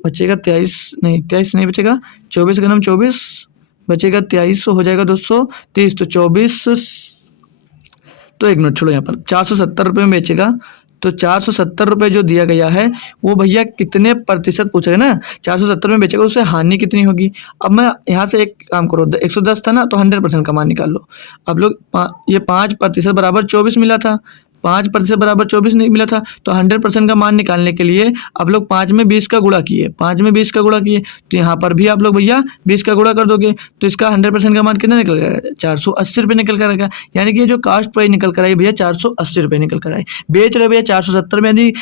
बचेगा, 23 नहीं बचेगा, 24 का नाम 24 बचेगा, 23 हो जाएगा 230, तो 24, तो एक मिनट छोड़ो, यहाँ पर 470 रुपये में बेचेगा, तो 470 रुपये जो दिया गया है वो भैया कितने प्रतिशत पूछेगा ना, 470 में बेचेगा, उससे हानि कितनी होगी। अब मैं यहाँ से एक काम करो, 110 था ना, तो 100% का मान निकाल लो। अब लोग ये 5% बराबर 24 मिला था, 5% बराबर 24 नहीं मिला था, तो 100% का मान निकालने के लिए आप लोग 5 में 20 का गुणा किए, 5 में 20 का गुणा किए, तो यहाँ पर भी आप लोग भैया 20 का गुणा कर दोगे, तो इसका 100% का मान कितना निकल गया, 480 रुपये निकल कर आएगा, यानी कि जो कास्ट प्राइस निकल कर आई भैया 480 रुपये निकल कर आई। बेच रहे भैया 470 में, यानी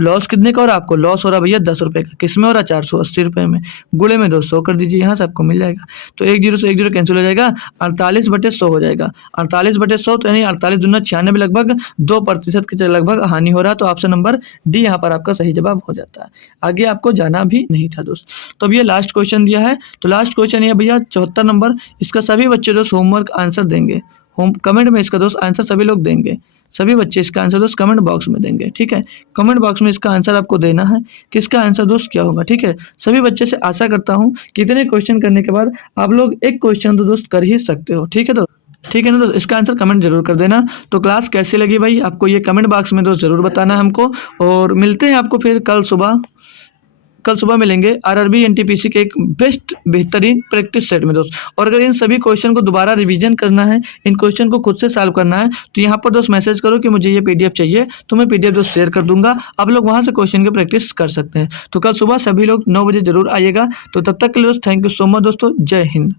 लॉस कितने का हो रहा है आपको, लॉस हो रहा है भैया 10 रुपये का, किस में हो रहा है, 480 रुपये में, गुणे में 200 कर दीजिए, यहाँ से आपको मिल जाएगा, तो 1 0 से 1 0 कैंसिल हो जाएगा, 48/100 हो जाएगा, 48/100, तो यानी 48 दूना 96, लगभग 2% के लगभग हानि हो रहा है, तो ऑप्शन नंबर डी यहाँ पर आपका सही जवाब हो जाता है। आगे आपको जाना भी नहीं था दोस्त। तो अब ये लास्ट क्वेश्चन दिया है, तो लास्ट क्वेश्चन ये भैया 74 नंबर, इसका सभी बच्चे दोस्त होमवर्क आंसर देंगे, कमेंट में इसका दोस्त आंसर सभी लोग देंगे, सभी बच्चे इसका आंसर दोस्त कमेंट बॉक्स में देंगे। ठीक है, कमेंट बॉक्स में इसका आंसर आपको देना है कि इसका आंसर दोस्त क्या होगा। ठीक है, सभी बच्चे से आशा करता हूँ कि इतने क्वेश्चन करने के बाद आप लोग एक क्वेश्चन तो दोस्त कर ही सकते हो। ठीक है दोस्त, ठीक है ना दोस्त, इसका आंसर कमेंट जरूर कर देना। तो क्लास कैसी लगी भाई आपको, ये कमेंट बॉक्स में दोस्त जरूर बताना हमको। और मिलते हैं आपको फिर कल सुबह मिलेंगे आरआरबी एनटीपीसी के एक बेहतरीन प्रैक्टिस सेट में दोस्त। और अगर इन सभी क्वेश्चन को दोबारा रिवीजन करना है, इन क्वेश्चन को खुद से सॉल्व करना है, तो यहाँ पर दोस्त मैसेज करो कि मुझे ये पीडीएफ चाहिए, तो मैं पीडीएफ दोस्त शेयर कर दूंगा। आप लोग वहाँ से क्वेश्चन की प्रैक्टिस कर सकते हैं। तो कल सुबह सभी लोग 9 बजे जरूर आइएगा। तो तब तक के लिए दोस्त थैंक यू सो मच दोस्तों, जय हिंद।